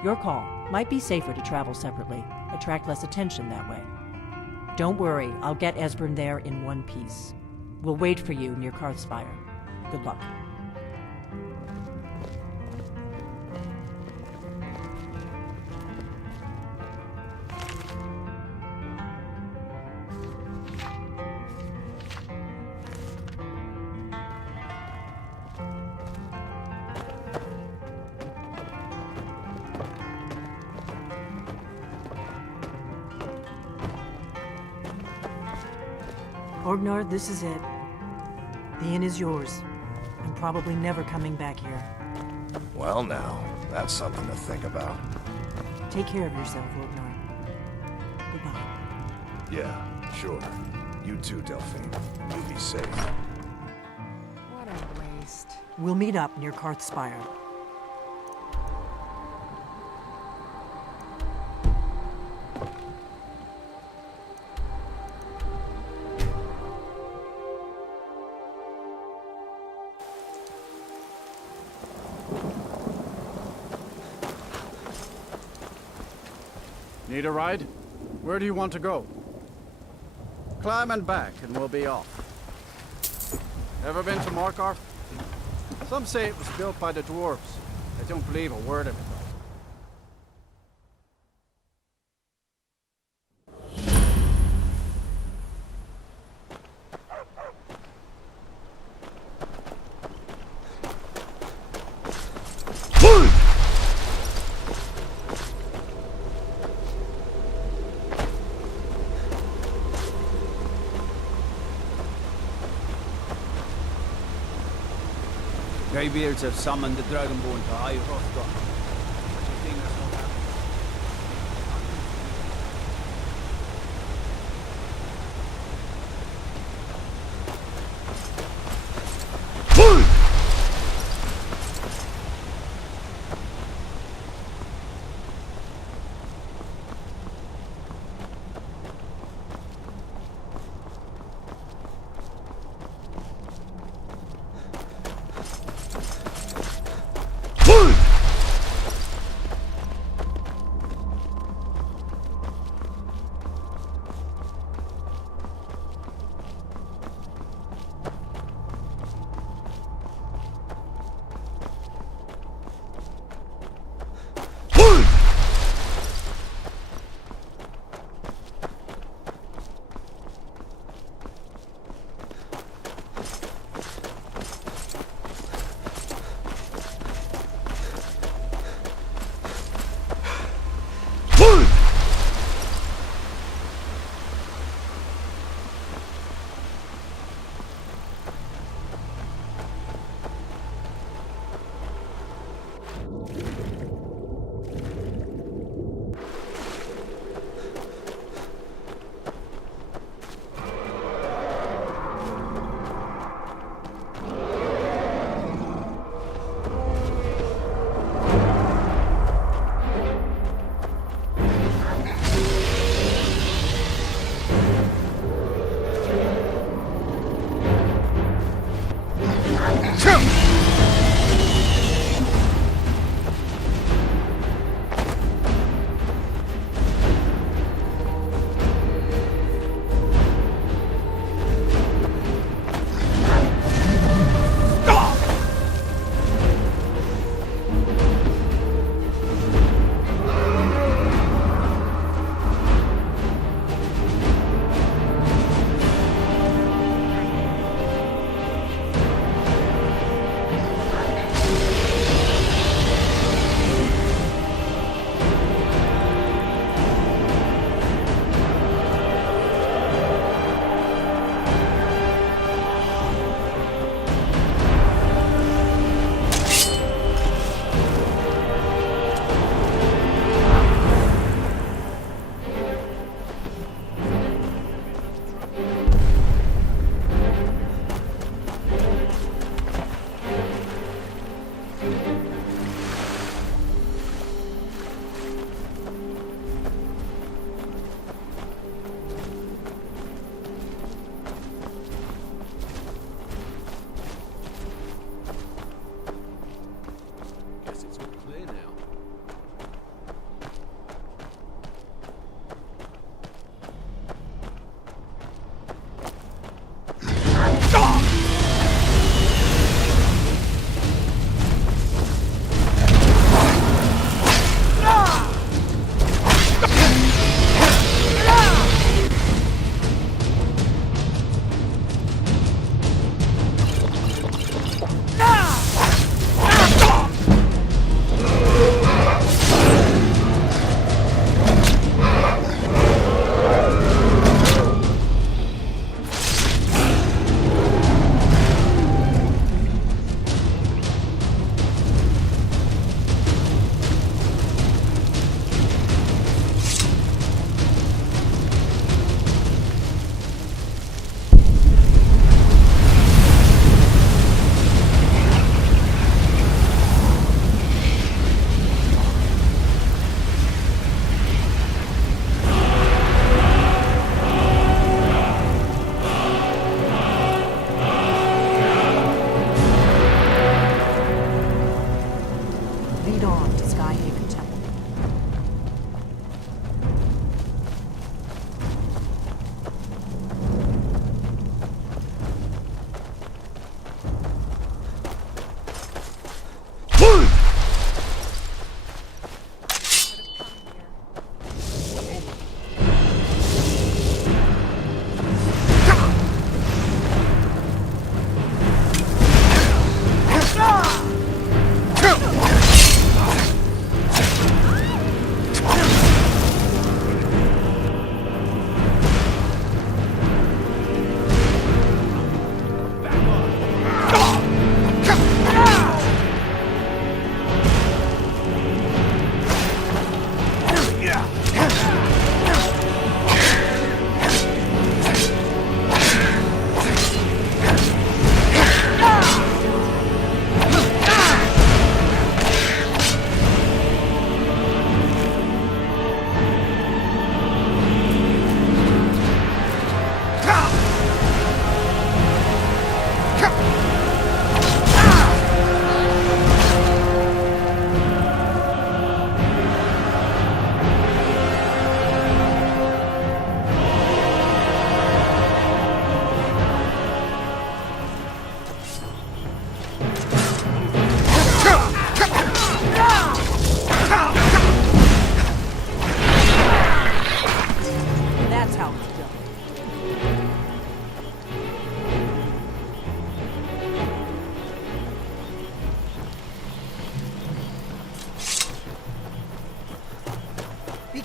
Your call. Might be safer to travel separately. Attract less attention that way. Don't worry, I'll get Esbern there in one piece. We'll wait for you near Karthspire. Good luck. Orgnar, this is it. The inn is yours. I'm probably never coming back here. Well now, that's something to think about. Take care of yourself, Orgnar. Goodbye. Yeah, sure. You too, Delphine. You be safe. What a waste. We'll meet up near Karthspire. Need a ride? Where do you want to go? Climb and back, and we'll be off. Ever been to Markarth? Some say it was built by the dwarves. I don't believe a word of it, though. Greybeards have summoned the Dragonborn to High Hrothgar. Such a thing has not happened.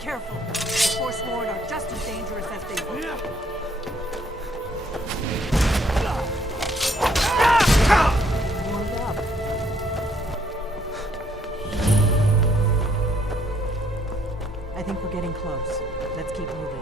careful. The Forsworn are just as dangerous as they were. Warmed up. I think we're getting close. Let's keep moving.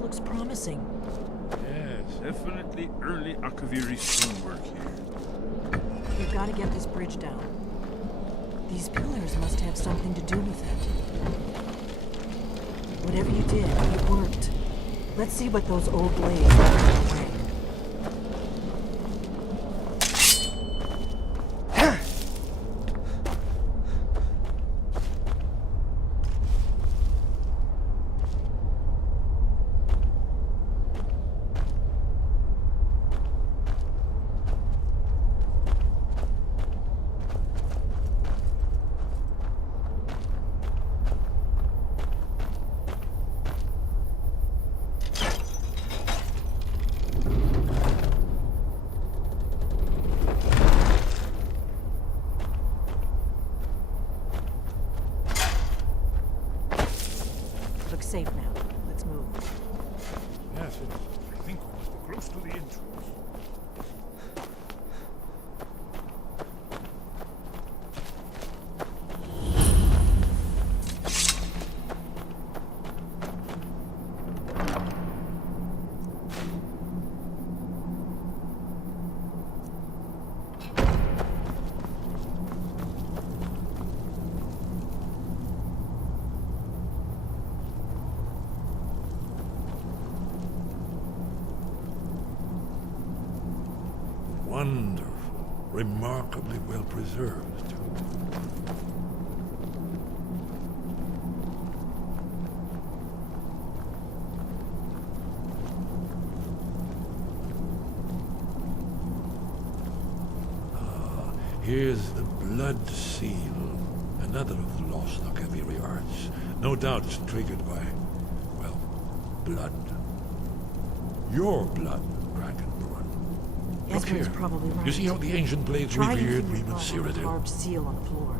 Looks promising. Yes, definitely early Akaviri stonework here. We've got to get this bridge down. These pillars must have something to do with it. Whatever you did, it worked. Let's see what those old blades are away. Safe now. Let's move. Yes, I think we must be close to the entrance. Wonderful. Remarkably well preserved, too. Ah, here's the blood seal. Another of the lost Akaviri arts. No doubt it's triggered by, well, blood. Your blood, Dragonborn. Look here. Probably right. You see how the ancient blades revered Reman Cyrodiil? Carved seal on the floor.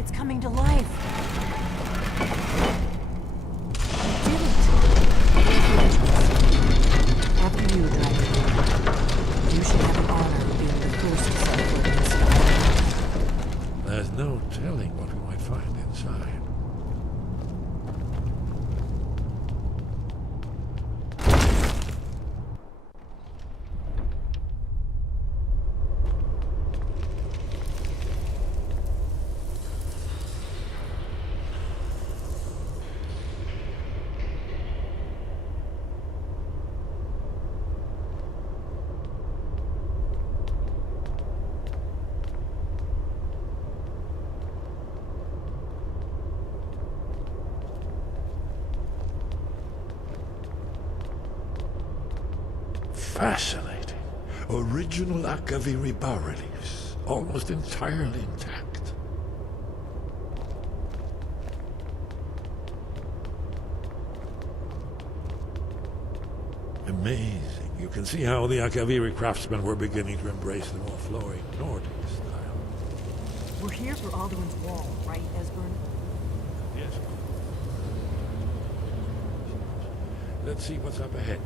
It's coming to life. You did it. After you, Dragonborn. You should have an honor of being the first to set foot inside. There's no telling what we might find inside. Fascinating. Original Akaviri bas-reliefs, almost entirely intact. Amazing. You can see how the Akaviri craftsmen were beginning to embrace the more flowing Nordic style. We're here for Alduin's wall, right, Esbern? Yes. Let's see what's up ahead.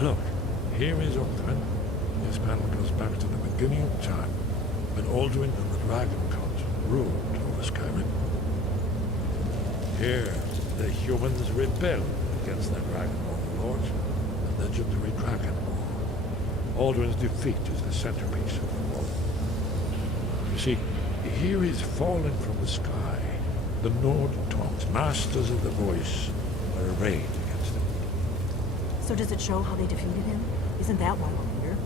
Look, here is Alduin. This panel goes back to the beginning of time, when Alduin and the Dragon Cult ruled over Skyrim. Here, the humans rebelled against their dragon overlords, the legendary Dragon War. Alduin's defeat is the centerpiece of the war. You see, here is fallen from the sky. The Nord Tongs, masters of the voice, are arrayed against him. So does it show how they defeated him? Isn't that why we're here?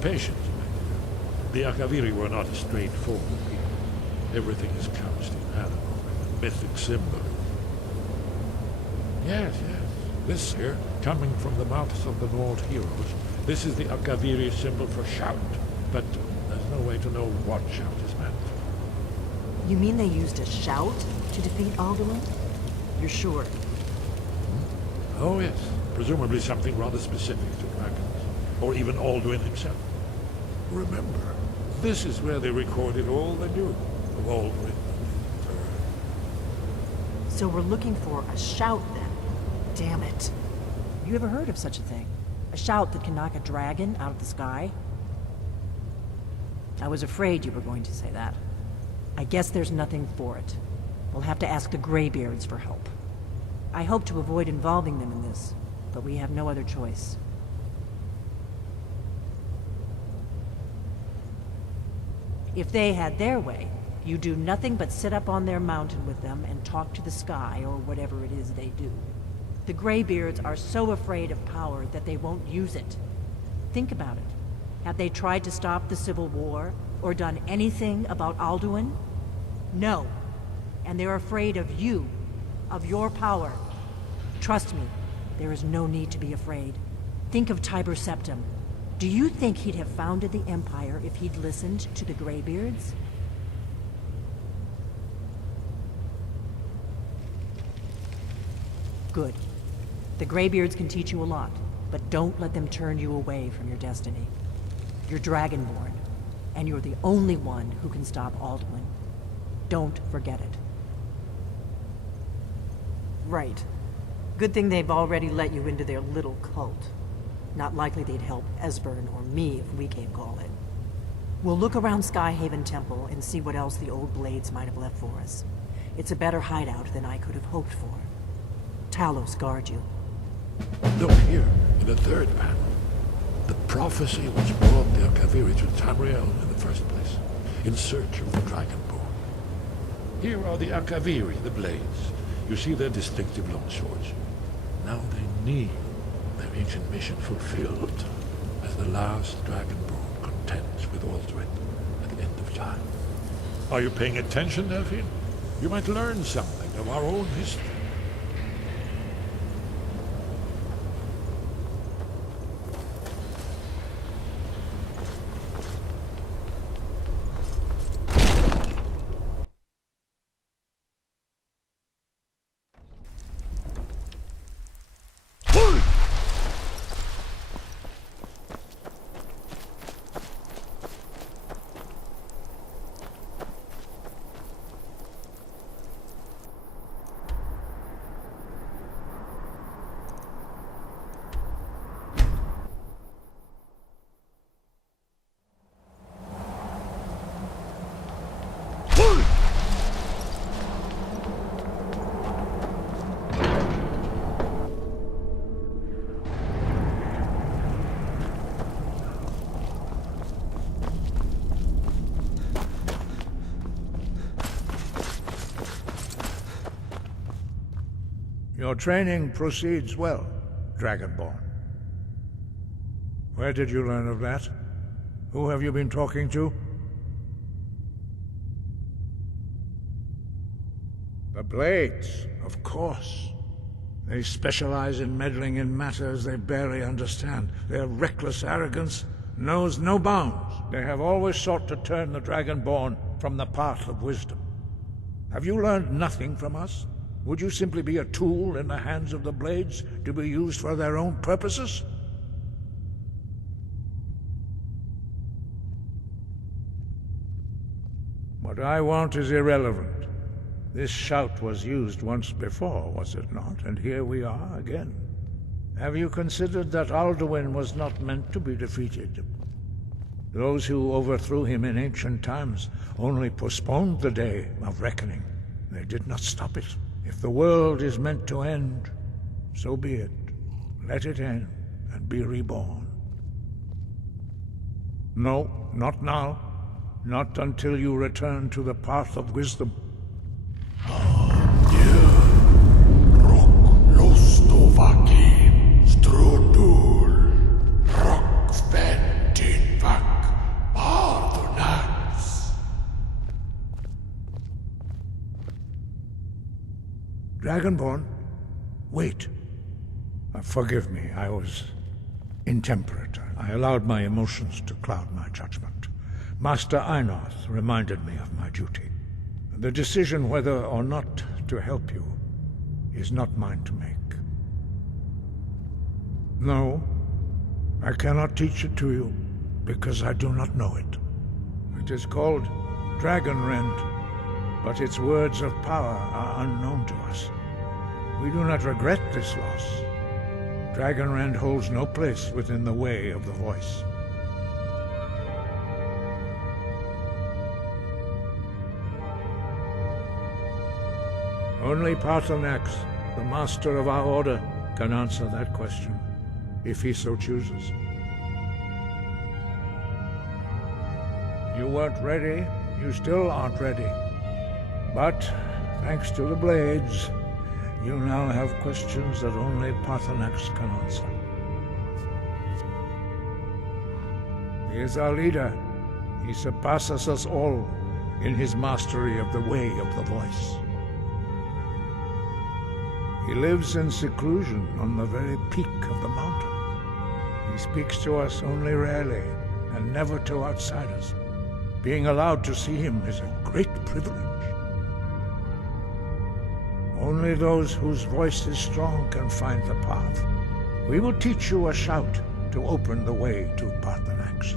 Patience, my dear. The Akaviri were not a straightforward people. Everything is couched in animal and mythic symbol. Yes. This here, coming from the mouths of the Nord heroes, this is the Akaviri symbol for shout. But there's no way to know what shout is meant. You mean they used a shout to defeat Alduin? You're sure? Oh yes, presumably something rather specific to dragons, or even Alduin himself. Remember, this is where they recorded all they knew of Alduin. So we're looking for a shout then. Damn it. You ever heard of such a thing? A shout that can knock a dragon out of the sky? I was afraid you were going to say that. I guess there's nothing for it. We'll have to ask the Greybeards for help. I hope to avoid involving them in this, but we have no other choice. If they had their way, you do nothing but sit up on their mountain with them and talk to the sky or whatever it is they do. The Greybeards are so afraid of power that they won't use it. Think about it. Have they tried to stop the Civil War or done anything about Alduin? No. And they're afraid of you, of your power. Trust me, there is no need to be afraid. Think of Tiber Septim. Do you think he'd have founded the Empire if he'd listened to the Greybeards? Good. The Greybeards can teach you a lot, but don't let them turn you away from your destiny. You're Dragonborn, and you're the only one who can stop Alduin. Don't forget it. Right. Good thing they've already let you into their little cult. Not likely they'd help Esbern or me if we came calling. We'll look around Skyhaven Temple and see what else the old blades might have left for us. It's a better hideout than I could have hoped for. Talos guard you. Look here, in the third panel. The prophecy which brought the Akaviri to Tamriel in the first place, in search of the Dragonborn. Here are the Akaviri, the blades. You see their distinctive long swords. Now they need their ancient mission fulfilled as the last Dragonborn contends with Alduin at the end of time. Are you paying attention, Delphine? You might learn something of our own history. Your training proceeds well, Dragonborn. Where did you learn of that? Who have you been talking to? The Blades, of course. They specialize in meddling in matters they barely understand. Their reckless arrogance knows no bounds. They have always sought to turn the Dragonborn from the path of wisdom. Have you learned nothing from us? Would you simply be a tool in the hands of the Blades to be used for their own purposes? What I want is irrelevant. This shout was used once before, was it not? And here we are again. Have you considered that Alduin was not meant to be defeated? Those who overthrew him in ancient times only postponed the day of reckoning. They did not stop it. If the world is meant to end, so be it. Let it end and be reborn. No, not now. Not until you return to the path of wisdom. Los Dovahkiin, Strudul, Rock Ventinvak, Bardonax. Dragonborn, wait. Forgive me, I was intemperate. I allowed my emotions to cloud my judgment. Master Einoth reminded me of my duty. The decision whether or not to help you is not mine to make. No, I cannot teach it to you, because I do not know it. It is called Dragonrend, but its words of power are unknown to us. We do not regret this loss. Dragonrend holds no place within the way of the voice. Only Paarthurnax, the master of our order, can answer that question, if he so chooses. You weren't ready, you still aren't ready. But, thanks to the Blades, you now have questions that only Paarthurnax can answer. He is our leader. He surpasses us all in his mastery of the way of the voice. He lives in seclusion on the very peak of the mountain. He speaks to us only rarely, and never to outsiders. Being allowed to see him is a great privilege. Only those whose voice is strong can find the path. We will teach you a shout to open the way to Paarthurnax.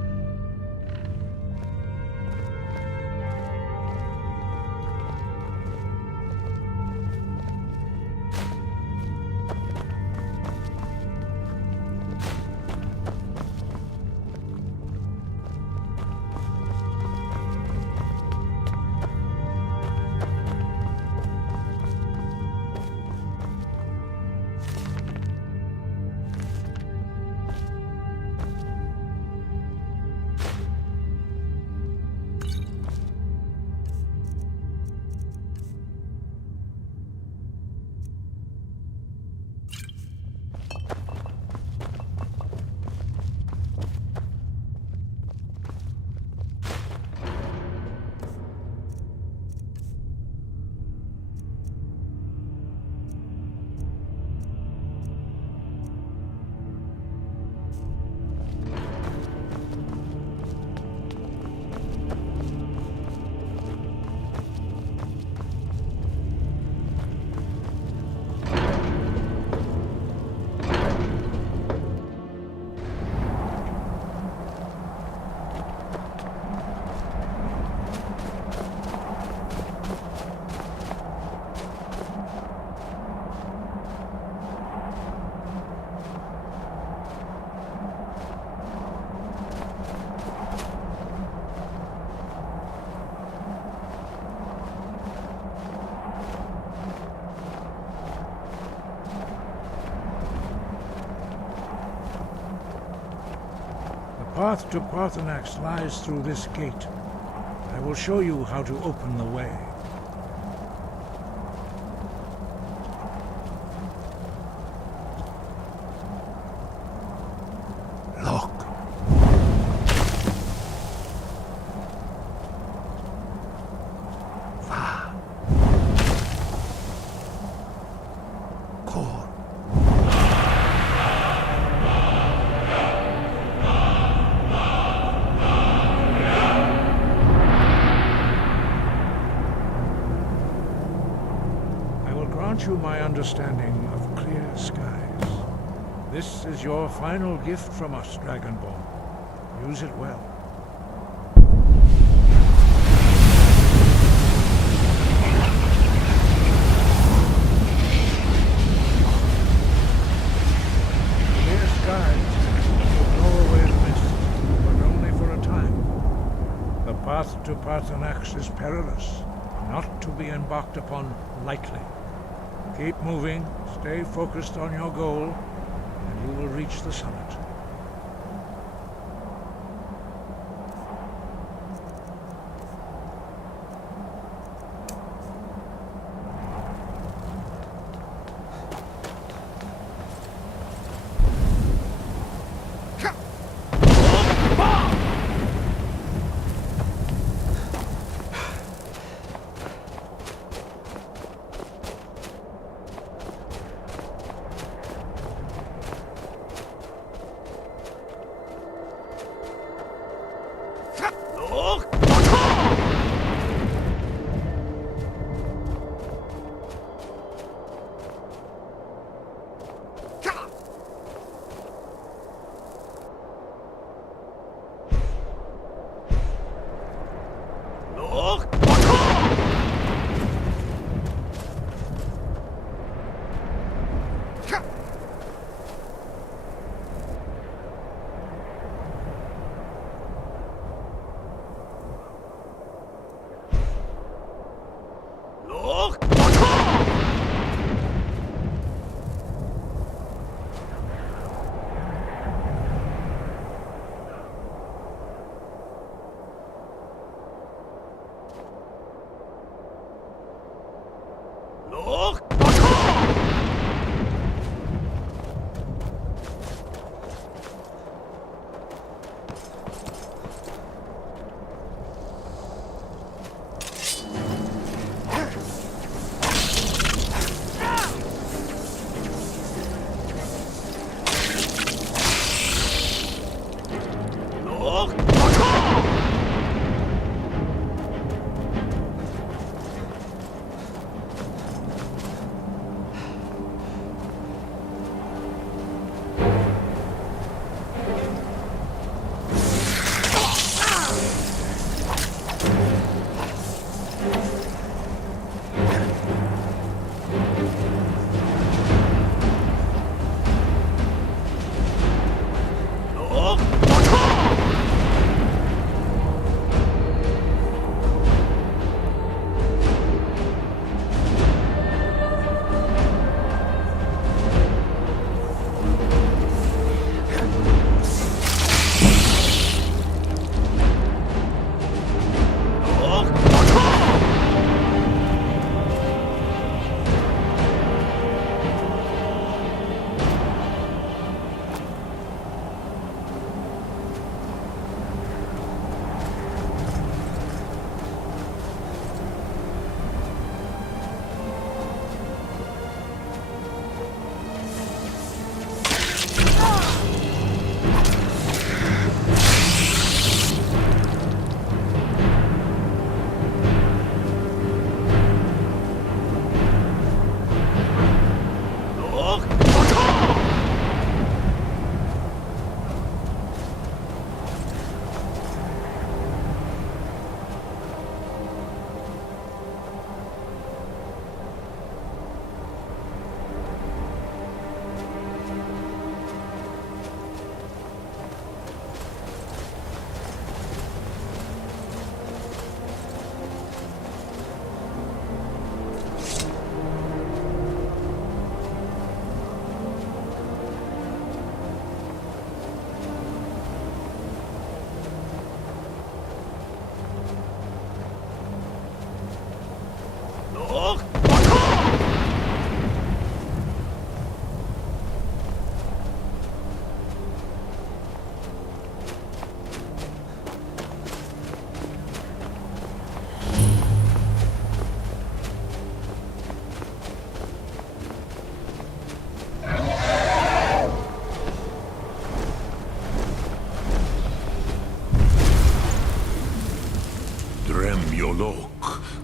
The path to Paarthurnax lies through this gate. I will show you how to open the way. you my understanding of clear skies. This is your final gift from us, Dragonborn. Use it well. Clear skies will blow away the mist, but only for a time. The path to Paarthurnax is perilous, not to be embarked upon lightly. Keep moving, stay focused on your goal, and you will reach the summit.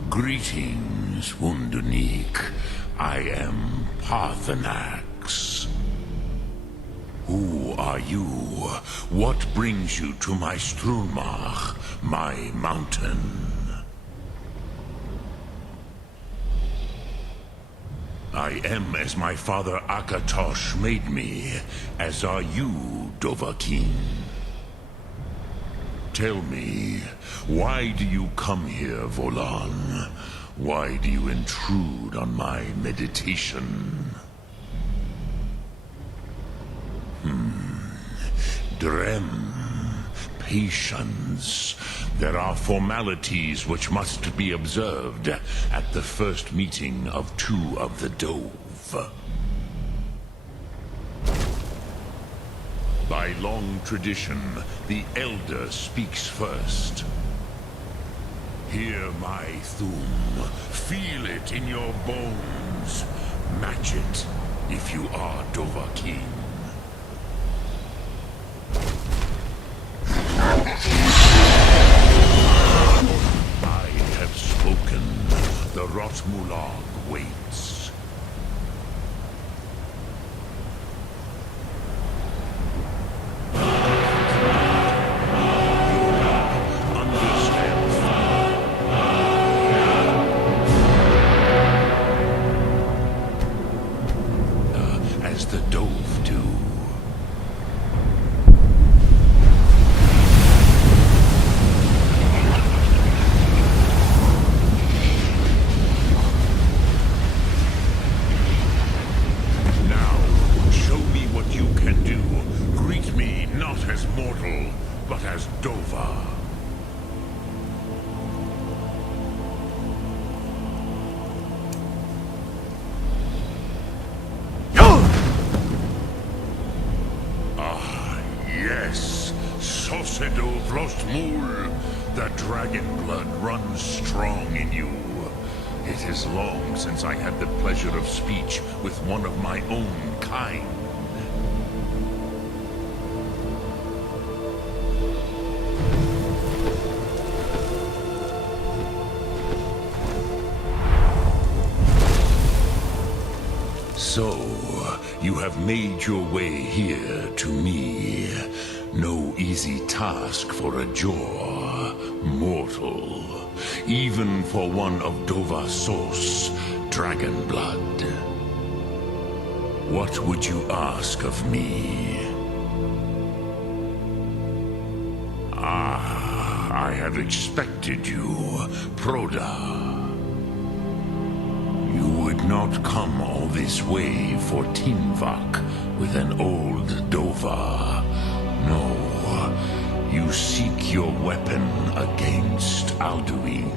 Greetings, Wundernik. I am Parthenax. Who are you? What brings you to my Strunmach, my mountain? I am as my father Akatosh made me, as are you, Dovahkiin. Tell me, why do you come here, Volan? Why do you intrude on my meditation? Drem. Patience. There are formalities which must be observed at the first meeting of two of the Dove. By long tradition, the Elder speaks first. Hear my Thum. Feel it in your bones. Match it if you are Dovahkiin. I have spoken. The Rotmulag waits. As the Dove do. The dragon blood runs strong in you. It is long since I had the pleasure of speech with one of my own kind. So, you have made your way here to me. No easy task for a Jor, mortal. Even for one of Dovahsos, dragon blood. What would you ask of me? I had expected you, Proda. You would not come all this way for Tinvak with an old Dova. No, you seek your weapon against Alduin.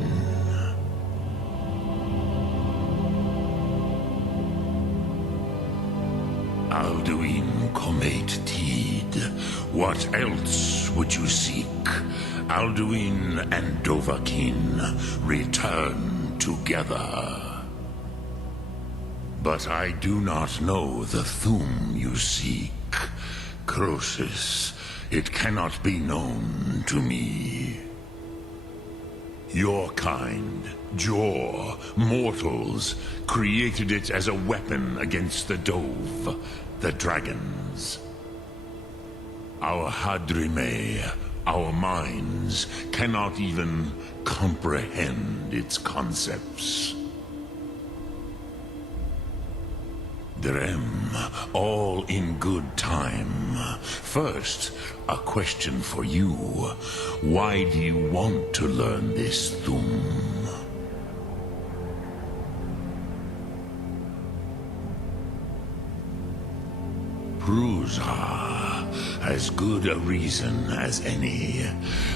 Alduin Comate Teed. What else would you seek? Alduin and Dovahkiin return together. But I do not know the Thum you seek. Croesus, it cannot be known to me. Your kind, Jor, mortals, created it as a weapon against the Dove, the dragons. Our Hadrime, our minds, cannot even comprehend its concepts. Drem, all in good time. First, a question for you. Why do you want to learn this Thum? Prusa, as good a reason as any.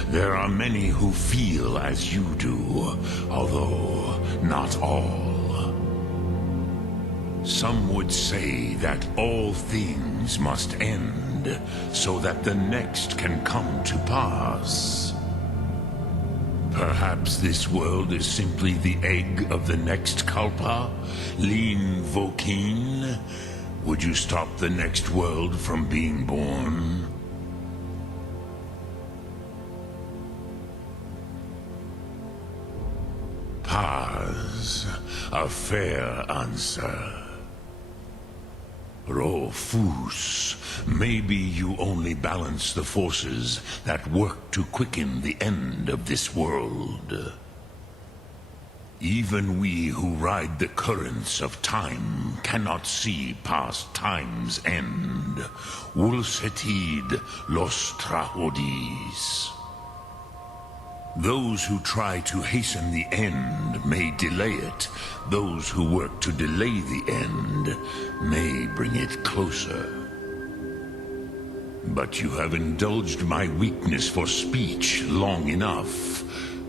There are many who feel as you do, although not all. Some would say that all things must end, so that the next can come to pass. Perhaps this world is simply the egg of the next Kalpa, Lean Vokin. Would you stop the next world from being born? Has a fair answer. Rofus, maybe you only balance the forces that work to quicken the end of this world. Even we who ride the currents of time cannot see past time's end. Wulsetid los trahodis. Those who try to hasten the end may delay it. Those who work to delay the end may bring it closer. But you have indulged my weakness for speech long enough.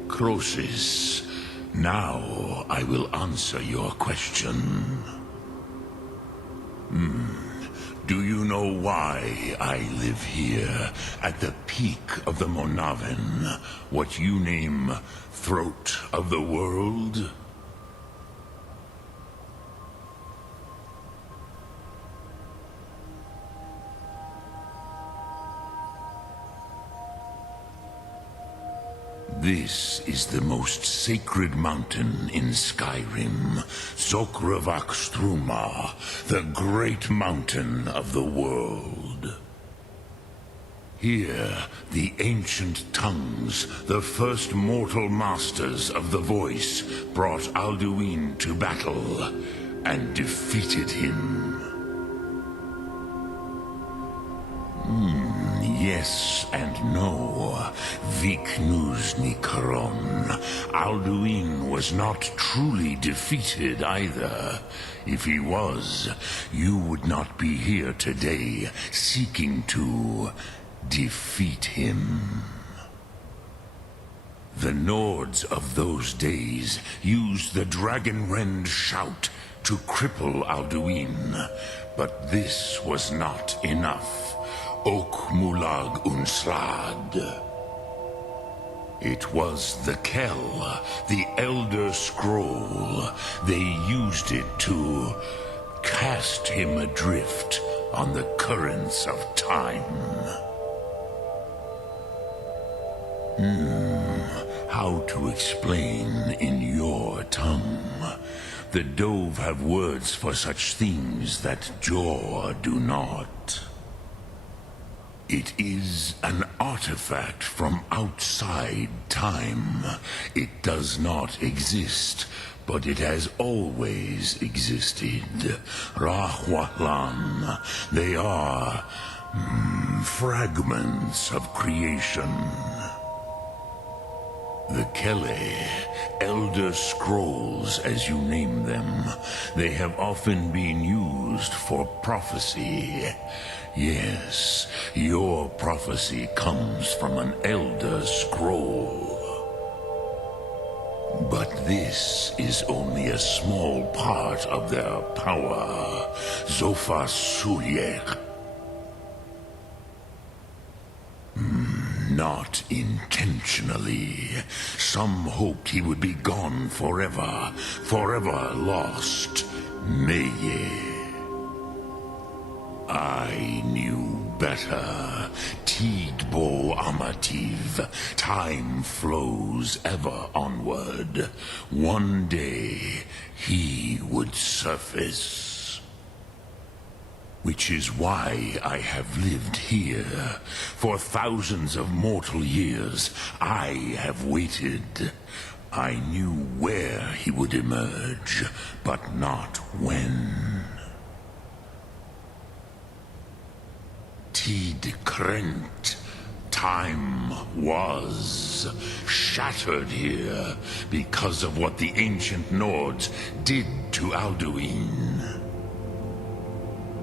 Croesus, now I will answer your question. Do you know why I live here, at the peak of the Monaven, what you name throat of the world? This is the most sacred mountain in Skyrim, Zokravakstruma, the great mountain of the world. Here, the ancient tongues, the first mortal masters of the voice, brought Alduin to battle and defeated him. Yes and no. Viknusni Karon. Alduin was not truly defeated either. If he was, you would not be here today seeking to defeat him. The Nords of those days used the Dragonrend shout to cripple Alduin, but this was not enough. Ok Mulag Unslad. It was the Kell, the Elder Scroll. They used it to cast him adrift on the currents of time. How to explain in your tongue? The Dove have words for such things that Jor do not. It is an artifact from outside time. It does not exist, but it has always existed. Rahwahlan. They are fragments of creation. The Kele, Elder Scrolls as you name them, they have often been used for prophecy. Yes, your prophecy comes from an Elder Scroll. But this is only a small part of their power. Zofa Suyek. Not intentionally. Some hoped he would be gone forever, forever lost. Meye. I knew better. Tidbo Amativ. Time flows ever onward. One day, he would surface. Which is why I have lived here. For thousands of mortal years, I have waited. I knew where he would emerge, but not when. Tid Krent. Time was shattered here because of what the ancient Nords did to Alduin.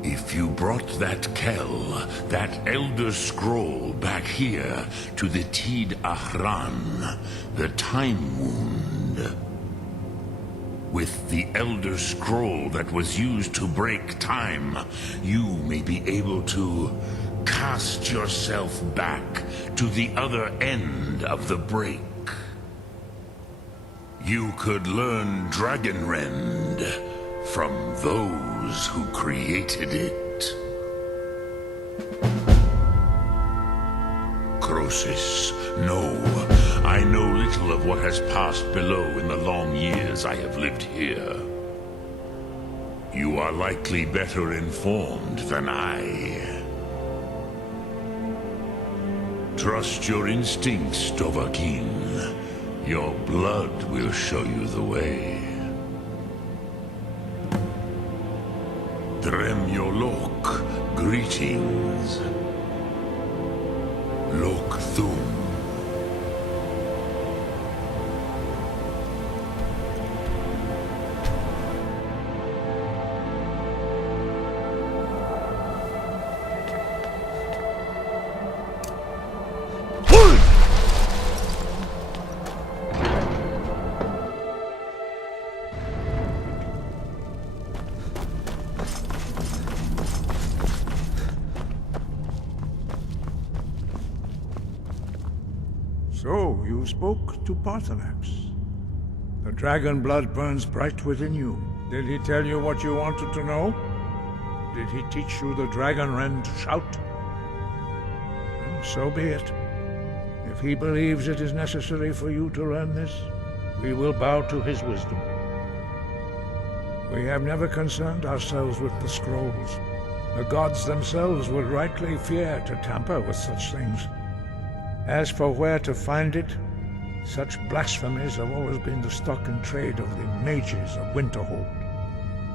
If you brought that Kell, that Elder Scroll back here to the Tid Ahran, the Time Wound, with the Elder Scroll that was used to break time, you may be able to cast yourself back to the other end of the break. You could learn Dragonrend from those who created it. Croesus, no. I know little of what has passed below in the long years I have lived here. You are likely better informed than I. Trust your instincts, Dovahkiin. Your blood will show you the way. Dremyolok, greetings. Lok Thum. So, you spoke to Paarthurnax. The dragon blood burns bright within you. Did he tell you what you wanted to know? Did he teach you the dragon rend shout? Well, so be it. If he believes it is necessary for you to learn this, we will bow to his wisdom. We have never concerned ourselves with the scrolls. The gods themselves would rightly fear to tamper with such things. As for where to find it, such blasphemies have always been the stock and trade of the mages of Winterhold.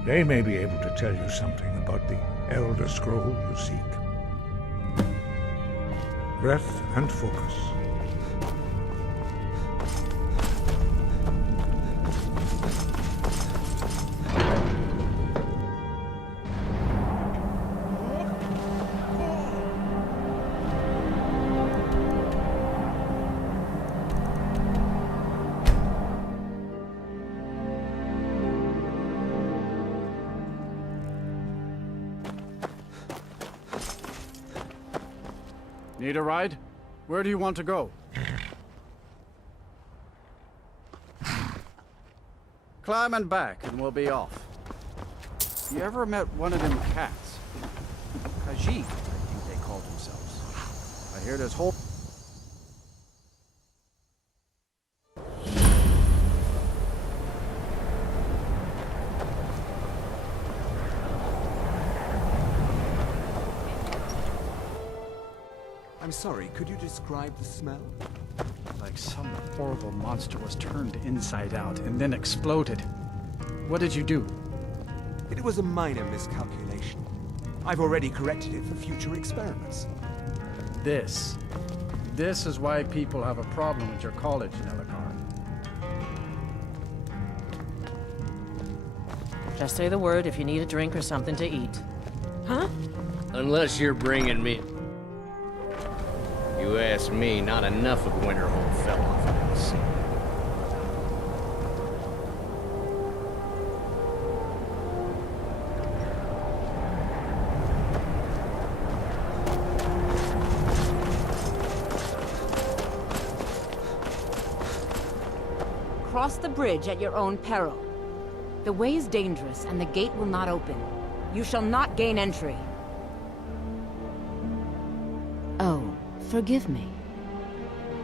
They may be able to tell you something about the Elder Scroll you seek. Breath and focus. Need a ride? Where do you want to go? Climb and back, and we'll be off. You ever met one of them cats? Khajiit, I think they called themselves. I hear there's whole... I'm sorry, could you describe the smell? Like some horrible monster was turned inside out and then exploded. What did you do? It was a minor miscalculation. I've already corrected it for future experiments. This is why people have a problem with your college, Nellikar. Just say the word if you need a drink or something to eat. Huh? Unless you're bringing me... You ask me, not enough of Winterhold fell off of this. Cross the bridge at your own peril. The way is dangerous, and the gate will not open. You shall not gain entry. Oh, forgive me.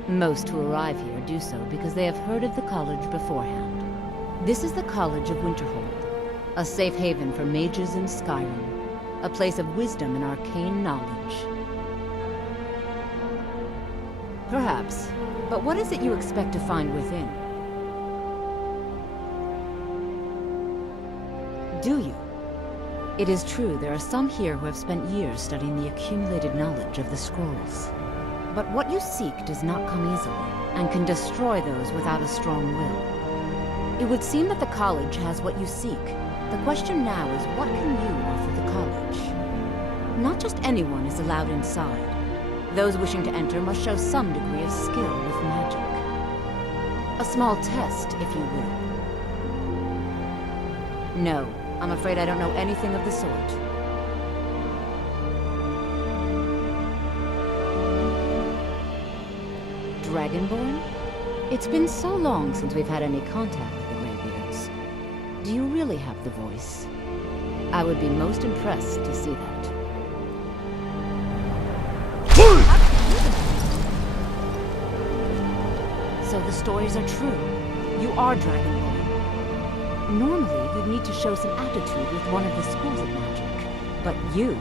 Most who arrive here do so because they have heard of the college beforehand. This is the College of Winterhold, a safe haven for mages in Skyrim, a place of wisdom and arcane knowledge. Perhaps, but what is it you expect to find within? Do you? It is true there are some here who have spent years studying the accumulated knowledge of the scrolls. But what you seek does not come easily, and can destroy those without a strong will. It would seem that the college has what you seek. The question now is, what can you offer the college? Not just anyone is allowed inside. Those wishing to enter must show some degree of skill with magic. A small test, if you will. No, I'm afraid I don't know anything of the sort. Dragonborn? It's been so long since we've had any contact with the Greybeards. Do you really have the voice? I would be most impressed to see that. So the stories are true. You are Dragonborn. Normally, you'd need to show some aptitude with one of the schools of magic. But you...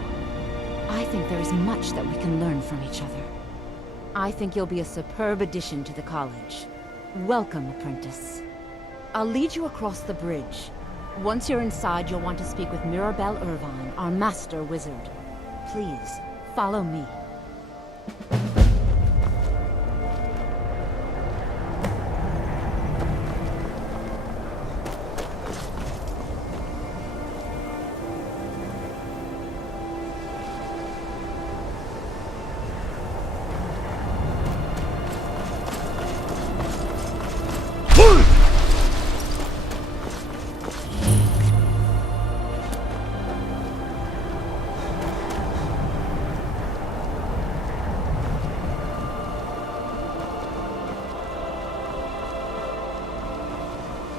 I think there is much that we can learn from each other. I think you'll be a superb addition to the college. Welcome, apprentice. I'll lead you across the bridge. Once you're inside, you'll want to speak with Mirabelle Irvine, our master wizard. Please, follow me.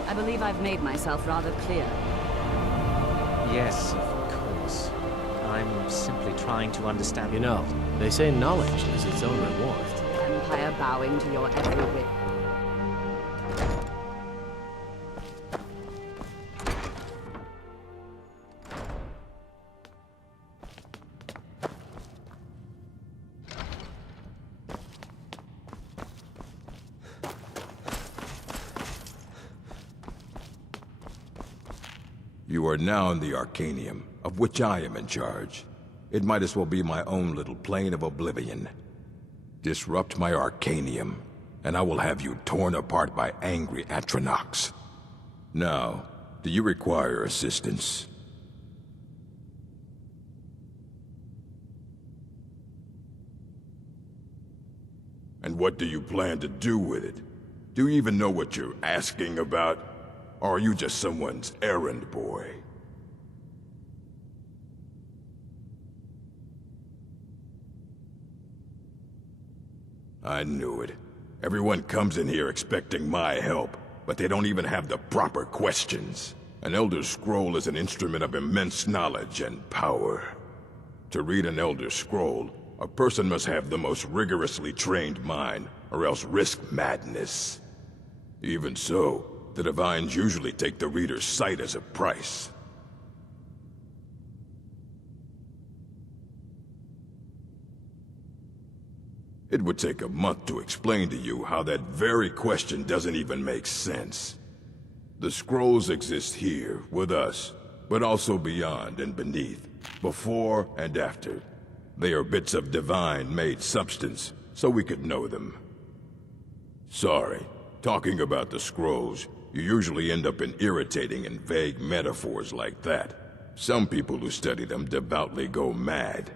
I believe I've made myself rather clear. Yes, of course. I'm simply trying to understand. You know, they say knowledge is its own reward. Empire bowing to your every whim. You are now in the Arcanium, of which I am in charge. It might as well be my own little plane of oblivion. Disrupt my Arcanium, and I will have you torn apart by angry Atronachs. Now, do you require assistance? And what do you plan to do with it? Do you even know what you're asking about? Or are you just someone's errand boy? I knew it. Everyone comes in here expecting my help, but they don't even have the proper questions. An Elder Scroll is an instrument of immense knowledge and power. To read an Elder Scroll, a person must have the most rigorously trained mind, or else risk madness. Even so, the Divines usually take the reader's sight as a price. It would take a month to explain to you how that very question doesn't even make sense. The scrolls exist here, with us, but also beyond and beneath, before and after. They are bits of divine-made substance, so we could know them. Sorry, talking about the scrolls, you usually end up in irritating and vague metaphors like that. Some people who study them devoutly go mad.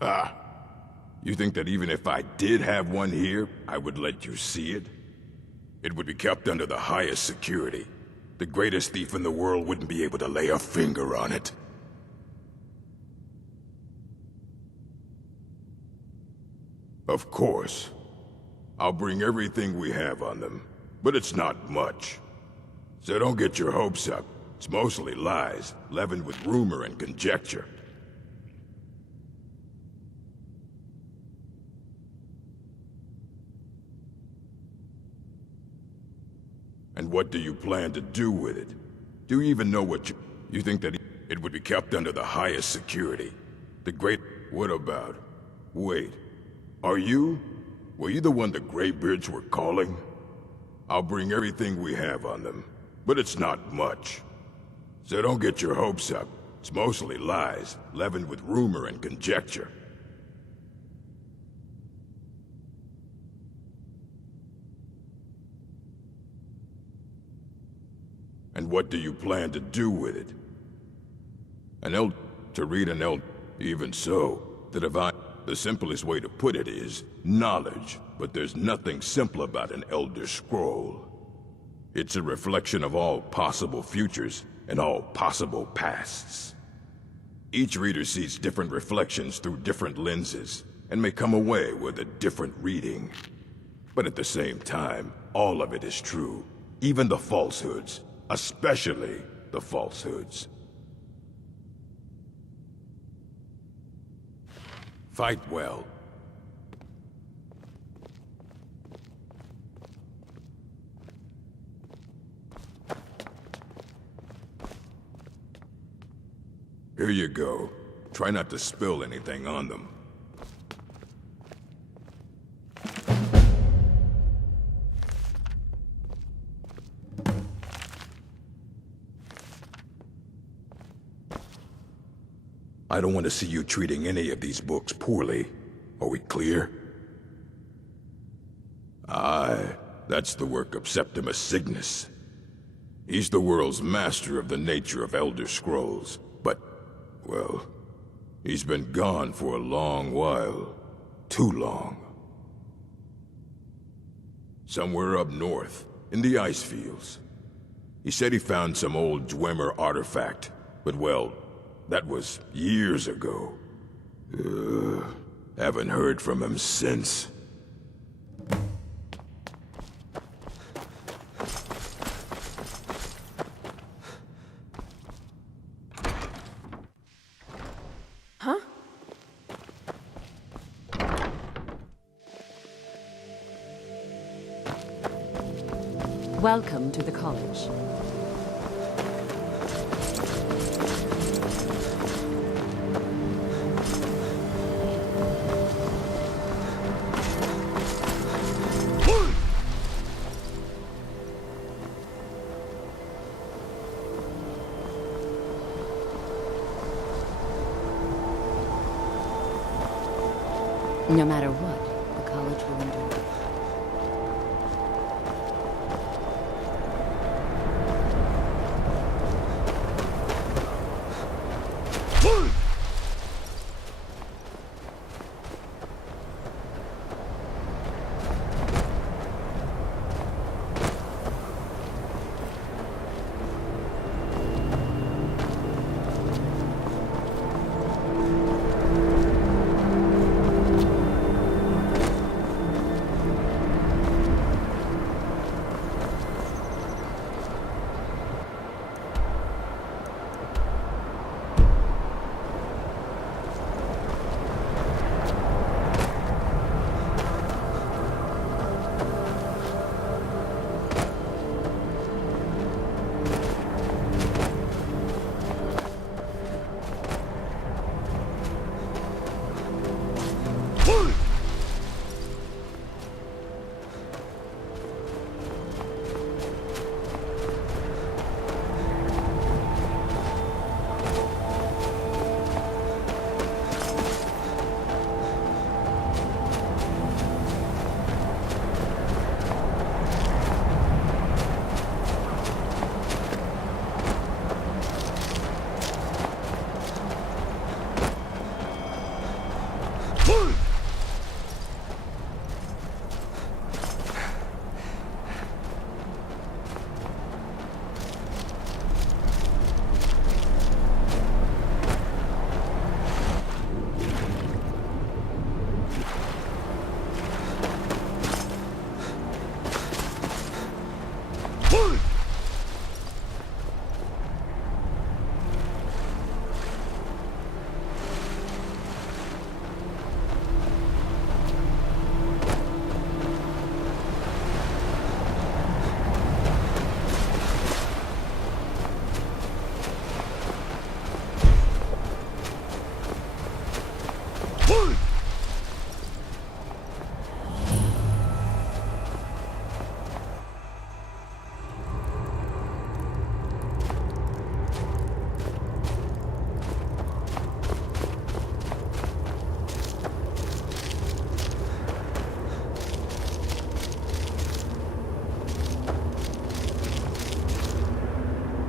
Ah, you think that even if I did have one here, I would let you see it? It would be kept under the highest security. The greatest thief in the world wouldn't be able to lay a finger on it. Of course. I'll bring everything we have on them. But it's not much. So don't get your hopes up. It's mostly lies, leavened with rumor and conjecture. And what do you plan to do with it? Do you even know what you think that it would be kept under the highest security? The great... What about? Wait. Are you? Were you the one the Greybeards were calling? I'll bring everything we have on them, but it's not much. So don't get your hopes up. It's mostly lies, leavened with rumor and conjecture. And what do you plan to do with it? To read an even so, the divine... The simplest way to put it is knowledge, but there's nothing simple about an Elder Scroll. It's a reflection of all possible futures and all possible pasts. Each reader sees different reflections through different lenses, and may come away with a different reading. But at the same time, all of it is true, even the falsehoods, especially the falsehoods. Fight well. Here you go. Try not to spill anything on them. I don't want to see you treating any of these books poorly. Are we clear? Aye, that's the work of Septimus Signus. He's the world's master of the nature of Elder Scrolls, but, well, he's been gone for a long while. Too long. Somewhere up north, in the ice fields. He said he found some old Dwemer artifact, but well, that was years ago. Haven't heard from him since. Huh? Welcome to the college. No matter what, the college will endure.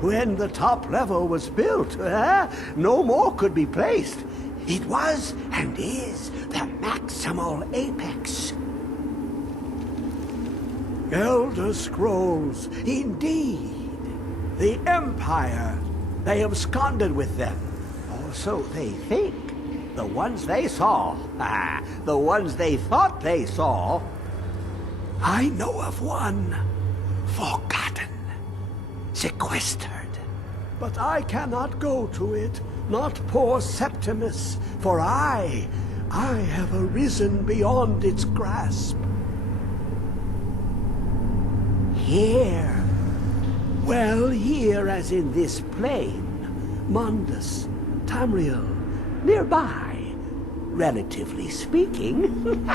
When the top level was built, no more could be placed. It was and is the maximal apex. Elder Scrolls, indeed. The Empire. They absconded with them. Or so they think. The ones they saw. The ones they thought they saw. I know of one. Forgotten. Sequestered. But I cannot go to it, not poor Septimus, for I have arisen beyond its grasp. Here, well, here as in this plain, Mundus, Tamriel, nearby, relatively speaking.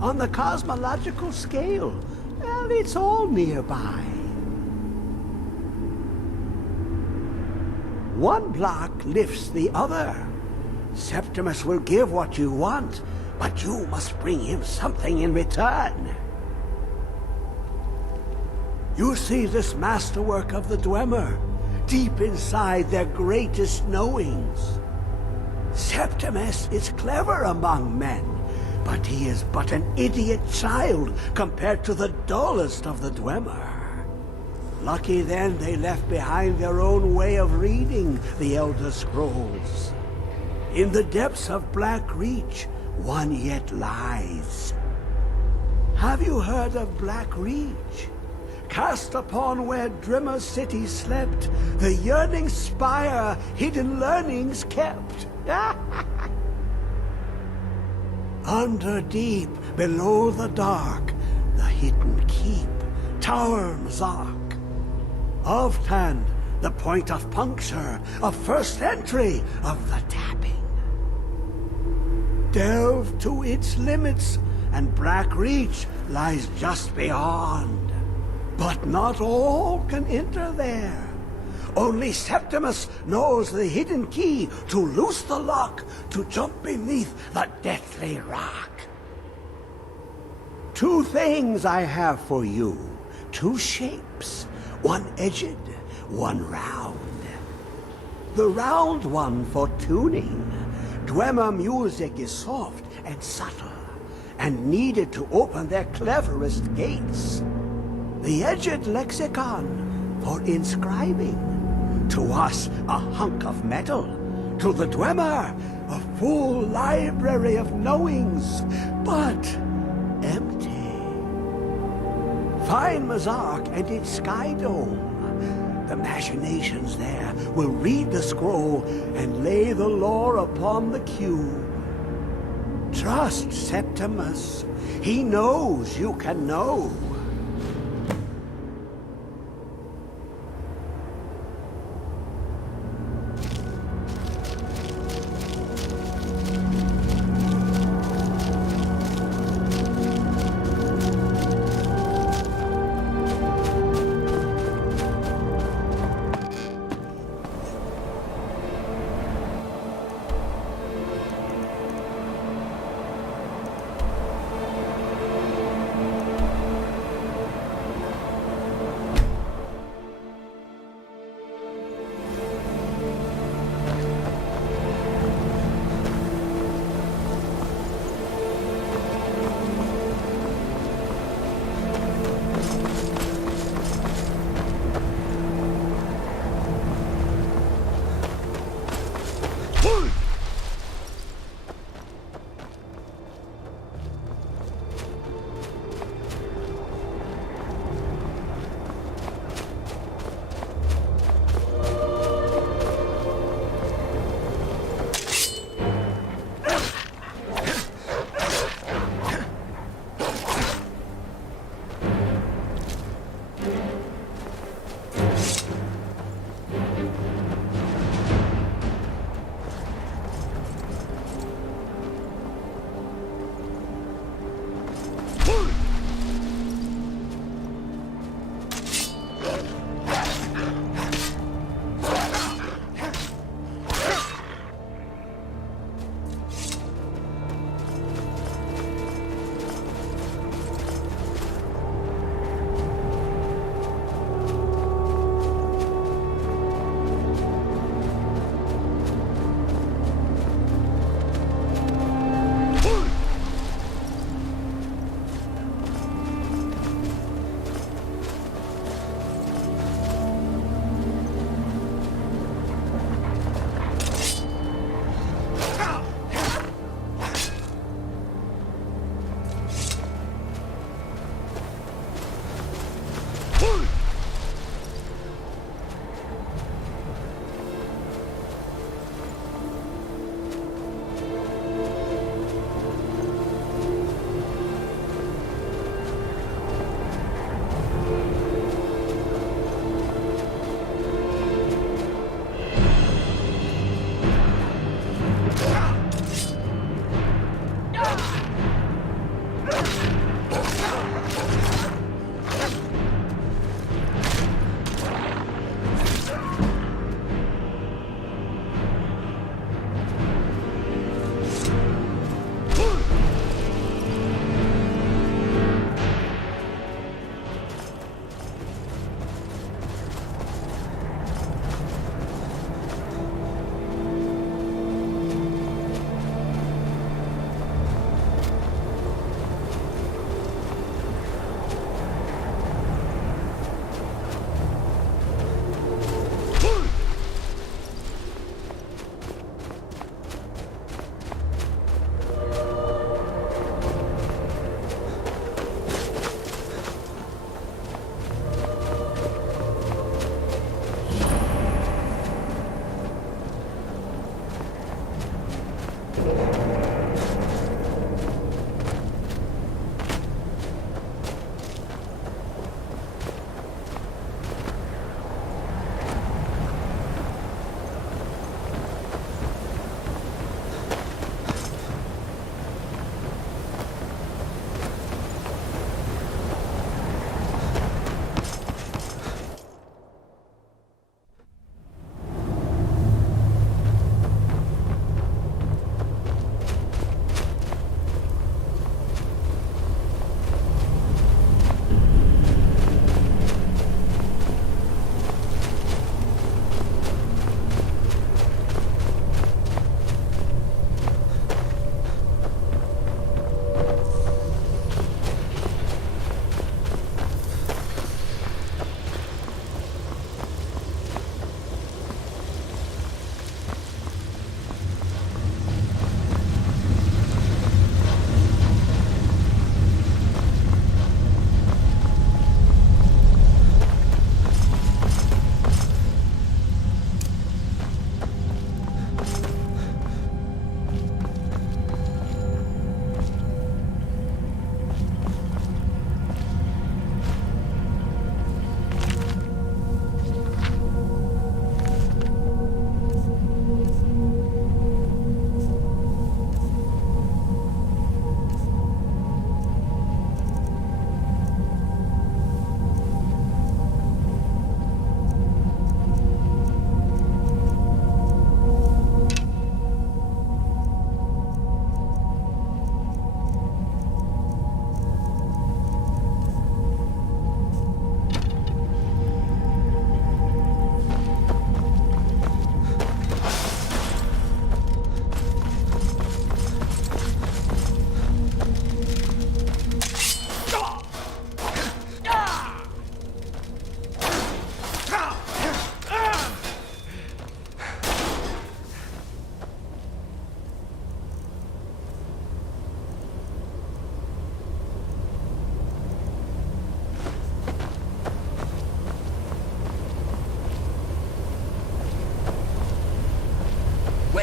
On the cosmological scale, well, it's all nearby. One block lifts the other. Septimus will give what you want, but you must bring him something in return. You see this masterwork of the Dwemer, deep inside their greatest knowings. Septimus is clever among men, but he is but an idiot child compared to the dullest of the Dwemer. Lucky then they left behind their own way of reading the Elder Scrolls. In the depths of Black Reach, one yet lies. Have you heard of Black Reach? Cast upon where Drimmer City slept, the yearning spire hidden learnings kept. Under deep, below the dark, the hidden keep, Tower Mzark. Of Tand, the point of puncture, of first entry, of the tapping. Delve to its limits, and Black Reach lies just beyond. But not all can enter there. Only Septimus knows the hidden key to loose the lock, to jump beneath the deathly rock. Two things I have for you. Two shapes. One edged, one round. The round one for tuning. Dwemer music is soft and subtle, and needed to open their cleverest gates. The edged lexicon for inscribing. To us, a hunk of metal. To the Dwemer, a full library of knowings, but empty. Find Mzark and its sky dome. The machinations there will read the scroll and lay the lore upon the cube. Trust Septimus. He knows you can know.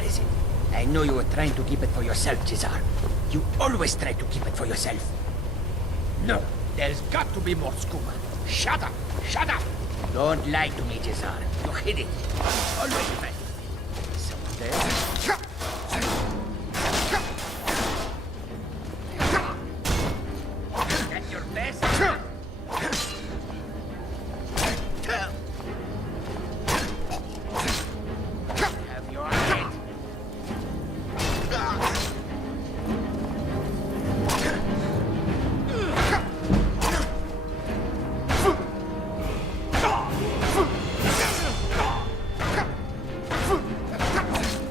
Where is it? I know you were trying to keep it for yourself, Cesar. You always try to keep it for yourself. No, there's got to be more skooma. Shut up! Shut up! Don't lie to me, Cesar. You hid it. Always right. Someone there? That's your best? Have your head.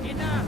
Enough!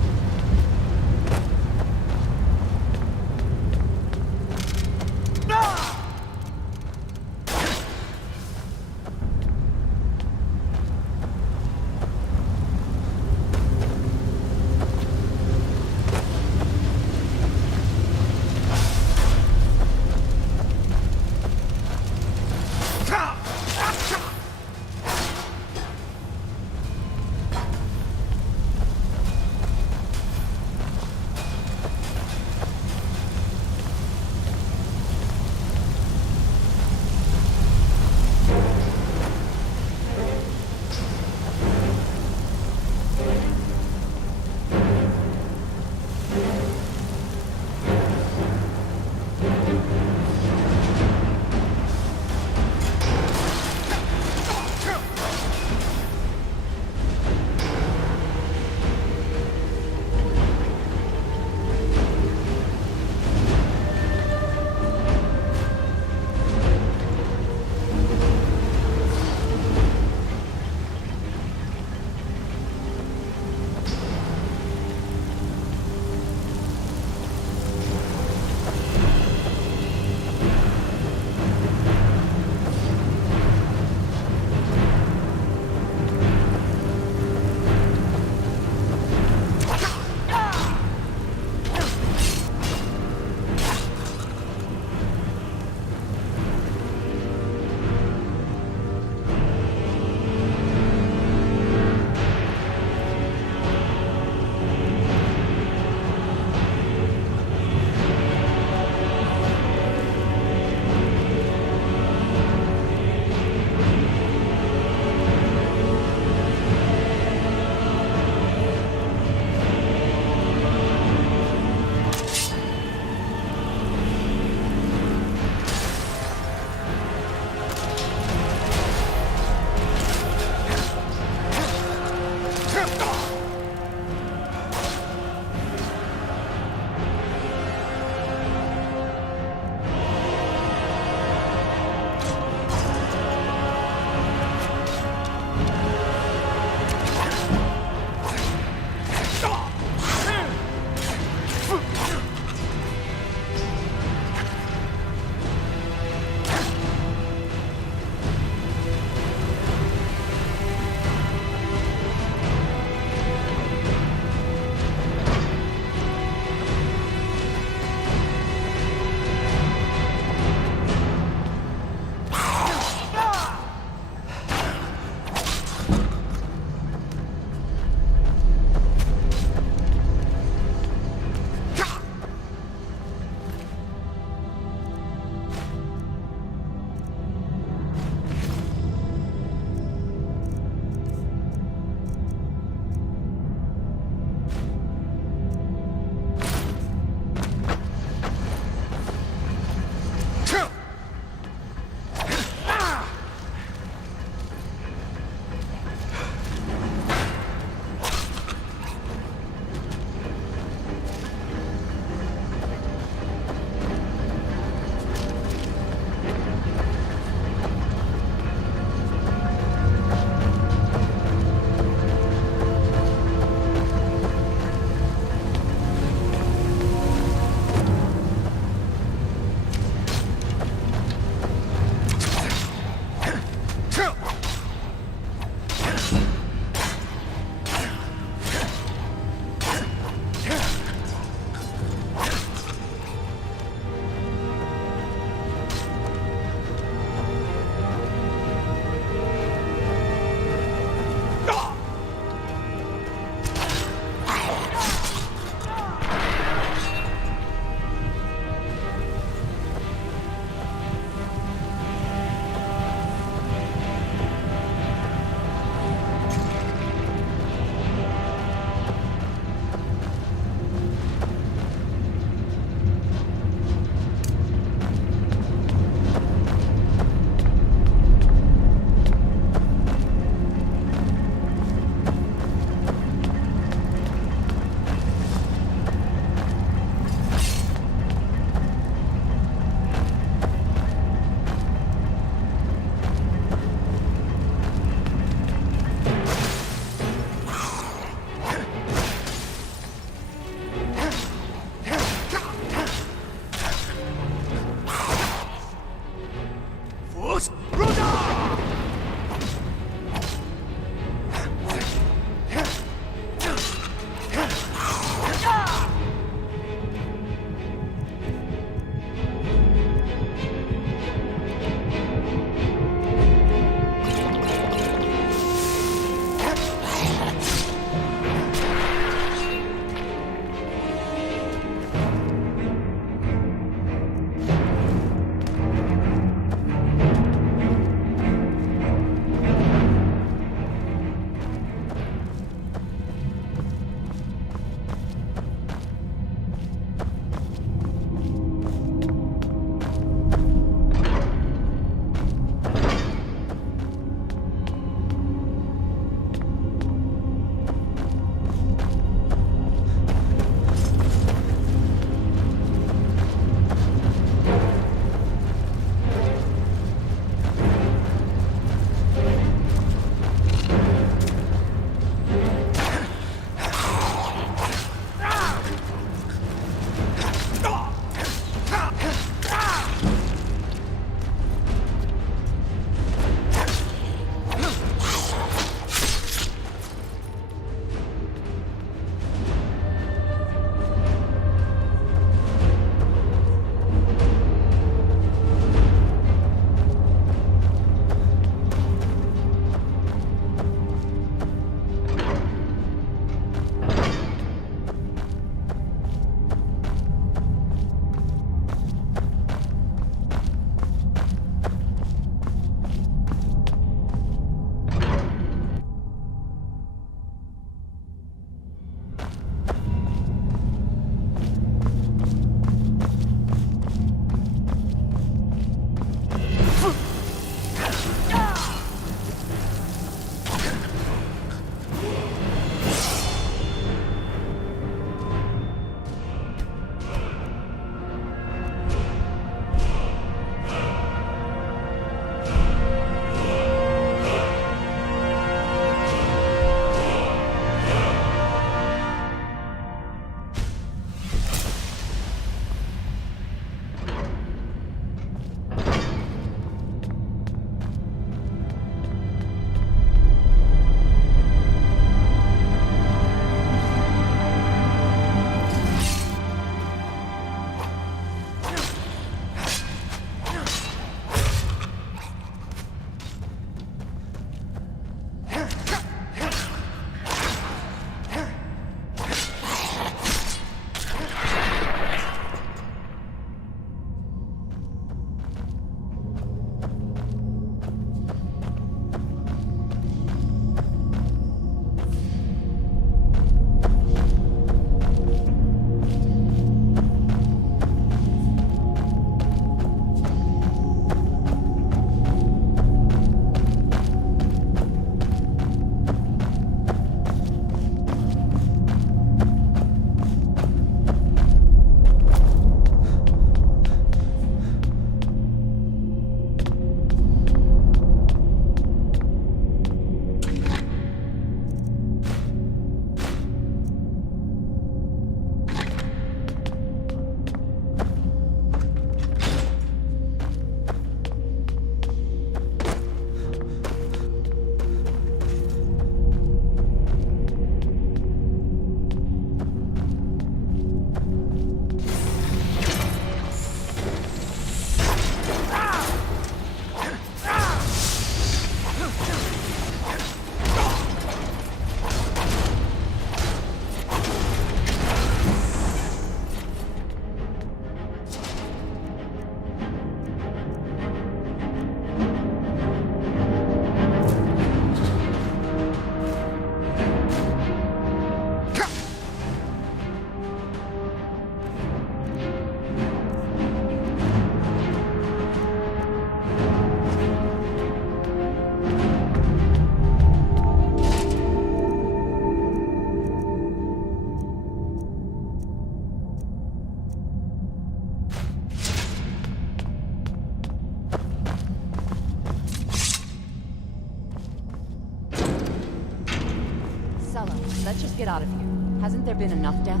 Let's just get out of here. Hasn't there been enough death?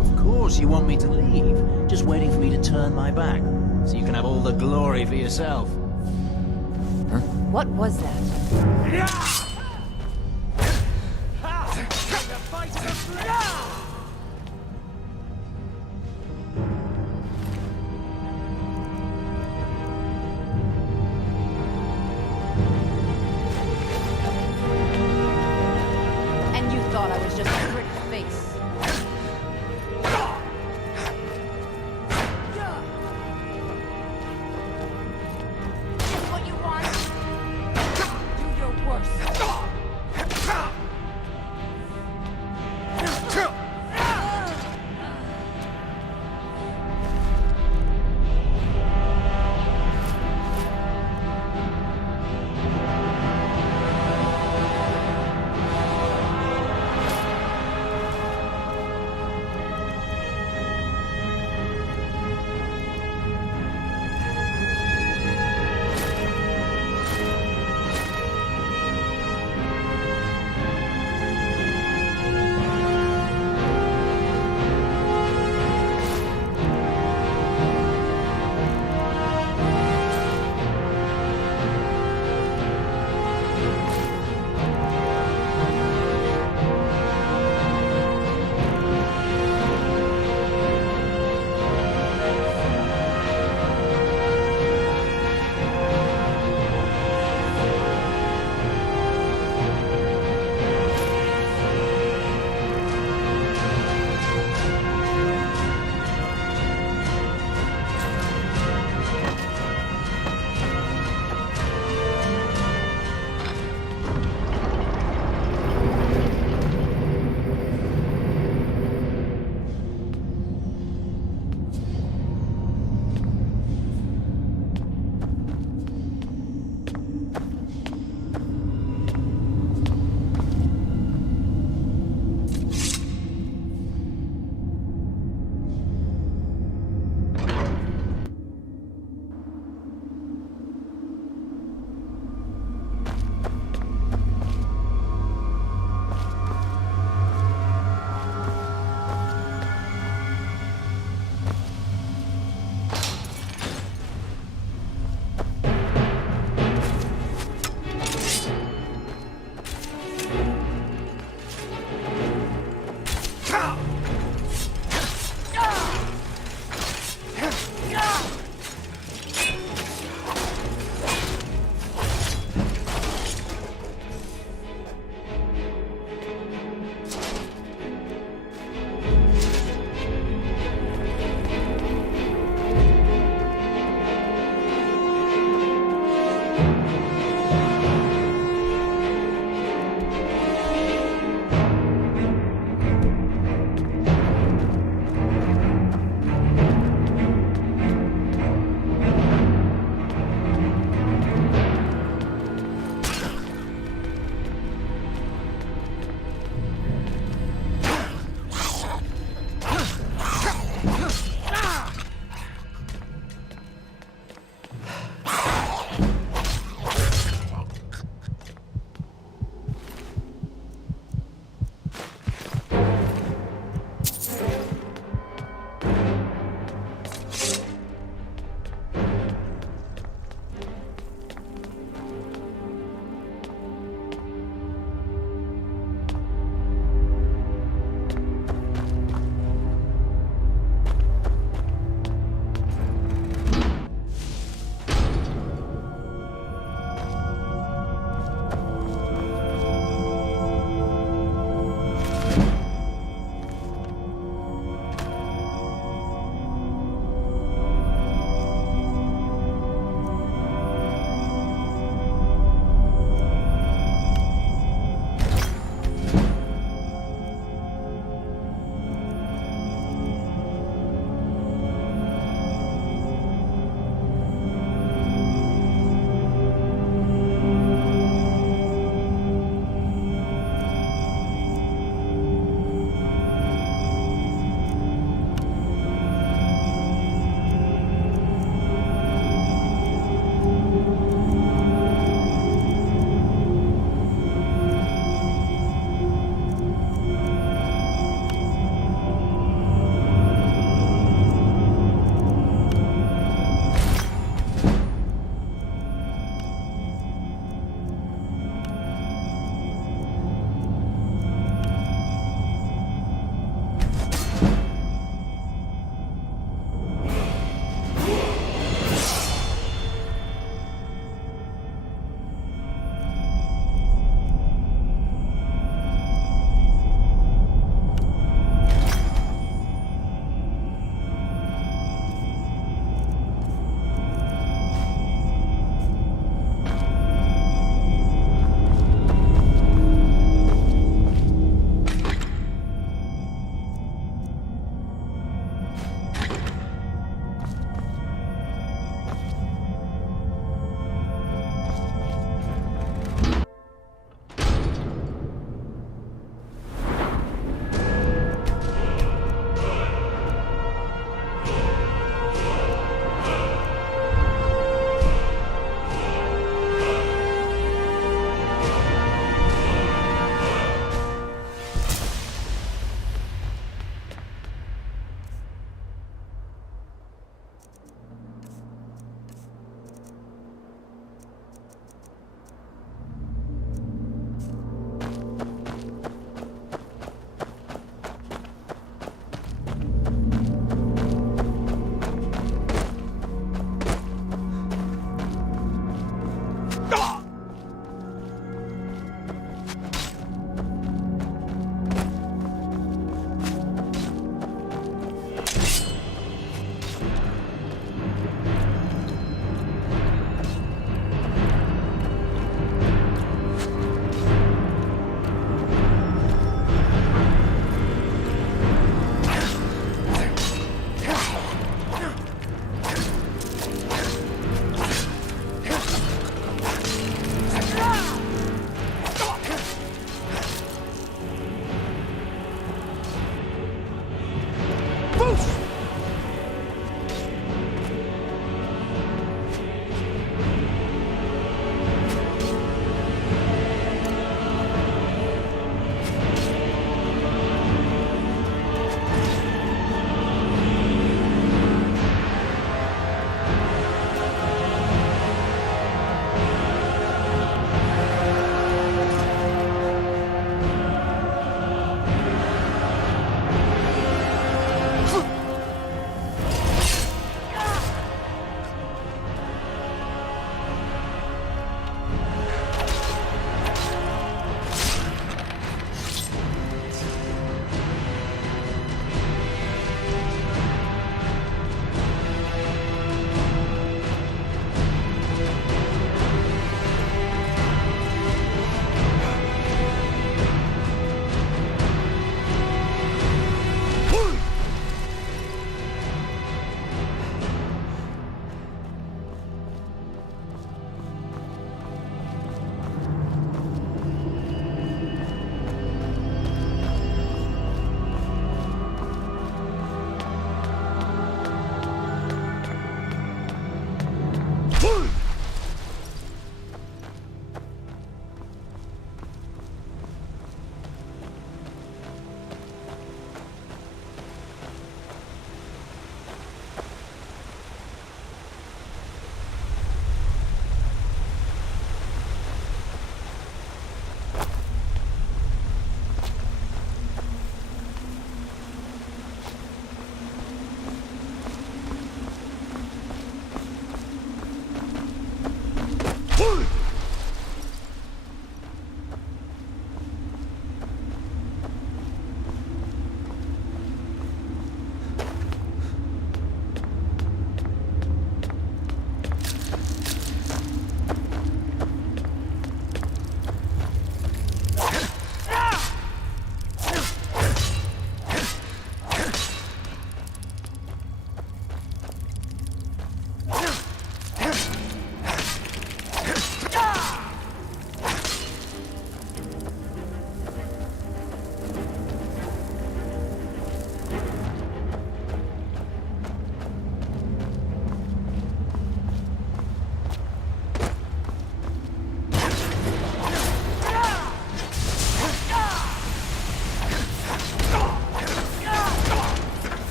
Of course you want me to leave. Just waiting for me to turn my back, so you can have all the glory for yourself. What was that? And you thought I was just a pretty face. Just what you want. Do your worst.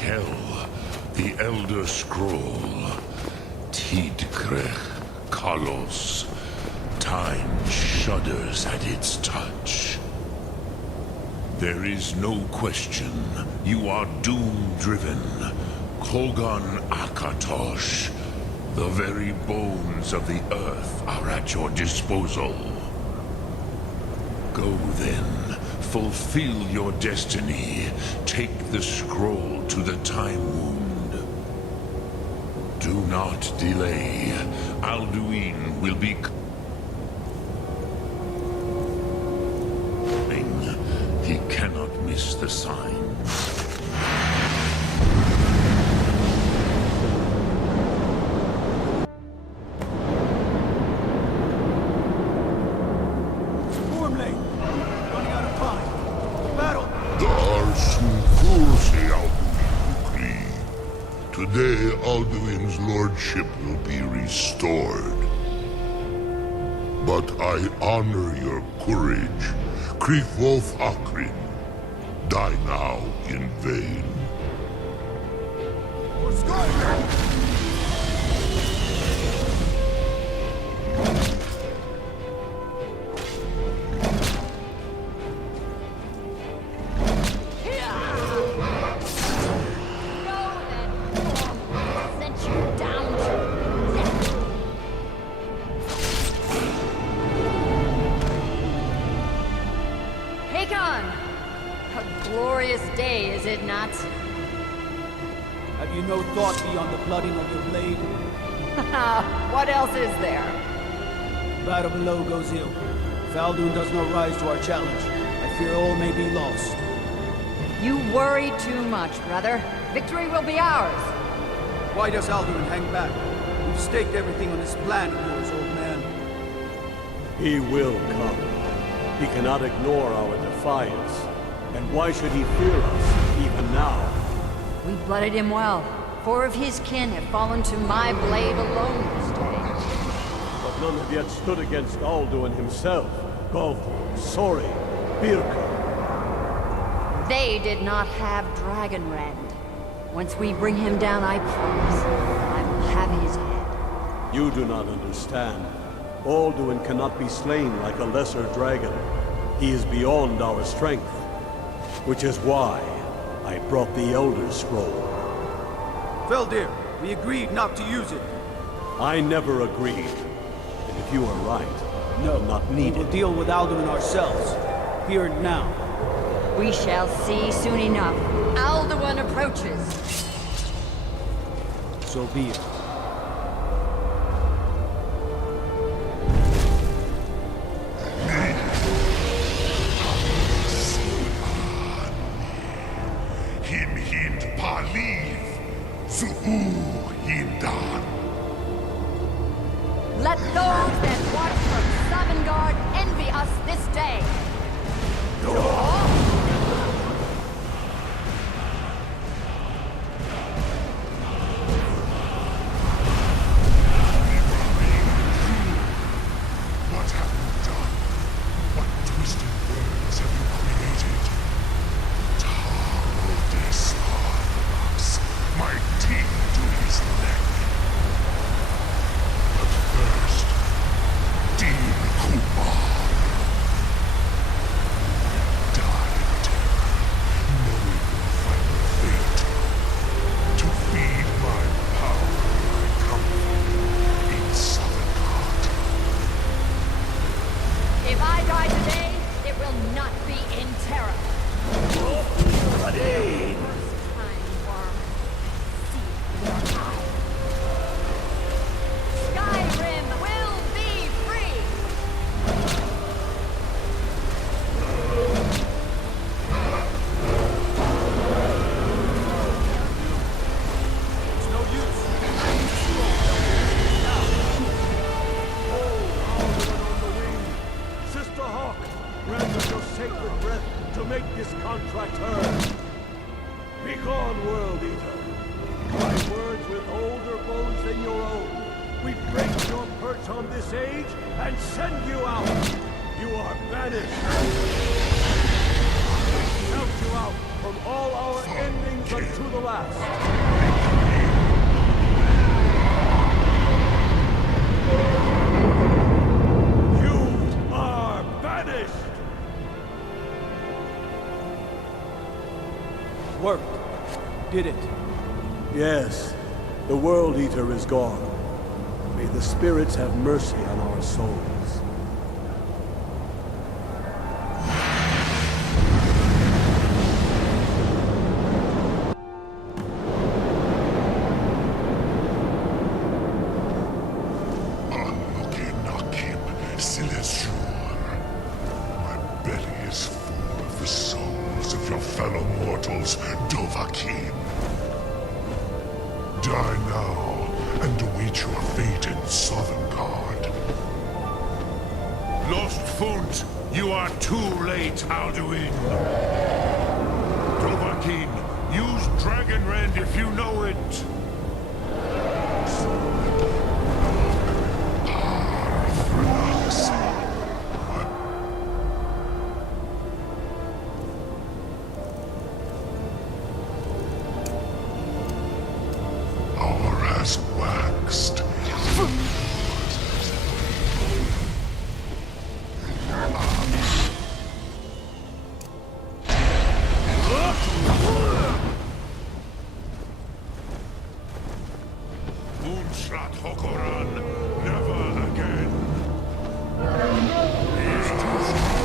Kel, the Elder Scroll. Tidkrech Kalos. Time shudders at its touch. There is no question. You are doom-driven. Kogan Akatosh. The very bones of the earth are at your disposal. Go then. Fulfill your destiny. Take the scroll to the Time Wound. Do not delay. Alduin will be... He cannot miss the sign. Today, Alduin's lordship will be restored. But I honor your courage. Krifwolf Akrin. Die now in vain. What's going on? Have you no thought beyond the blooding of your blade? What else is there? Battle below goes ill. If Alduin does not rise to our challenge, I fear all may be lost. You worry too much, brother. Victory will be ours. Why does Alduin hang back? You've staked everything on this plan of yours, old man. He will come. He cannot ignore our defiance. And why should he fear us, even now? We blooded him well. 4 of his kin have fallen to my blade alone this day. But none have yet stood against Alduin himself. Gov, Sori, Birka. They did not have Dragonrend. Once we bring him down, I promise, I will have his head. You do not understand. Alduin cannot be slain like a lesser dragon. He is beyond our strength. Which is why I brought the Elder Scroll. Feldir, we agreed not to use it. I never agreed. And if you are right, no, not needed. We will deal with Alduin ourselves. Here and now. We shall see soon enough. Alduin approaches. So be it. Let those that watch from Sovngarde envy us this day. What have you done? What twisted words have you created? My teeth to his neck. But first, Dean Kumar. Die in terror, knowing your final fate. To feed my power I come from in Sovngarde. If I die today, it will not be in terror. Ready! Skyrim will be free! It's no use. Sister Hawk, grant us your sacred breath to make this contract heard. Begone, World Eater. My words with older bones than your own. We break your perch on this age and send you out. You are banished. count you out from all our endings unto the last. You are banished! Worked. Did it. Yes, the World Eater is gone. May the spirits have mercy on our souls. My belly is full of the souls of your fellow mortals, Dovahkiin. Die now, and await your fate in Sovngarde. Lost Font, you are too late, Alduin. Dovahkiin, use Dragonrend if you know it. Has waxed. Moonshot Hokoran, never again. He is too strong.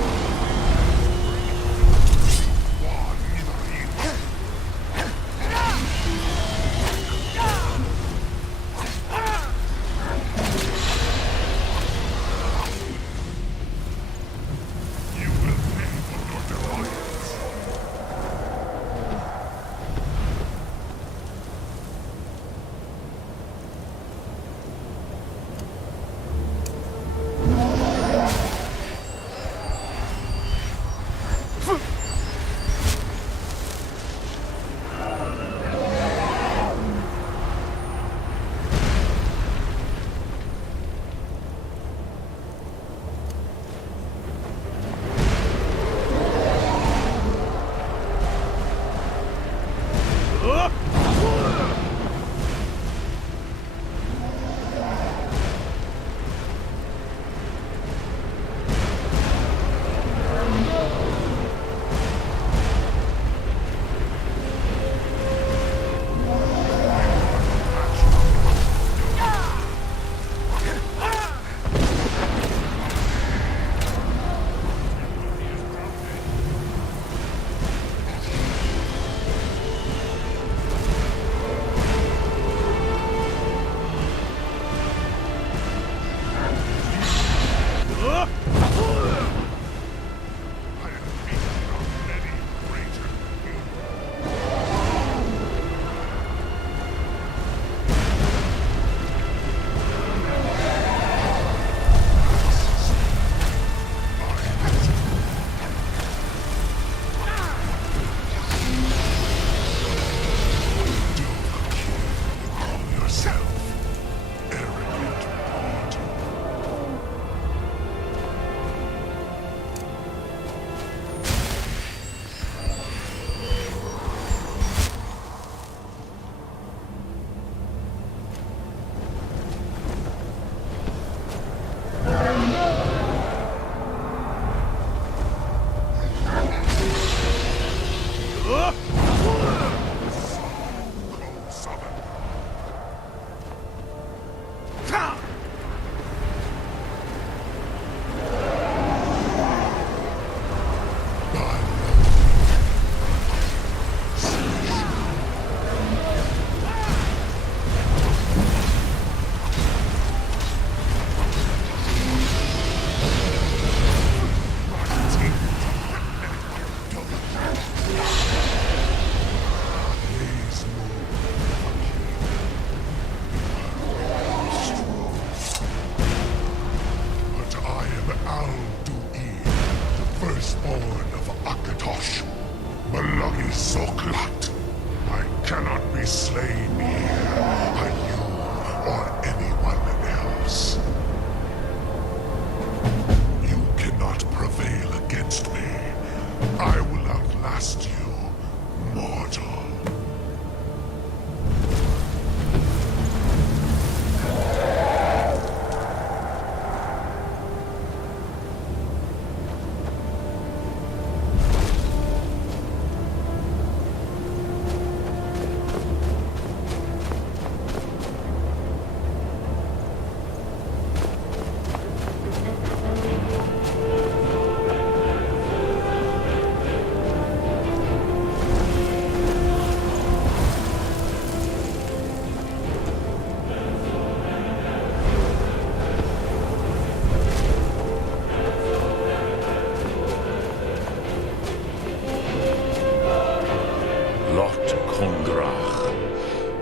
I will outlast you.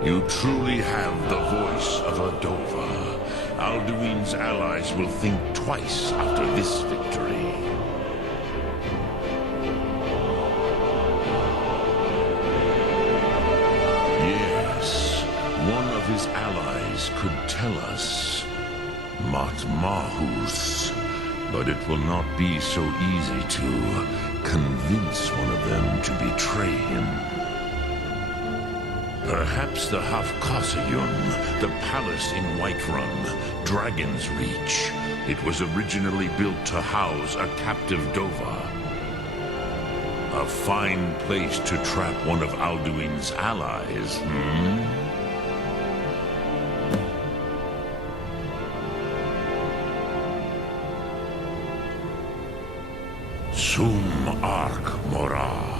You truly have the voice of a Dova. Alduin's allies will think twice after this victory. Yes, one of his allies could tell us. Matmahus. But it will not be so easy to convince one of them to betray him. Perhaps the Hafkasayun, the palace in Whiterun, Dragon's Reach. It was originally built to house a captive Dova. A fine place to trap one of Alduin's allies, Sum Ark Mora.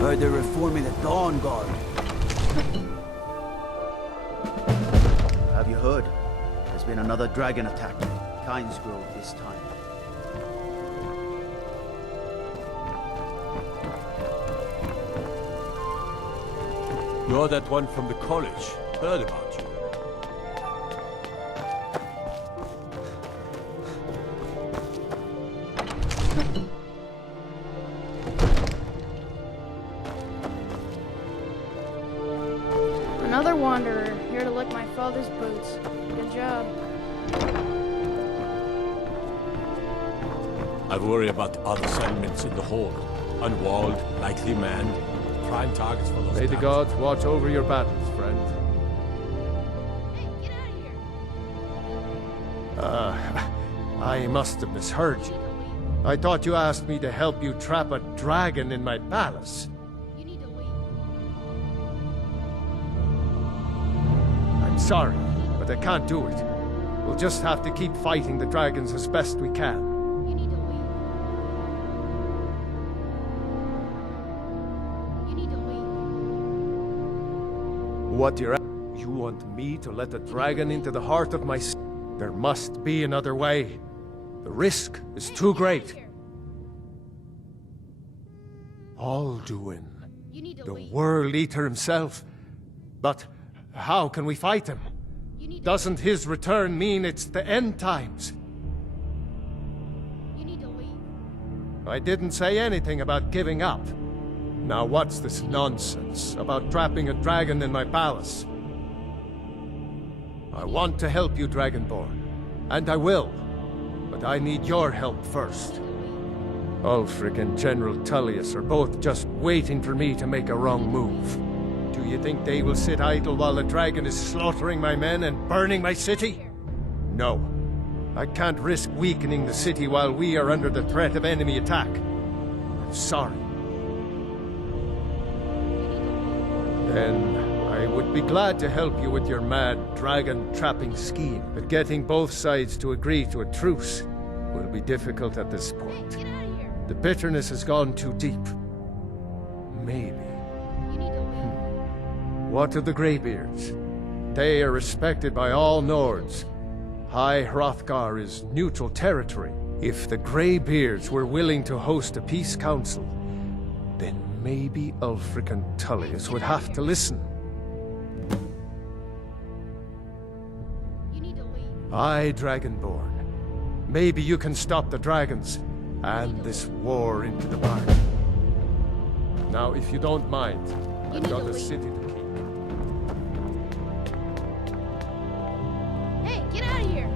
Heard they're reforming the Dawn Guard. Have you heard? There's been another dragon attack. Kyne's Grove this time. You're that one from the college. Heard about you. Another wanderer, here to lick my father's boots. Good job. I worry about the other settlements in the hold. Unwalled, lightly manned. Prime targets for those. May the gods watch over your battles, friend. I must have misheard you. I thought you asked me to help you trap a dragon in my palace. I'm sorry, but I can't do it. We'll just have to keep fighting the dragons as best we can. What you want me to let a dragon into the heart of my city? There must be another way. The risk is too great. Alduin, the World Eater himself. But how can we fight him? Doesn't his return mean it's the end times? I didn't say anything about giving up. Now what's this nonsense about trapping a dragon in my palace? I want to help you, Dragonborn, and I will, but I need your help first. Ulfric and General Tullius are both just waiting for me to make a wrong move. Do you think they will sit idle while the dragon is slaughtering my men and burning my city? No. I can't risk weakening the city while we are under the threat of enemy attack. I'm sorry. Then I would be glad to help you with your mad dragon-trapping scheme, but getting both sides to agree to a truce will be difficult at this point. The bitterness has gone too deep. Maybe. What of the Greybeards? They are respected by all Nords. High Hrothgar is neutral territory. If the Greybeards were willing to host a peace council, then maybe Ulfric and Tullius would have to listen. Aye, Dragonborn. Maybe you can stop the dragons and this war into the bargain. Now, if you don't mind, I've got a city to keep. Hey, get out of here!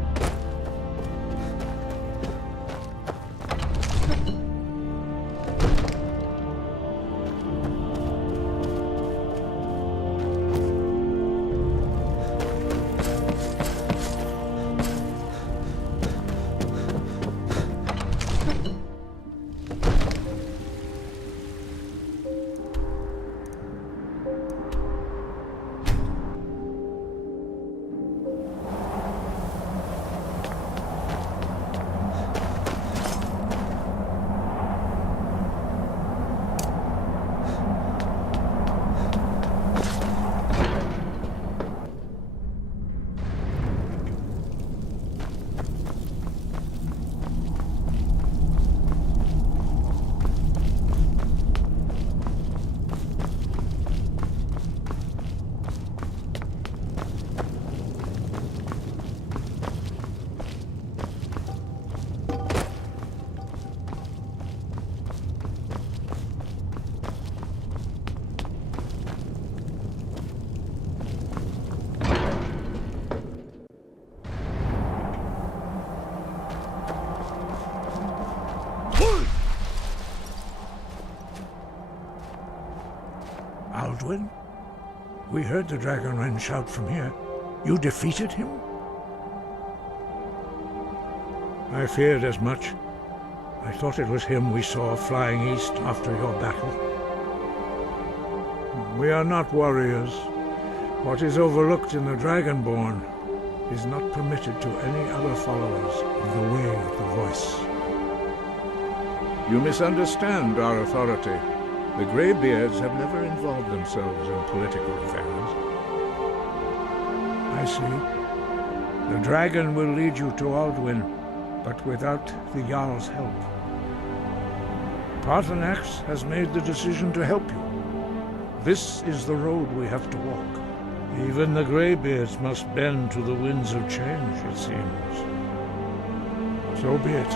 Alduin? We heard the Dragonrend shout from here. You defeated him? I feared as much. I thought it was him we saw flying east after your battle. We are not warriors. What is overlooked in the Dragonborn is not permitted to any other followers of the Way of the Voice. You misunderstand our authority. The Greybeards have never involved themselves in political affairs. I see. The dragon will lead you to Alduin, but without the Jarl's help. Paarthurnax has made the decision to help you. This is the road we have to walk. Even the Greybeards must bend to the winds of change, it seems. So be it.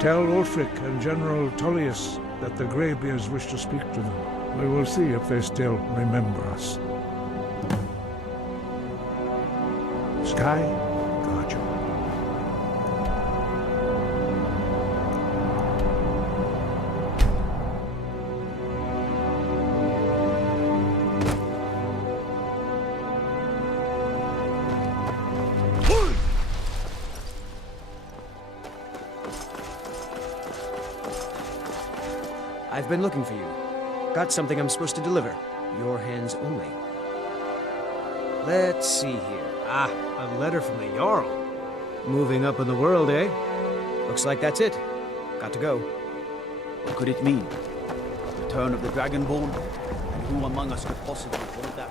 Tell Ulfric and General Tullius that the Greybeards wish to speak to them. We will see if they still remember us. Sky, guard you. I've been looking for you. Got something I'm supposed to deliver. Your hands only. Let's see here. Ah, a letter from the Jarl. Moving up in the world, eh? Looks like that's it. Got to go. What could it mean? Return of the Dragonborn? And who among us could possibly hold that?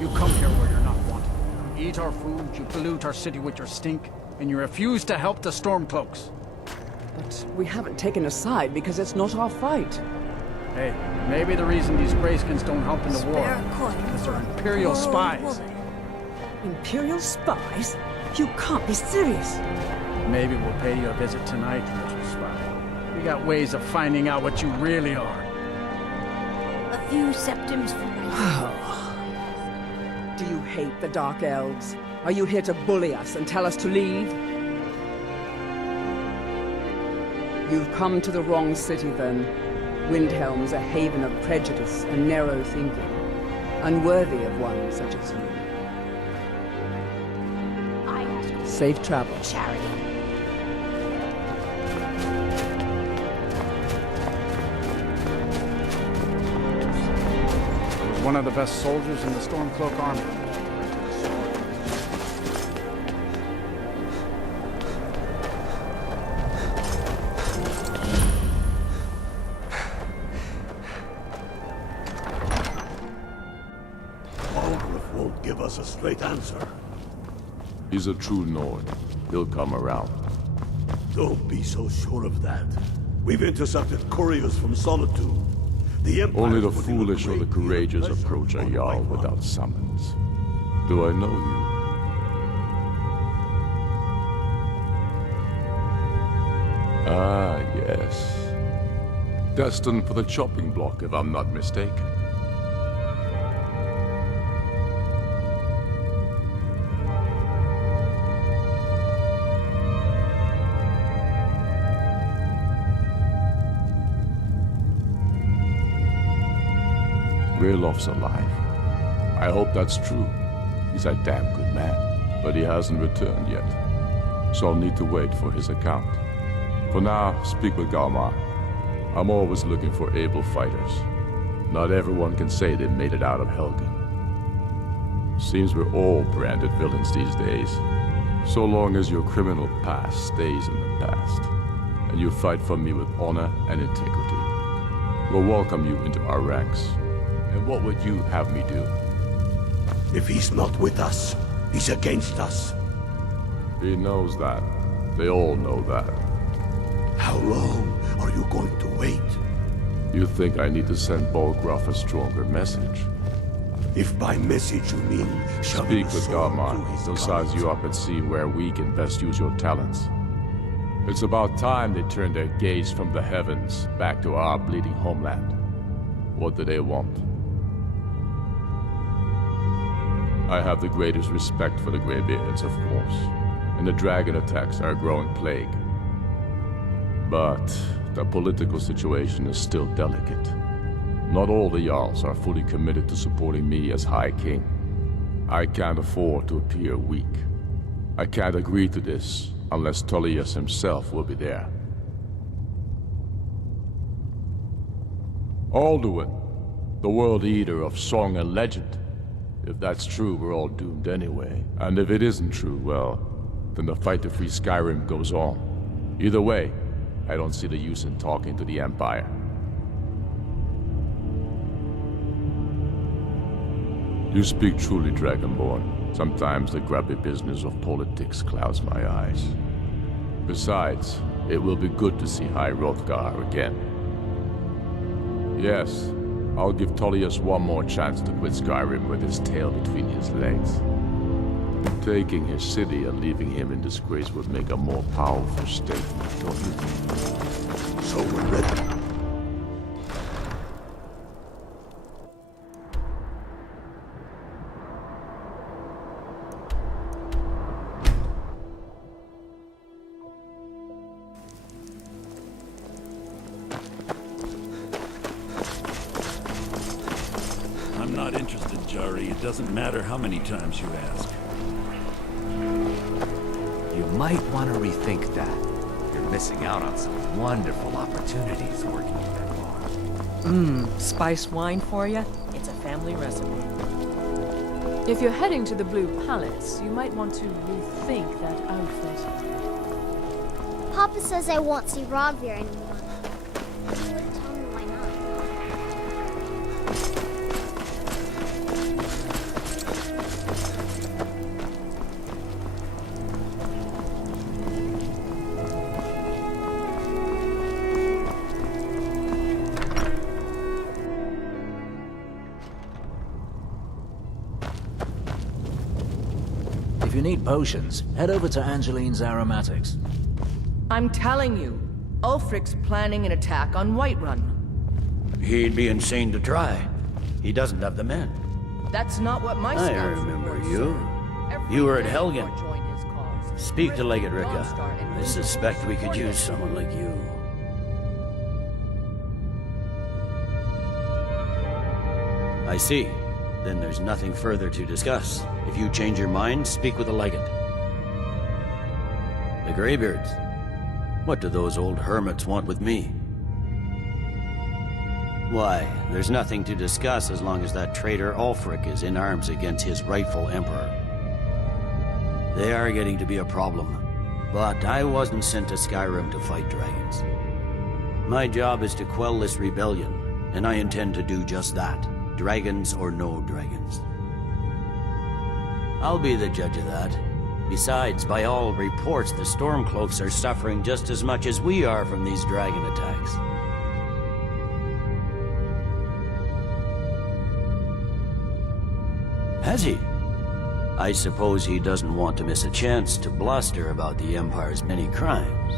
You come here where you're not wanted. You eat our food, you pollute our city with your stink, and you refuse to help the Stormcloaks. But we haven't taken a side because it's not our fight. Hey, maybe the reason these Greyskins don't help in the war is because they're Imperial spies. Imperial spies? You can't be serious. Maybe we'll pay you a visit tonight, little spy. We got ways of finding out what you really are. A few septims for Do you hate the Dark Elves? Are you here to bully us and tell us to leave? You've come to the wrong city, then. Windhelm's a haven of prejudice and narrow thinking, unworthy of one such as you. I ask Safe travel. charity. He was one of the best soldiers in the Stormcloak army. A straight answer. He's a true Nord. He'll come around. Don't be so sure of that. We've intercepted couriers from Solitude. The Empire Only the foolish or the courageous approach a Jarl without summons. Do I know you? Ah, yes. Destined for the chopping block, if I'm not mistaken. Railof's alive. I hope that's true. He's a damn good man, but he hasn't returned yet. So I'll need to wait for his account. For now, speak with Galmar. I'm always looking for able fighters. Not everyone can say they made it out of Helgen. Seems we're all branded villains these days. So long as your criminal past stays in the past, and you fight for me with honor and integrity, we'll welcome you into our ranks. And what would you have me do? If he's not with us, he's against us. He knows that. They all know that. How long are you going to wait? You think I need to send Bolgraf a stronger message? If by message you mean... Speak with Galmar. He'll size you up and see where we can best use your talents. It's about time they turned their gaze from the heavens back to our bleeding homeland. What do they want? I have the greatest respect for the Greybeards, of course. and the dragon attacks are a growing plague. But the political situation is still delicate. Not all the Jarls are fully committed to supporting me as High King. I can't afford to appear weak. I can't agree to this unless Tullius himself will be there. Alduin, the world eater of song and legend. If that's true, we're all doomed anyway. And if it isn't true, well, then the fight to free Skyrim goes on. Either way, I don't see the use in talking to the Empire. You speak truly, Dragonborn. Sometimes the grubby business of politics clouds my eyes. Besides, it will be good to see High Hrothgar again. Yes, I'll give Tullius one more chance to quit Skyrim with his tail between his legs. Taking his city and leaving him in disgrace would make a more powerful statement, don't you think? So we're ready. I'm not interested, Jari. It doesn't matter how many times you ask. You might want to rethink that. You're missing out on some wonderful opportunities working in that bar. Spice wine for you? It's a family recipe. If you're heading to the Blue Palace, you might want to rethink that outfit. Papa says I won't see Rodvir anymore. You would tell me why not. If you need potions, head over to Angeline's Aromatics. I'm telling you, Ulfric's planning an attack on Whiterun. He'd be insane to try. He doesn't have the men. That's not what my scouts I remember report, you. sir. You were at Every Helgen. man joined his cause. Speak to Legate Ricka. Longstar and I suspect we could use someone like you. I see. Then there's nothing further to discuss. If you change your mind, speak with the Legate. The Greybeards. What do those old hermits want with me? Why, there's nothing to discuss as long as that traitor Ulfric is in arms against his rightful emperor. They are getting to be a problem. But I wasn't sent to Skyrim to fight dragons. My job is to quell this rebellion, and I intend to do just that. Dragons or no dragons. I'll be the judge of that. Besides, by all reports, the Stormcloaks are suffering just as much as we are from these dragon attacks. Has he? I suppose he doesn't want to miss a chance to bluster about the Empire's many crimes.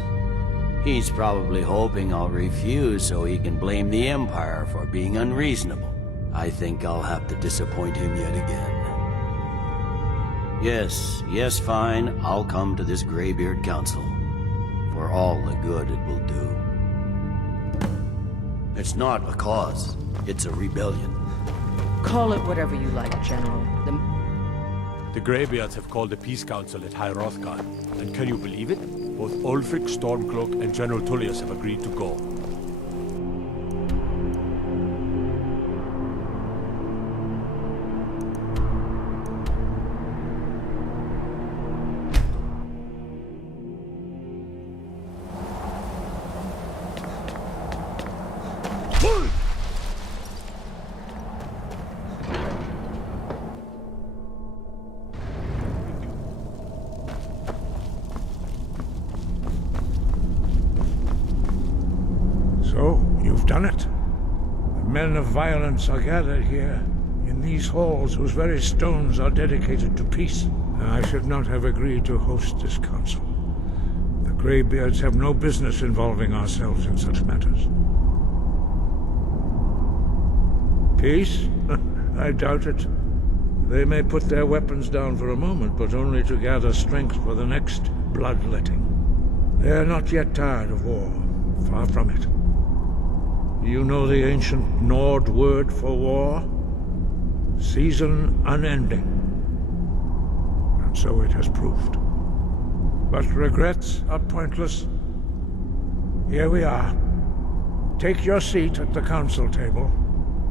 He's probably hoping I'll refuse so he can blame the Empire for being unreasonable. I think I'll have to disappoint him yet again. Yes, fine. I'll come to this Greybeard Council. For all the good it will do. It's not a cause. It's a rebellion. Call it whatever you like, General. The Greybeards have called a peace council at High Hrothgar. And can you believe it? Both Ulfric, Stormcloak, and General Tullius have agreed to go. So, you've done it. The men of violence are gathered here, in these halls whose very stones are dedicated to peace. I should not have agreed to host this council. The Greybeards have no business involving ourselves in such matters. Peace? I doubt it. They may put their weapons down for a moment, but only to gather strength for the next bloodletting. They are not yet tired of war. Far from it. Do you know the ancient Nord word for war? Season unending. And so it has proved. But regrets are pointless. Here we are. Take your seat at the council table,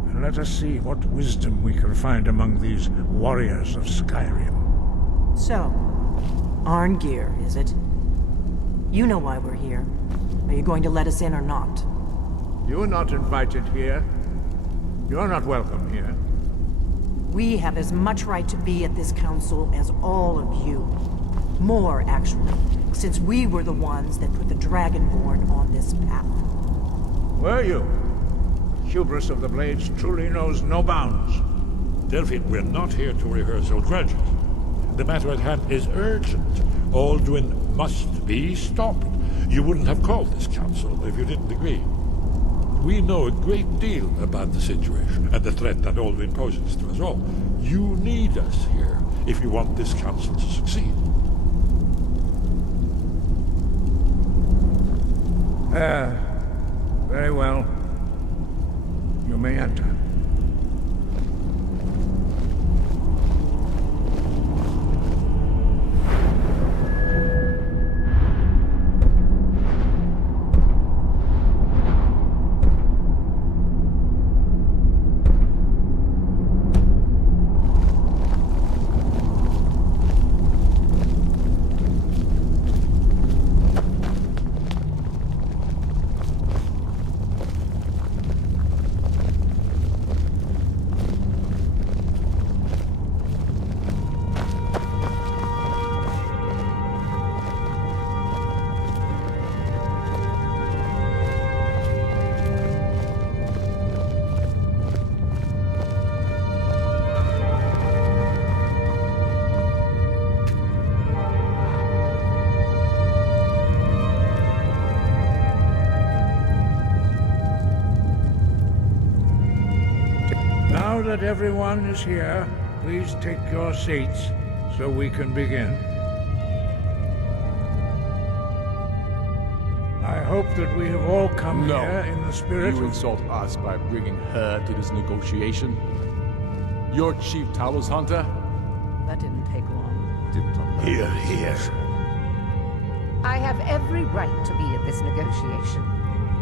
and let us see what wisdom we can find among these warriors of Skyrim. So, Arngeir, is it? You know why we're here. Are you going to let us in or not? You are not invited here. You are not welcome here. We have as much right to be at this council as all of you. More, actually, since we were the ones that put the Dragonborn on this path. Were you? Hubris of the Blades truly knows no bounds. Delphine, we're not here to rehearse old grudges. The matter at hand is urgent. Alduin must be stopped. You wouldn't have called this council if you didn't agree. We know a great deal about the situation and the threat that Alduin poses to us all. You need us here if you want this council to succeed. Very well. You may enter. Now that everyone is here, please take your seats so we can begin. I hope that we have all come here in the spirit You insult us by bringing her to this negotiation? Your chief Talos hunter? That didn't take long. Hear, hear. I have every right to be at this negotiation.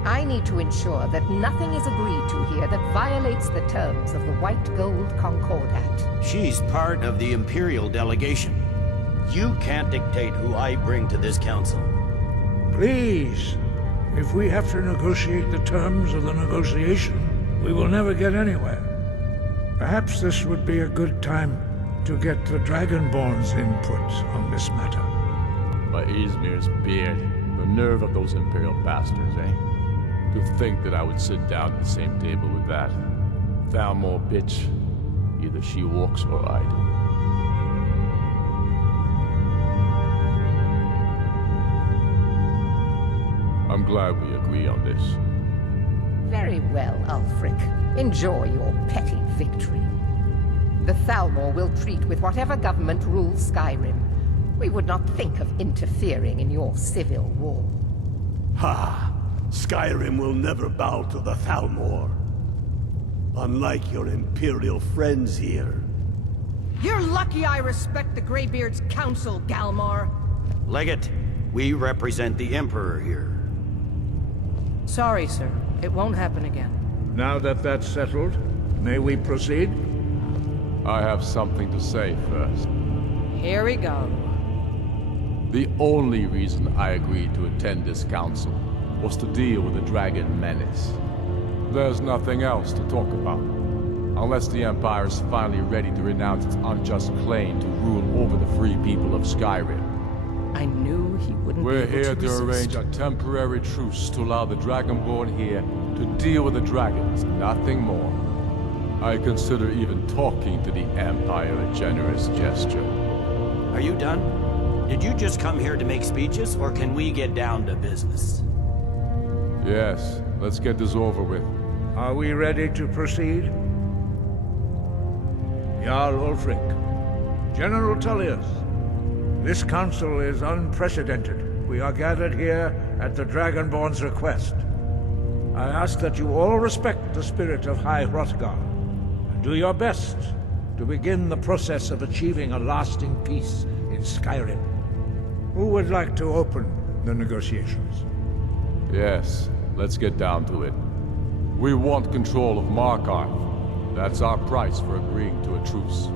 I need to ensure that nothing is agreed to here that violates the terms of the White Gold Concordat. She's part of the Imperial delegation. You can't dictate who I bring to this council. Please, if we have to negotiate the terms of the negotiation, we will never get anywhere. Perhaps this would be a good time to get the Dragonborn's input on this matter. By Izmir's beard, the nerve of those Imperial bastards, eh? To think that I would sit down at the same table with that. Thalmor bitch. Either she walks or I do. I'm glad we agree on this. Very well, Ulfric. Enjoy your petty victory. The Thalmor will treat with whatever government rules Skyrim. We would not think of interfering in your civil war. Ha! Skyrim will never bow to the Thalmor. Unlike your Imperial friends here. You're lucky I respect the Greybeard's counsel, Galmar. Legate, we represent the Emperor here. Sorry, sir. It won't happen again. Now that that's settled, may we proceed? I have something to say first. Here we go. The only reason I agreed to attend this council was to deal with the dragon menace. There's nothing else to talk about. Unless the Empire is finally ready to renounce its unjust claim to rule over the free people of Skyrim. I knew he wouldn't We're be able here to to resist. arrange a temporary truce to allow the Dragonborn here to deal with the dragons, nothing more. I consider even talking to the Empire a generous gesture. Are you done? Did you just come here to make speeches, or can we get down to business? Yes, let's get this over with. Are we ready to proceed? Jarl Ulfric, General Tullius, this council is unprecedented. We are gathered here at the Dragonborn's request. I ask that you all respect the spirit of High Hrothgar, and do your best to begin the process of achieving a lasting peace in Skyrim. Who would like to open the negotiations? Yes, let's get down to it. We want control of Markarth. That's our price for agreeing to a truce.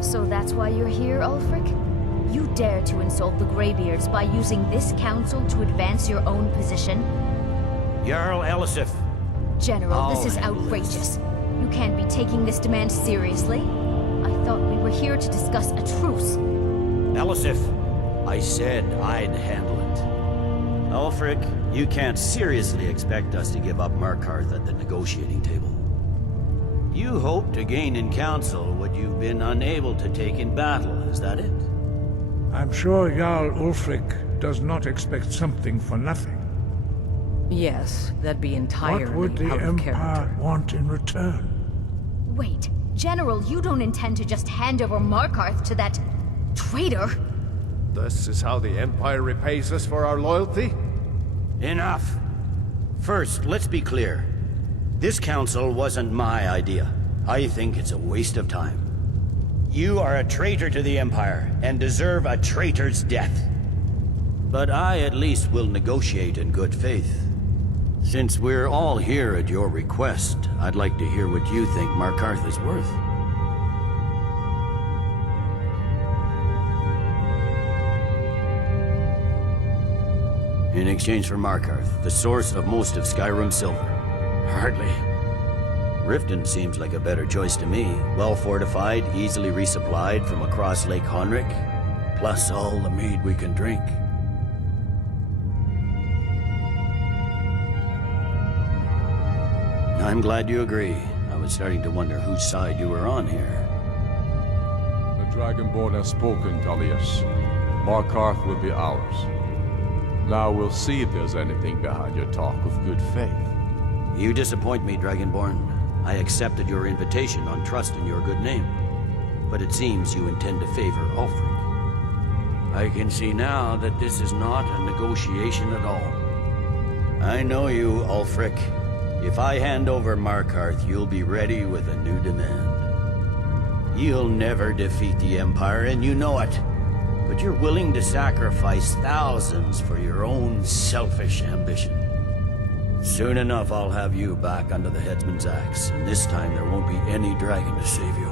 So that's why you're here, Ulfric? You dare to insult the Greybeards by using this council to advance your own position? Jarl Elisif. General, this is outrageous. You can't be taking this demand seriously. I thought we were here to discuss a truce. Elisif, I said I'd handle it. Ulfric, you can't seriously expect us to give up Markarth at the negotiating table. You hope to gain in council what you've been unable to take in battle, is that it? I'm sure Jarl Ulfric does not expect something for nothing. Yes, that'd be entirely What would the out of Empire character. want in return? Wait, General, you don't intend to just hand over Markarth to that traitor? This is how the Empire repays us for our loyalty? Enough. First, let's be clear. This council wasn't my idea. I think it's a waste of time. You are a traitor to the Empire, and deserve a traitor's death. But I at least will negotiate in good faith. Since we're all here at your request, I'd like to hear what you think Markarth is worth. In exchange for Markarth, the source of most of Skyrim's silver. Hardly. Riften seems like a better choice to me. Well fortified, easily resupplied from across Lake Honric, plus all the mead we can drink. I'm glad you agree. I was starting to wonder whose side you were on here. The Dragonborn has spoken, Tullius. Markarth will be ours. Now we'll see if there's anything behind your talk of good faith. You disappoint me, Dragonborn. I accepted your invitation on trust in your good name. But it seems you intend to favor Ulfric. I can see now that this is not a negotiation at all. I know you, Ulfric. If I hand over Markarth, you'll be ready with a new demand. You'll never defeat the Empire, and you know it. But you're willing to sacrifice thousands for your own selfish ambition. Soon enough, I'll have you back under the headsman's axe, and this time there won't be any dragon to save you.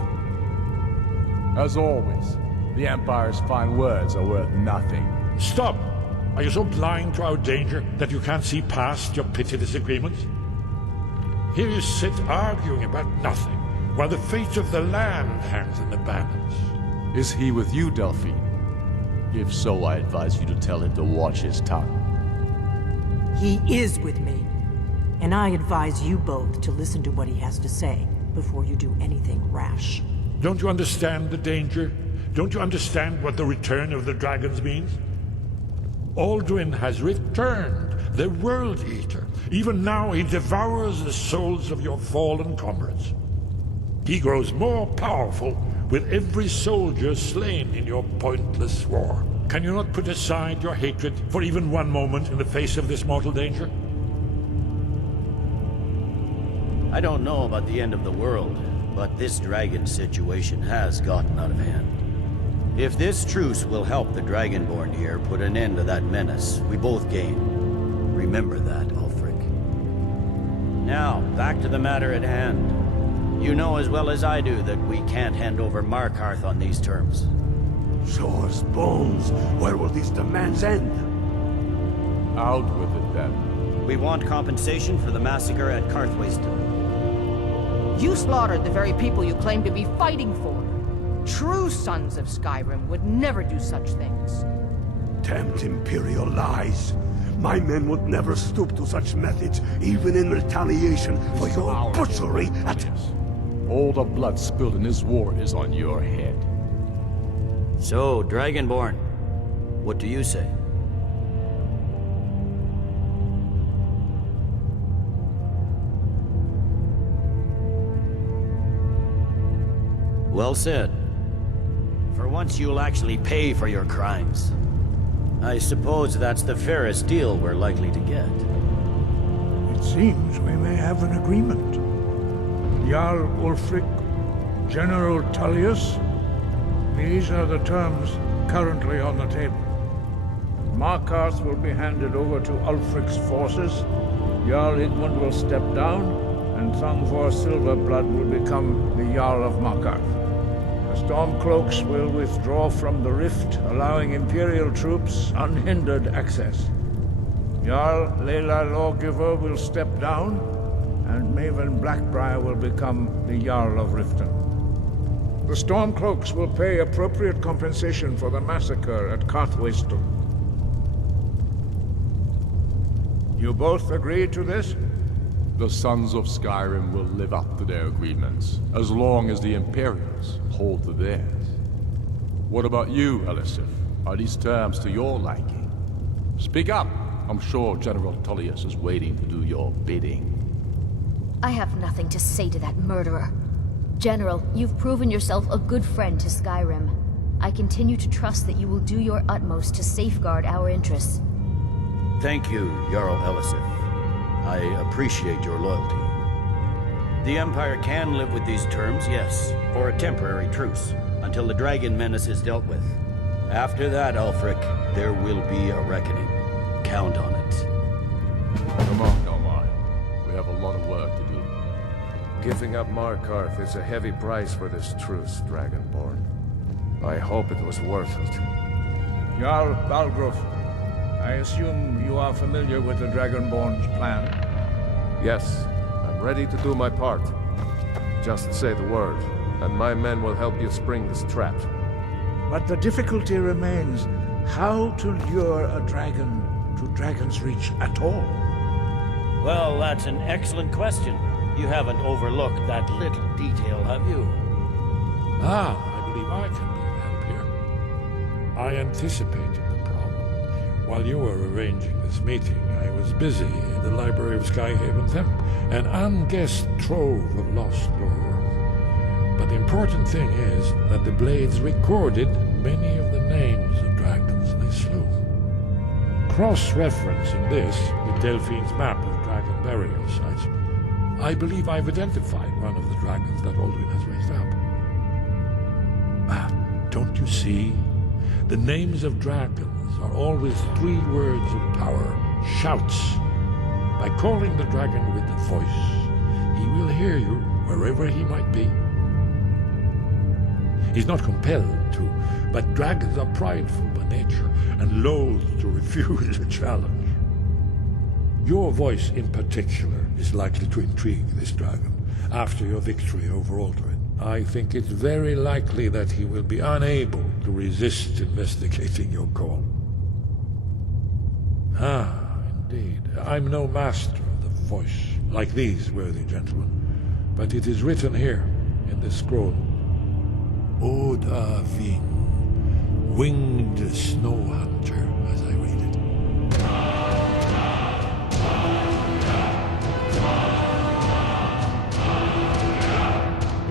As always, the Empire's fine words are worth nothing. Stop! Are you so blind to our danger that you can't see past your petty disagreements? Here you sit arguing about nothing, while the fate of the land hangs in the balance. Is he with you, Delphine? If so, I advise you to tell him to watch his tongue. He is with me. And I advise you both to listen to what he has to say before you do anything rash. Don't you understand the danger? Don't you understand what the return of the dragons means? Alduin has returned, the World Eater. Even now he devours the souls of your fallen comrades. He grows more powerful with every soldier slain in your pointless war. Can you not put aside your hatred for even one moment in the face of this mortal danger? I don't know about the end of the world, but this dragon situation has gotten out of hand. If this truce will help the Dragonborn here put an end to that menace, we both gain. Remember that, Ulfric. Now, back to the matter at hand. You know as well as I do that we can't hand over Markarth on these terms. Shores, bones, where will these demands end? Out with it, then. We want compensation for the massacre at Karthwasten. You slaughtered the very people you claim to be fighting for. True sons of Skyrim would never do such things. Damned Imperial lies. My men would never stoop to such methods, even in retaliation for your butchery at... All the blood spilled in this war is on your head. So, Dragonborn, what do you say? Well said. For once you'll actually pay for your crimes. I suppose that's the fairest deal we're likely to get. It seems we may have an agreement. Jarl Ulfric, General Tullius, these are the terms currently on the table. Markarth will be handed over to Ulfric's forces, Jarl Igmund will step down, and Thongvor Silverblood will become the Jarl of Markarth. The Stormcloaks will withdraw from the rift, allowing Imperial troops unhindered access. Jarl Leila Lawgiver will step down, and Maven Blackbriar will become the Jarl of Riften. The Stormcloaks will pay appropriate compensation for the massacre at Karthwaystel. You both agree to this? The Sons of Skyrim will live up to their agreements, as long as the Imperials hold to theirs. What about you, Elisif? Are these terms to your liking? Speak up! I'm sure General Tullius is waiting to do your bidding. I have nothing to say to that murderer. General, you've proven yourself a good friend to Skyrim. I continue to trust that you will do your utmost to safeguard our interests. Thank you, Jarl Elisif. I appreciate your loyalty. The Empire can live with these terms, yes, for a temporary truce, until the dragon menace is dealt with. After that, Ulfric, there will be a reckoning. Count on it. Come on, Omar. We have a lot of work to do. Giving up Markarth is a heavy price for this truce, Dragonborn. I hope it was worth it. Jarl Balgruuf, I assume you are familiar with the Dragonborn's plan? Yes, I'm ready to do my part. Just say the word, and my men will help you spring this trap. But the difficulty remains how to lure a dragon to Dragon's Reach at all. Well, that's an excellent question. You haven't overlooked that little detail, have you? I believe I can be of help here. I anticipated the problem. While you were arranging this meeting, I was busy in the library of Skyhaven Temple, an unguessed trove of lost lore. But the important thing is that the Blades recorded many of the names of dragons they slew. Cross-referencing this with Delphine's map of dragon burial sites, I believe I've identified one of the dragons that Alduin has raised up. Don't you see? The names of dragons are always 3 words of power, shouts. By calling the dragon with the voice, he will hear you wherever he might be. He's not compelled to, but dragons are prideful by nature and loath to refuse a challenge. Your voice in particular is likely to intrigue this dragon after your victory over Alduin. I think it's very likely that he will be unable to resist investigating your call. Indeed. I'm no master of the voice, like these worthy gentlemen, but it is written here in this scroll. Oblivion, winged snow hunter, as I read it.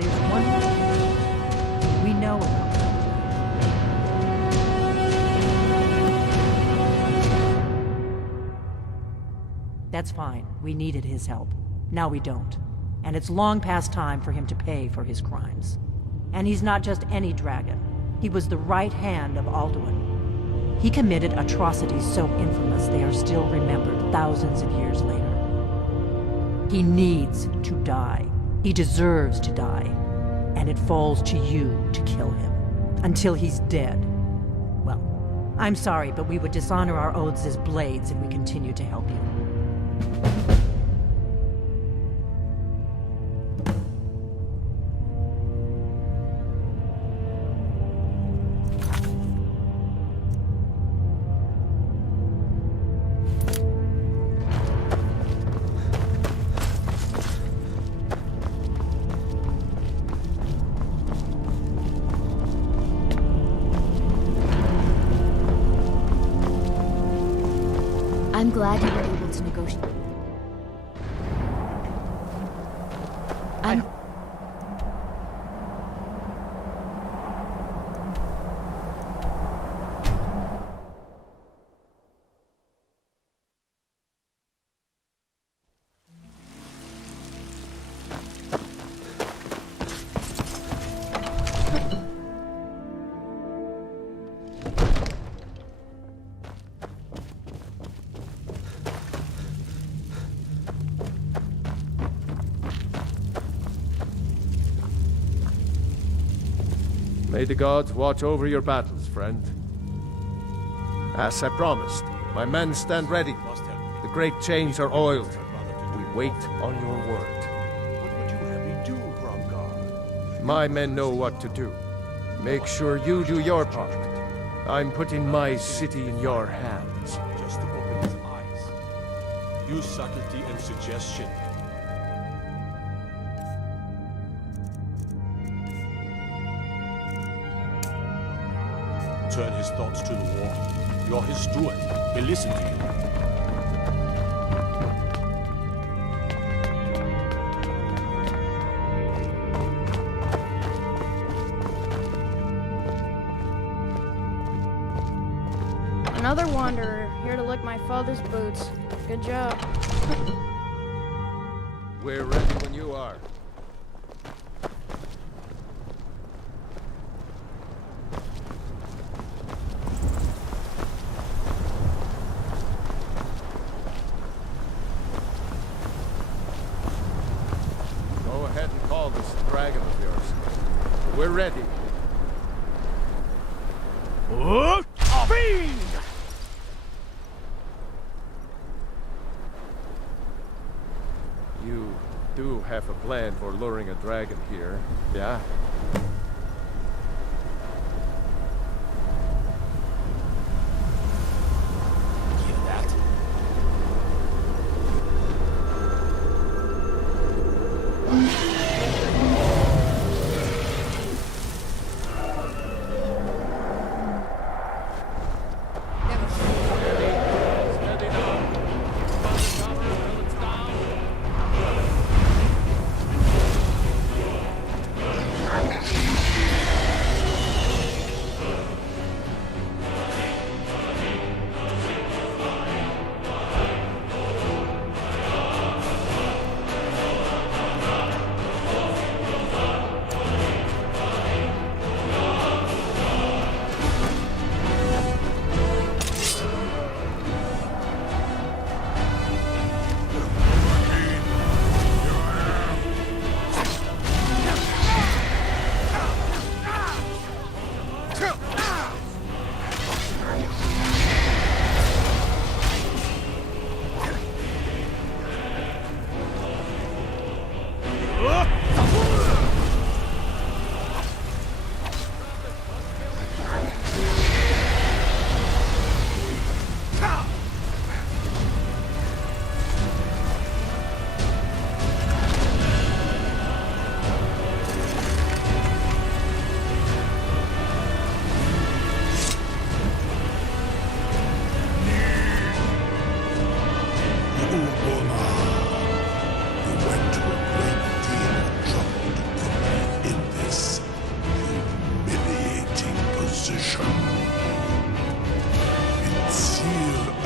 There's one thing we know about that. That's fine. We needed his help. Now we don't. And it's long past time for him to pay for his crimes. And he's not just any dragon. He was the right hand of Alduin. He committed atrocities so infamous they are still remembered thousands of years later. He needs to die. He deserves to die. And it falls to you to kill him. Until he's dead. Well, I'm sorry, but we would dishonor our oaths as Blades if we continue to help you. I'm glad you were able to negotiate. May the gods watch over your battles, friend. As I promised, my men stand ready. The great chains are oiled. We wait on your word. What would you have me do, Gromgar? My men know what to do. Make sure you do your part. I'm putting my city in your hands. Just to open his eyes. Use subtlety and suggestion. Turn his thoughts to the war. You're his steward. He'll listen to you. Another wanderer, here to lick my father's boots. Good job. We're ready when you are. Go ahead and call this dragon of yours. We're ready. You do have a plan for luring a dragon here, yeah? Hear that?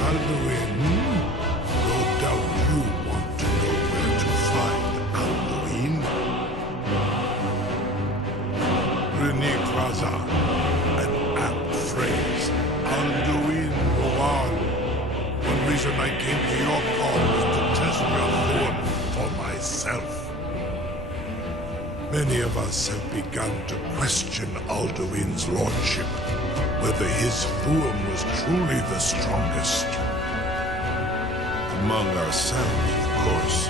Alduin, no doubt you want to know where to find Alduin. Renikraza, an apt phrase. Alduin, go on. One reason I came to your call was to test your thorn for myself. Many of us have begun to question Alduin's lordship, whether his Thuum was truly the strongest. Among ourselves, of course,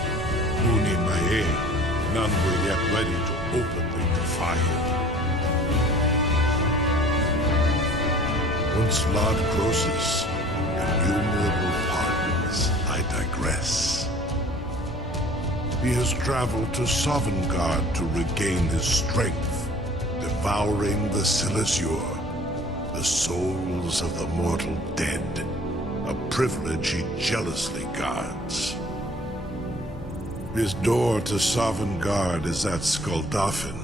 Muni Mae, none were yet ready to openly defy him. Once Lord Croesus, innumerable pardons, I digress. He has traveled to Sovngarde to regain his strength, devouring the Silesure, the souls of the mortal dead, a privilege he jealously guards. His door to Sovngarde is at Skuldafn,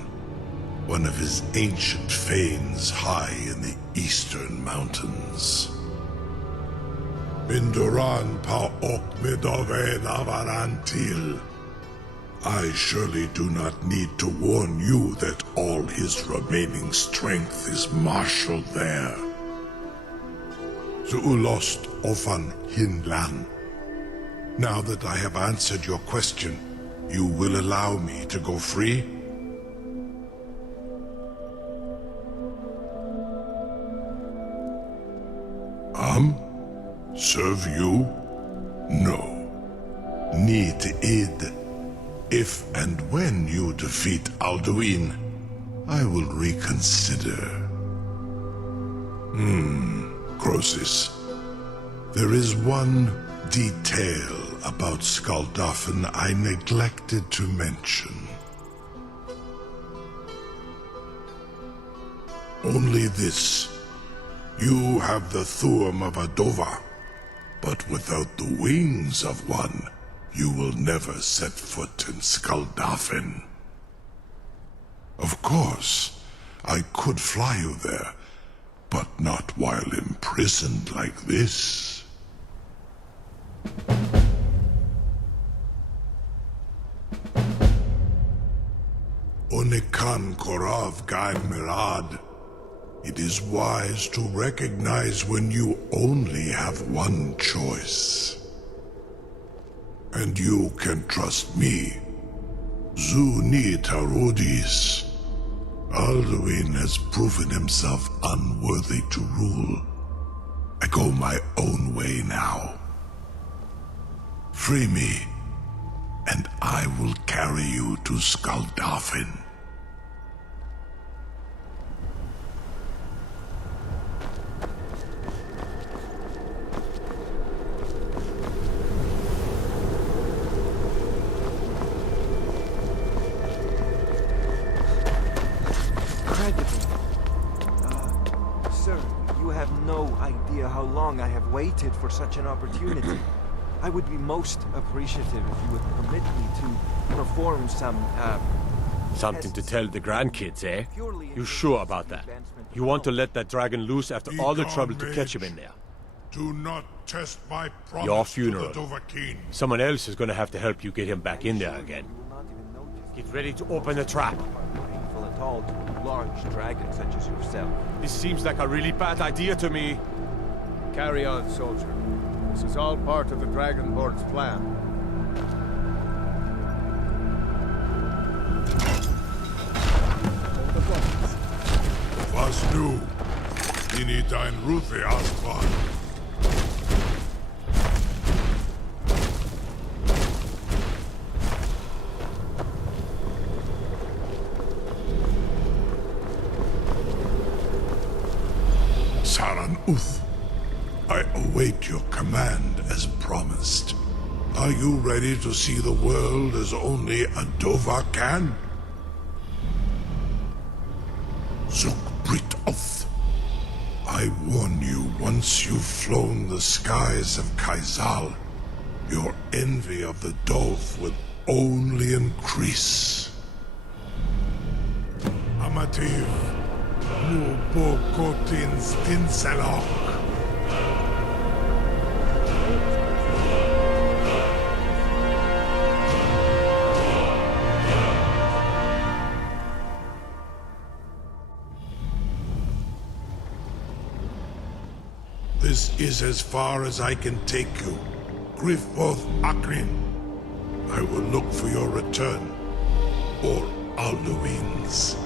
one of his ancient fanes high in the eastern mountains. Binduran pa ok midove lavarantil. I surely do not need to warn you that all his remaining strength is marshaled there. Zuulost ofan hinlan. Now that I have answered your question, you will allow me to go free? come? Serve you? No. Need id. If and when you defeat Alduin, I will reconsider. Croesus. There is one detail about Skaldafn I neglected to mention. Only this. You have the thumb of a Dova, but without the wings of one, you will never set foot in Skaldafn. Of course, I could fly you there, but not while imprisoned like this. Onikan Korav Gaim Mirad. It is wise to recognize when you only have one choice. And you can trust me. Zuni Tarudis. Alduin has proven himself unworthy to rule. I go my own way now. Free me, and I will carry you to Skaldafn. How long I have waited for such an opportunity. I would be most appreciative if you would permit me to perform some, Something to tell the grandkids, eh? You sure about that? You want to let that dragon loose after all the trouble to catch him in there? Do not test my promise. Your funeral. To the Dovahkiin. Someone else is gonna have to help you get him back in there again. Get ready to open the trap. Painful at all to a large dragon such as yourself. This seems like a really bad idea to me. Carry on, soldier. This is all part of the Dragonborn's plan. Was du? Ini dein Rufe Aspan. Saran Uth. I await your command as promised. Are you ready to see the world as only a Dova can? Zukbritoth. I warn you, once you've flown the skies of Kaizal, your envy of the Dove will only increase. Amativ, Mubokotin Stinselok. This is as far as I can take you. Grifoth Akrin. I will look for your return. Or Alduin's.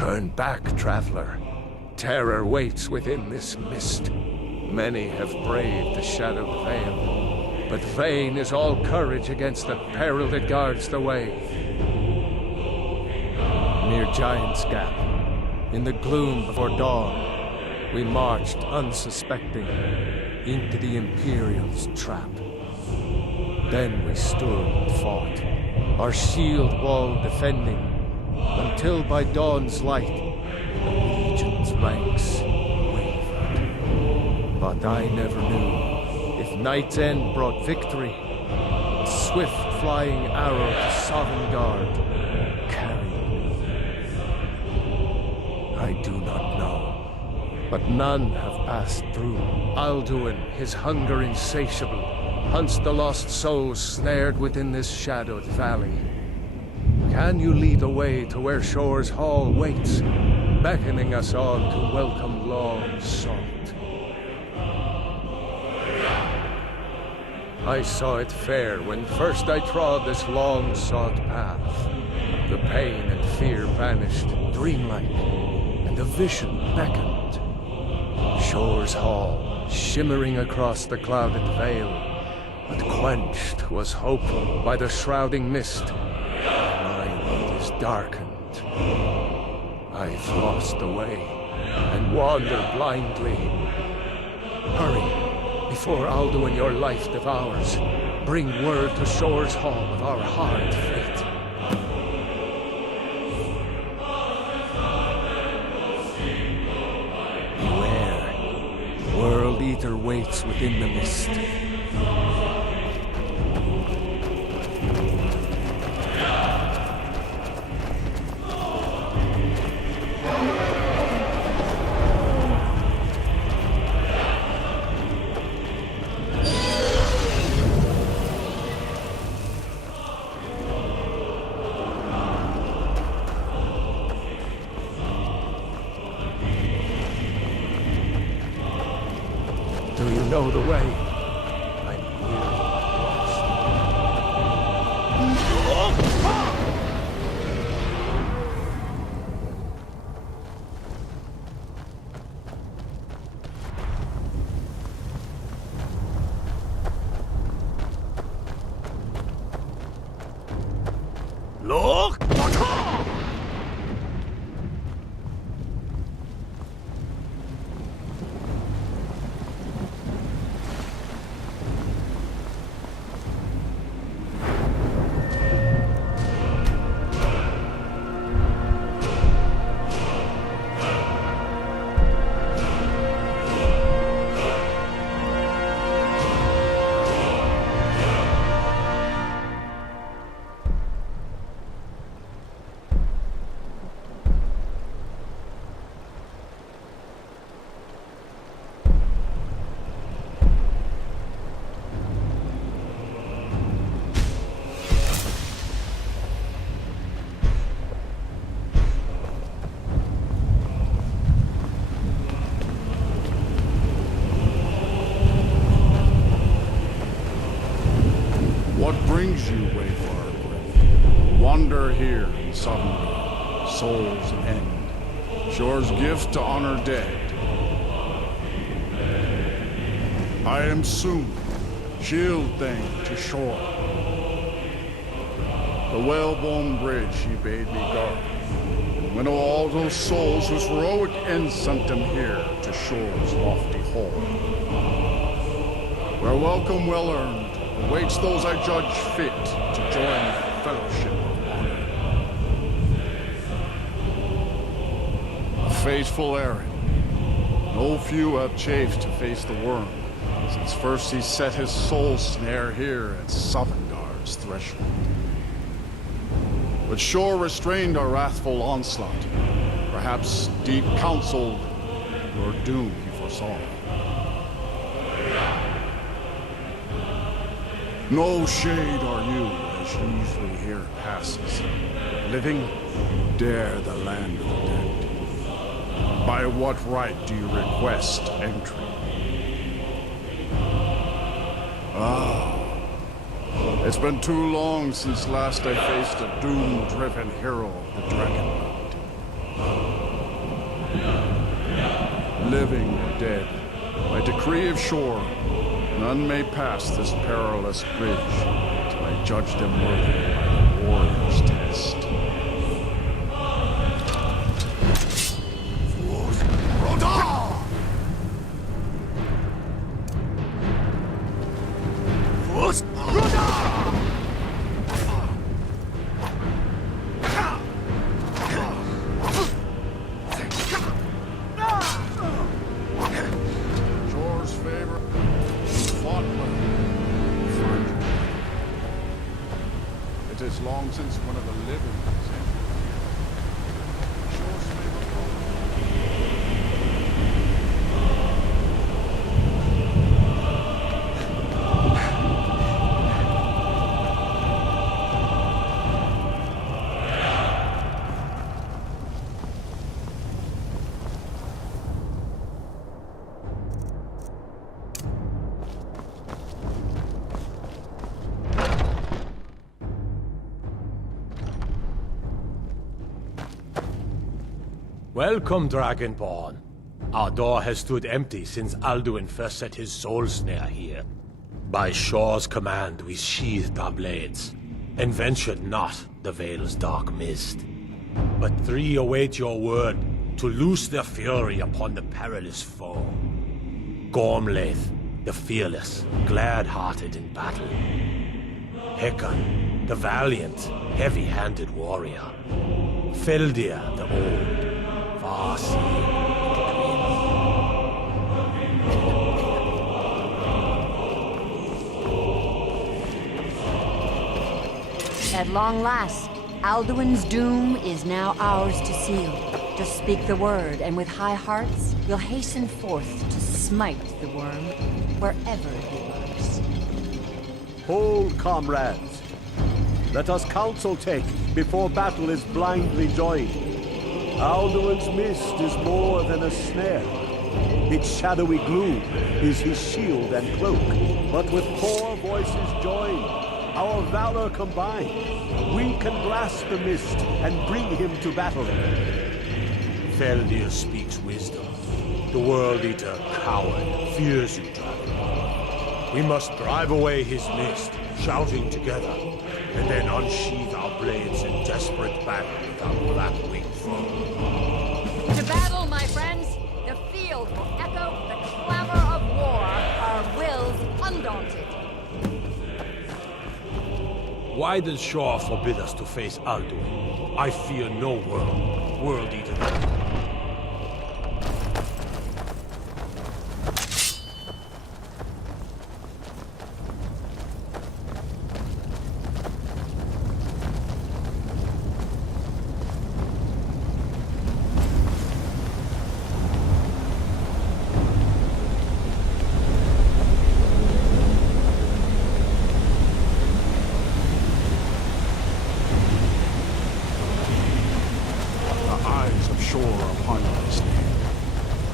Turn back, traveler. Terror waits within this mist. Many have braved the shadowed veil, but vain is all courage against the peril that guards the way. Near Giant's Gap, in the gloom before dawn, we marched unsuspecting into the Imperial's trap. Then we stood and fought, our shield wall defending, until by dawn's light, the Legion's ranks wavered. But I never knew if Night's End brought victory, a swift flying arrow to Sovngarde carried. I do not know, but none have passed through. Alduin, his hunger insatiable, hunts the lost souls snared within this shadowed valley. Can you lead the way to where Shore's Hall waits, beckoning us on to welcome long sought? I saw it fair when first I trod this long sought path. The pain and fear vanished, dreamlike, and a vision beckoned. Shore's Hall, shimmering across the clouded veil, but quenched was hope by the shrouding mist. My world is darkened. I've lost the way and wander blindly. Hurry, before Alduin your life devours. Bring word to Shore's Hall of our hard fate. Beware, World Eater waits within the mist. Do you know the way? I'm nearly Look! What brings you, Wayfarer? Wander here in Sovngarde, Soul's End. Shore's gift to honor dead. I am soon, shield thing to Shore. The whalebone bridge he bade me guard, and winnow all those souls whose heroic end sent them here to Shore's lofty hall. Where welcome well earned awaits those I judge fit to join the fellowship of honor. A fateful errand. No few have chafed to face the worm, since first he set his soul snare here at Sovngarde's threshold. But Shore restrained our wrathful onslaught. Perhaps deep counseled your doom he foresaw. No shade are you, as usually here passes. Living, dare the land of the dead. By what right do you request entry? It's been too long since last I faced a doom-driven hero of the Dragon Knight. Living or dead, by decree of shore, none may pass this perilous bridge till I judge them worthy by the warrior's test. Shore's favor, fought well. It is long since one of the living has entered. Shore's favor Welcome, Dragonborn. Our door has stood empty since Alduin first set his soul snare here. By Shore's command, we sheathed our blades, and ventured not the Vale's dark mist. But three await your word to loose their fury upon the perilous foe. Gormlaith, the fearless, glad-hearted in battle. Hekon, the valiant, heavy-handed warrior. Feldir, the old, far-seeing At long last, Alduin's doom is now ours to seal. Just speak the word, and with high hearts, we'll hasten forth to smite the worm wherever he lurks. Hold, comrades. Let us counsel take before battle is blindly joined. Alduin's mist is more than a snare. Its shadowy gloom is his shield and cloak. But with 4 voices joined, our valor combined, we can blast the mist and bring him to battle. Feldir speaks wisdom. The World Eater, coward, fears you, Dragon. We must drive away his mist, shouting together, and then unsheath our blades in desperate battle with our black-winged foe. To battle, my friends! The field will echo the clamor of war, our wills undaunted. Why does Shore forbid us to face Alduin? I fear no World Eater.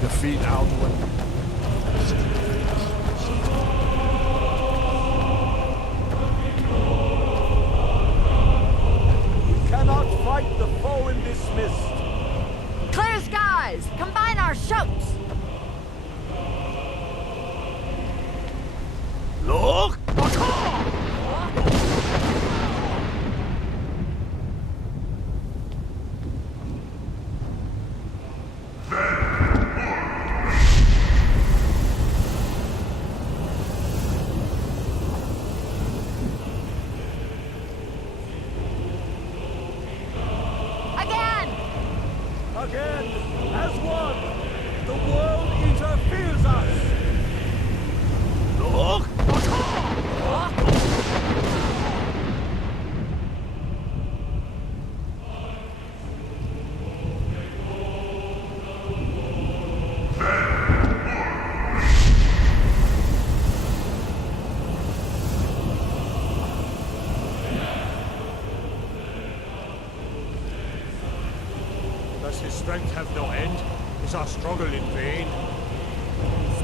Defeat Alduin. We cannot fight the foe in this mist. Clear skies! Combine our shouts! Look! Again, as one, the World Eater fears us! Look! Does his strength have no end? Is our struggle in vain?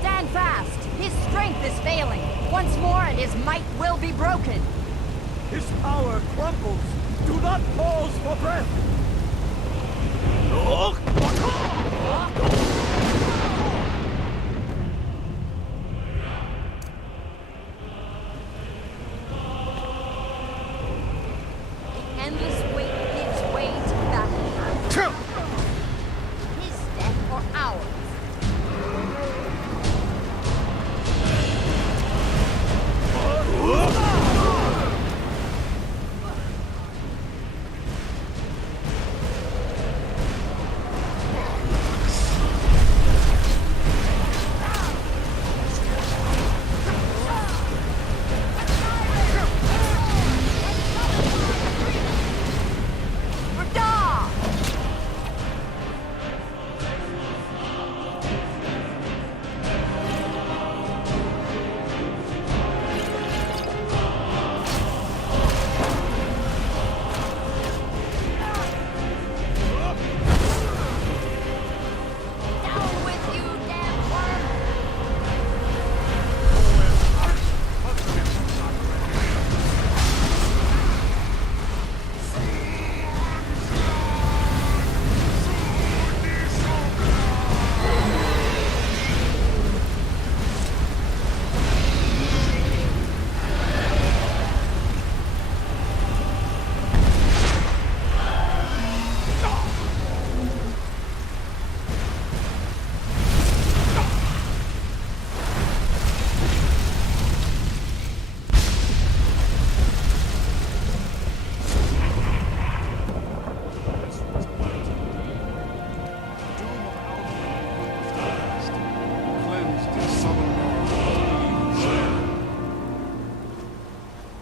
Stand fast! His strength is failing. Once more and his might will be broken. His power crumbles. Do not pause for breath. Look! His death or ours?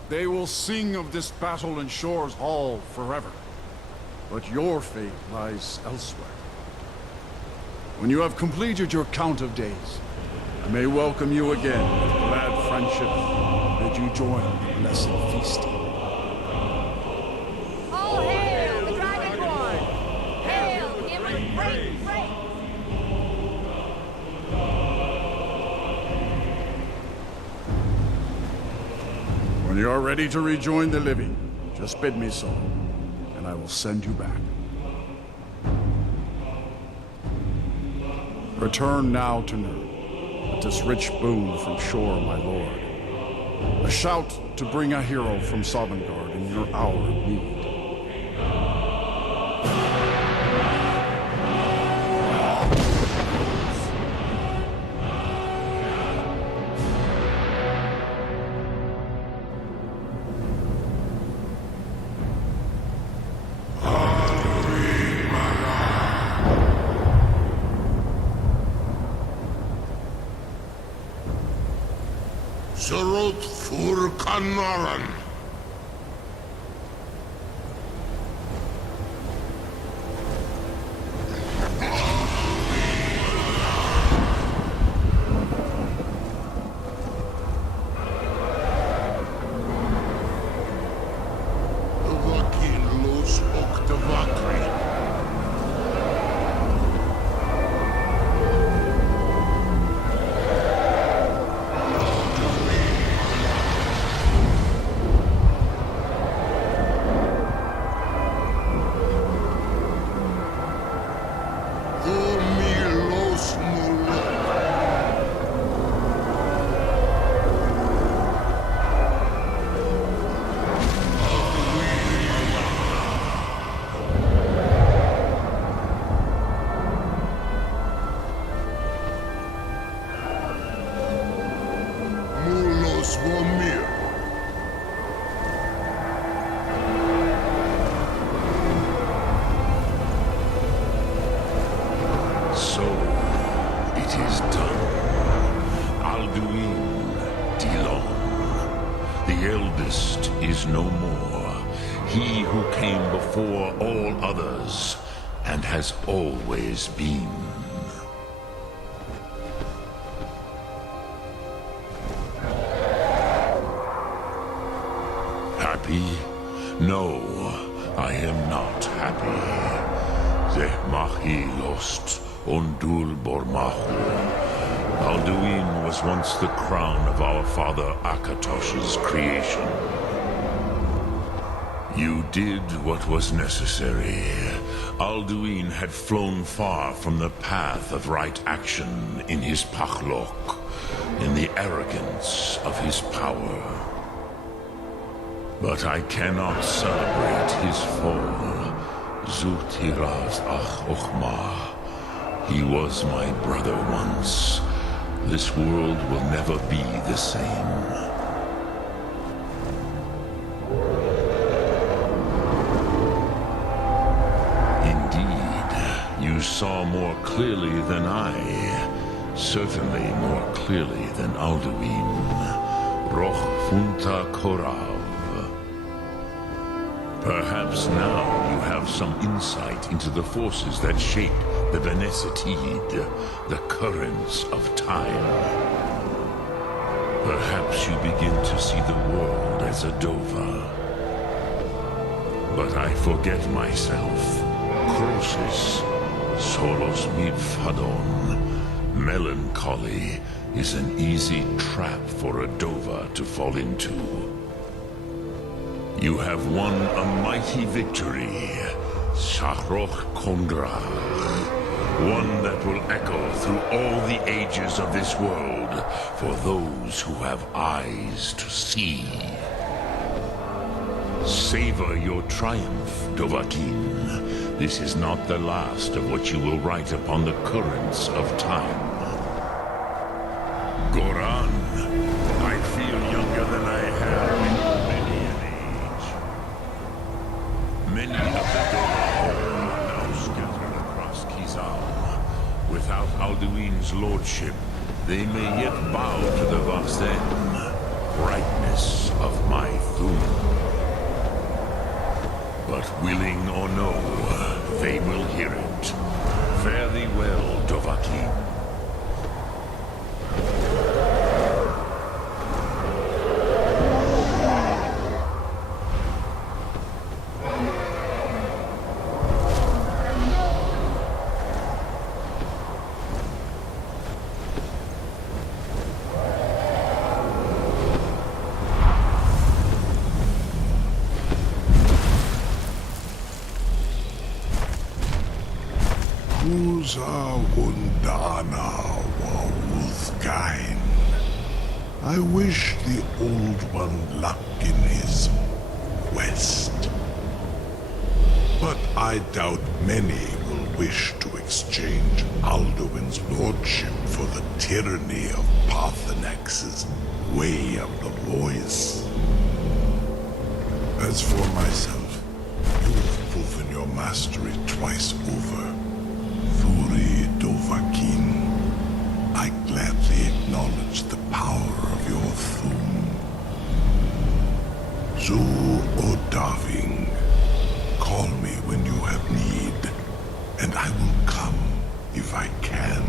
They will sing of this battle in Shore's Hall forever. But your fate lies elsewhere. When you have completed your count of days, I may welcome you again with glad friendship, bid you join the blessed feasting. All hail the Dragonborn! Hail him with great praise! When you are ready to rejoin the living, just bid me so, and I will send you back. Return now to Nurn, with this rich boon from Shore, my lord. A shout to bring a hero from Sovngarde in your hour of need. Sorot fur Kanaran. Dovahkiin los ok Dovahkiin. So, it is done. Alduin, the eldest, is no more. He who came before all others, and has always been. Happy? No, I am not happy. Zehmahi lost, Ondul Bormahu. Alduin was once the crown of our father Akatosh's creation. You did what was necessary. Alduin had flown far from the path of right action in his Pachlok, in the arrogance of his power. But I cannot celebrate his fall. Zutiraz ach ochma. He was my brother once. This world will never be the same. Indeed, you saw more clearly than I. Certainly more clearly than Alduin. Roch funta korav. Perhaps now you have some insight into the forces that shape the Benesitid, the currents of time. Perhaps you begin to see the world as a Dova. But I forget myself. Crosis, solos mid fadon. Melancholy is an easy trap for a Dova to fall into. You have won a mighty victory, Shahroch Kondrach. One that will echo through all the ages of this world for those who have eyes to see. Savor your triumph, Dovahkiin. This is not the last of what you will write upon the currents of time. Goran, I feel younger than I have in many an age. Many of the Dovahkiin are now scattered across Kizal. Without Alduin's lordship, they may yet bow to the Vazen, brightness of my Thum. But willing or no, they will hear it. Fare thee well, Dovahkiin. Mundo.Na I wish the Old One luck in his quest. But I doubt many will wish to exchange Alduin's lordship for the tyranny of Parthenex's way of the voice. As for myself, you have proven your mastery twice over. Thuri Dovahkiin, I gladly acknowledge the power of your Thum. Zu Odaving, call me when you have need, and I will come if I can.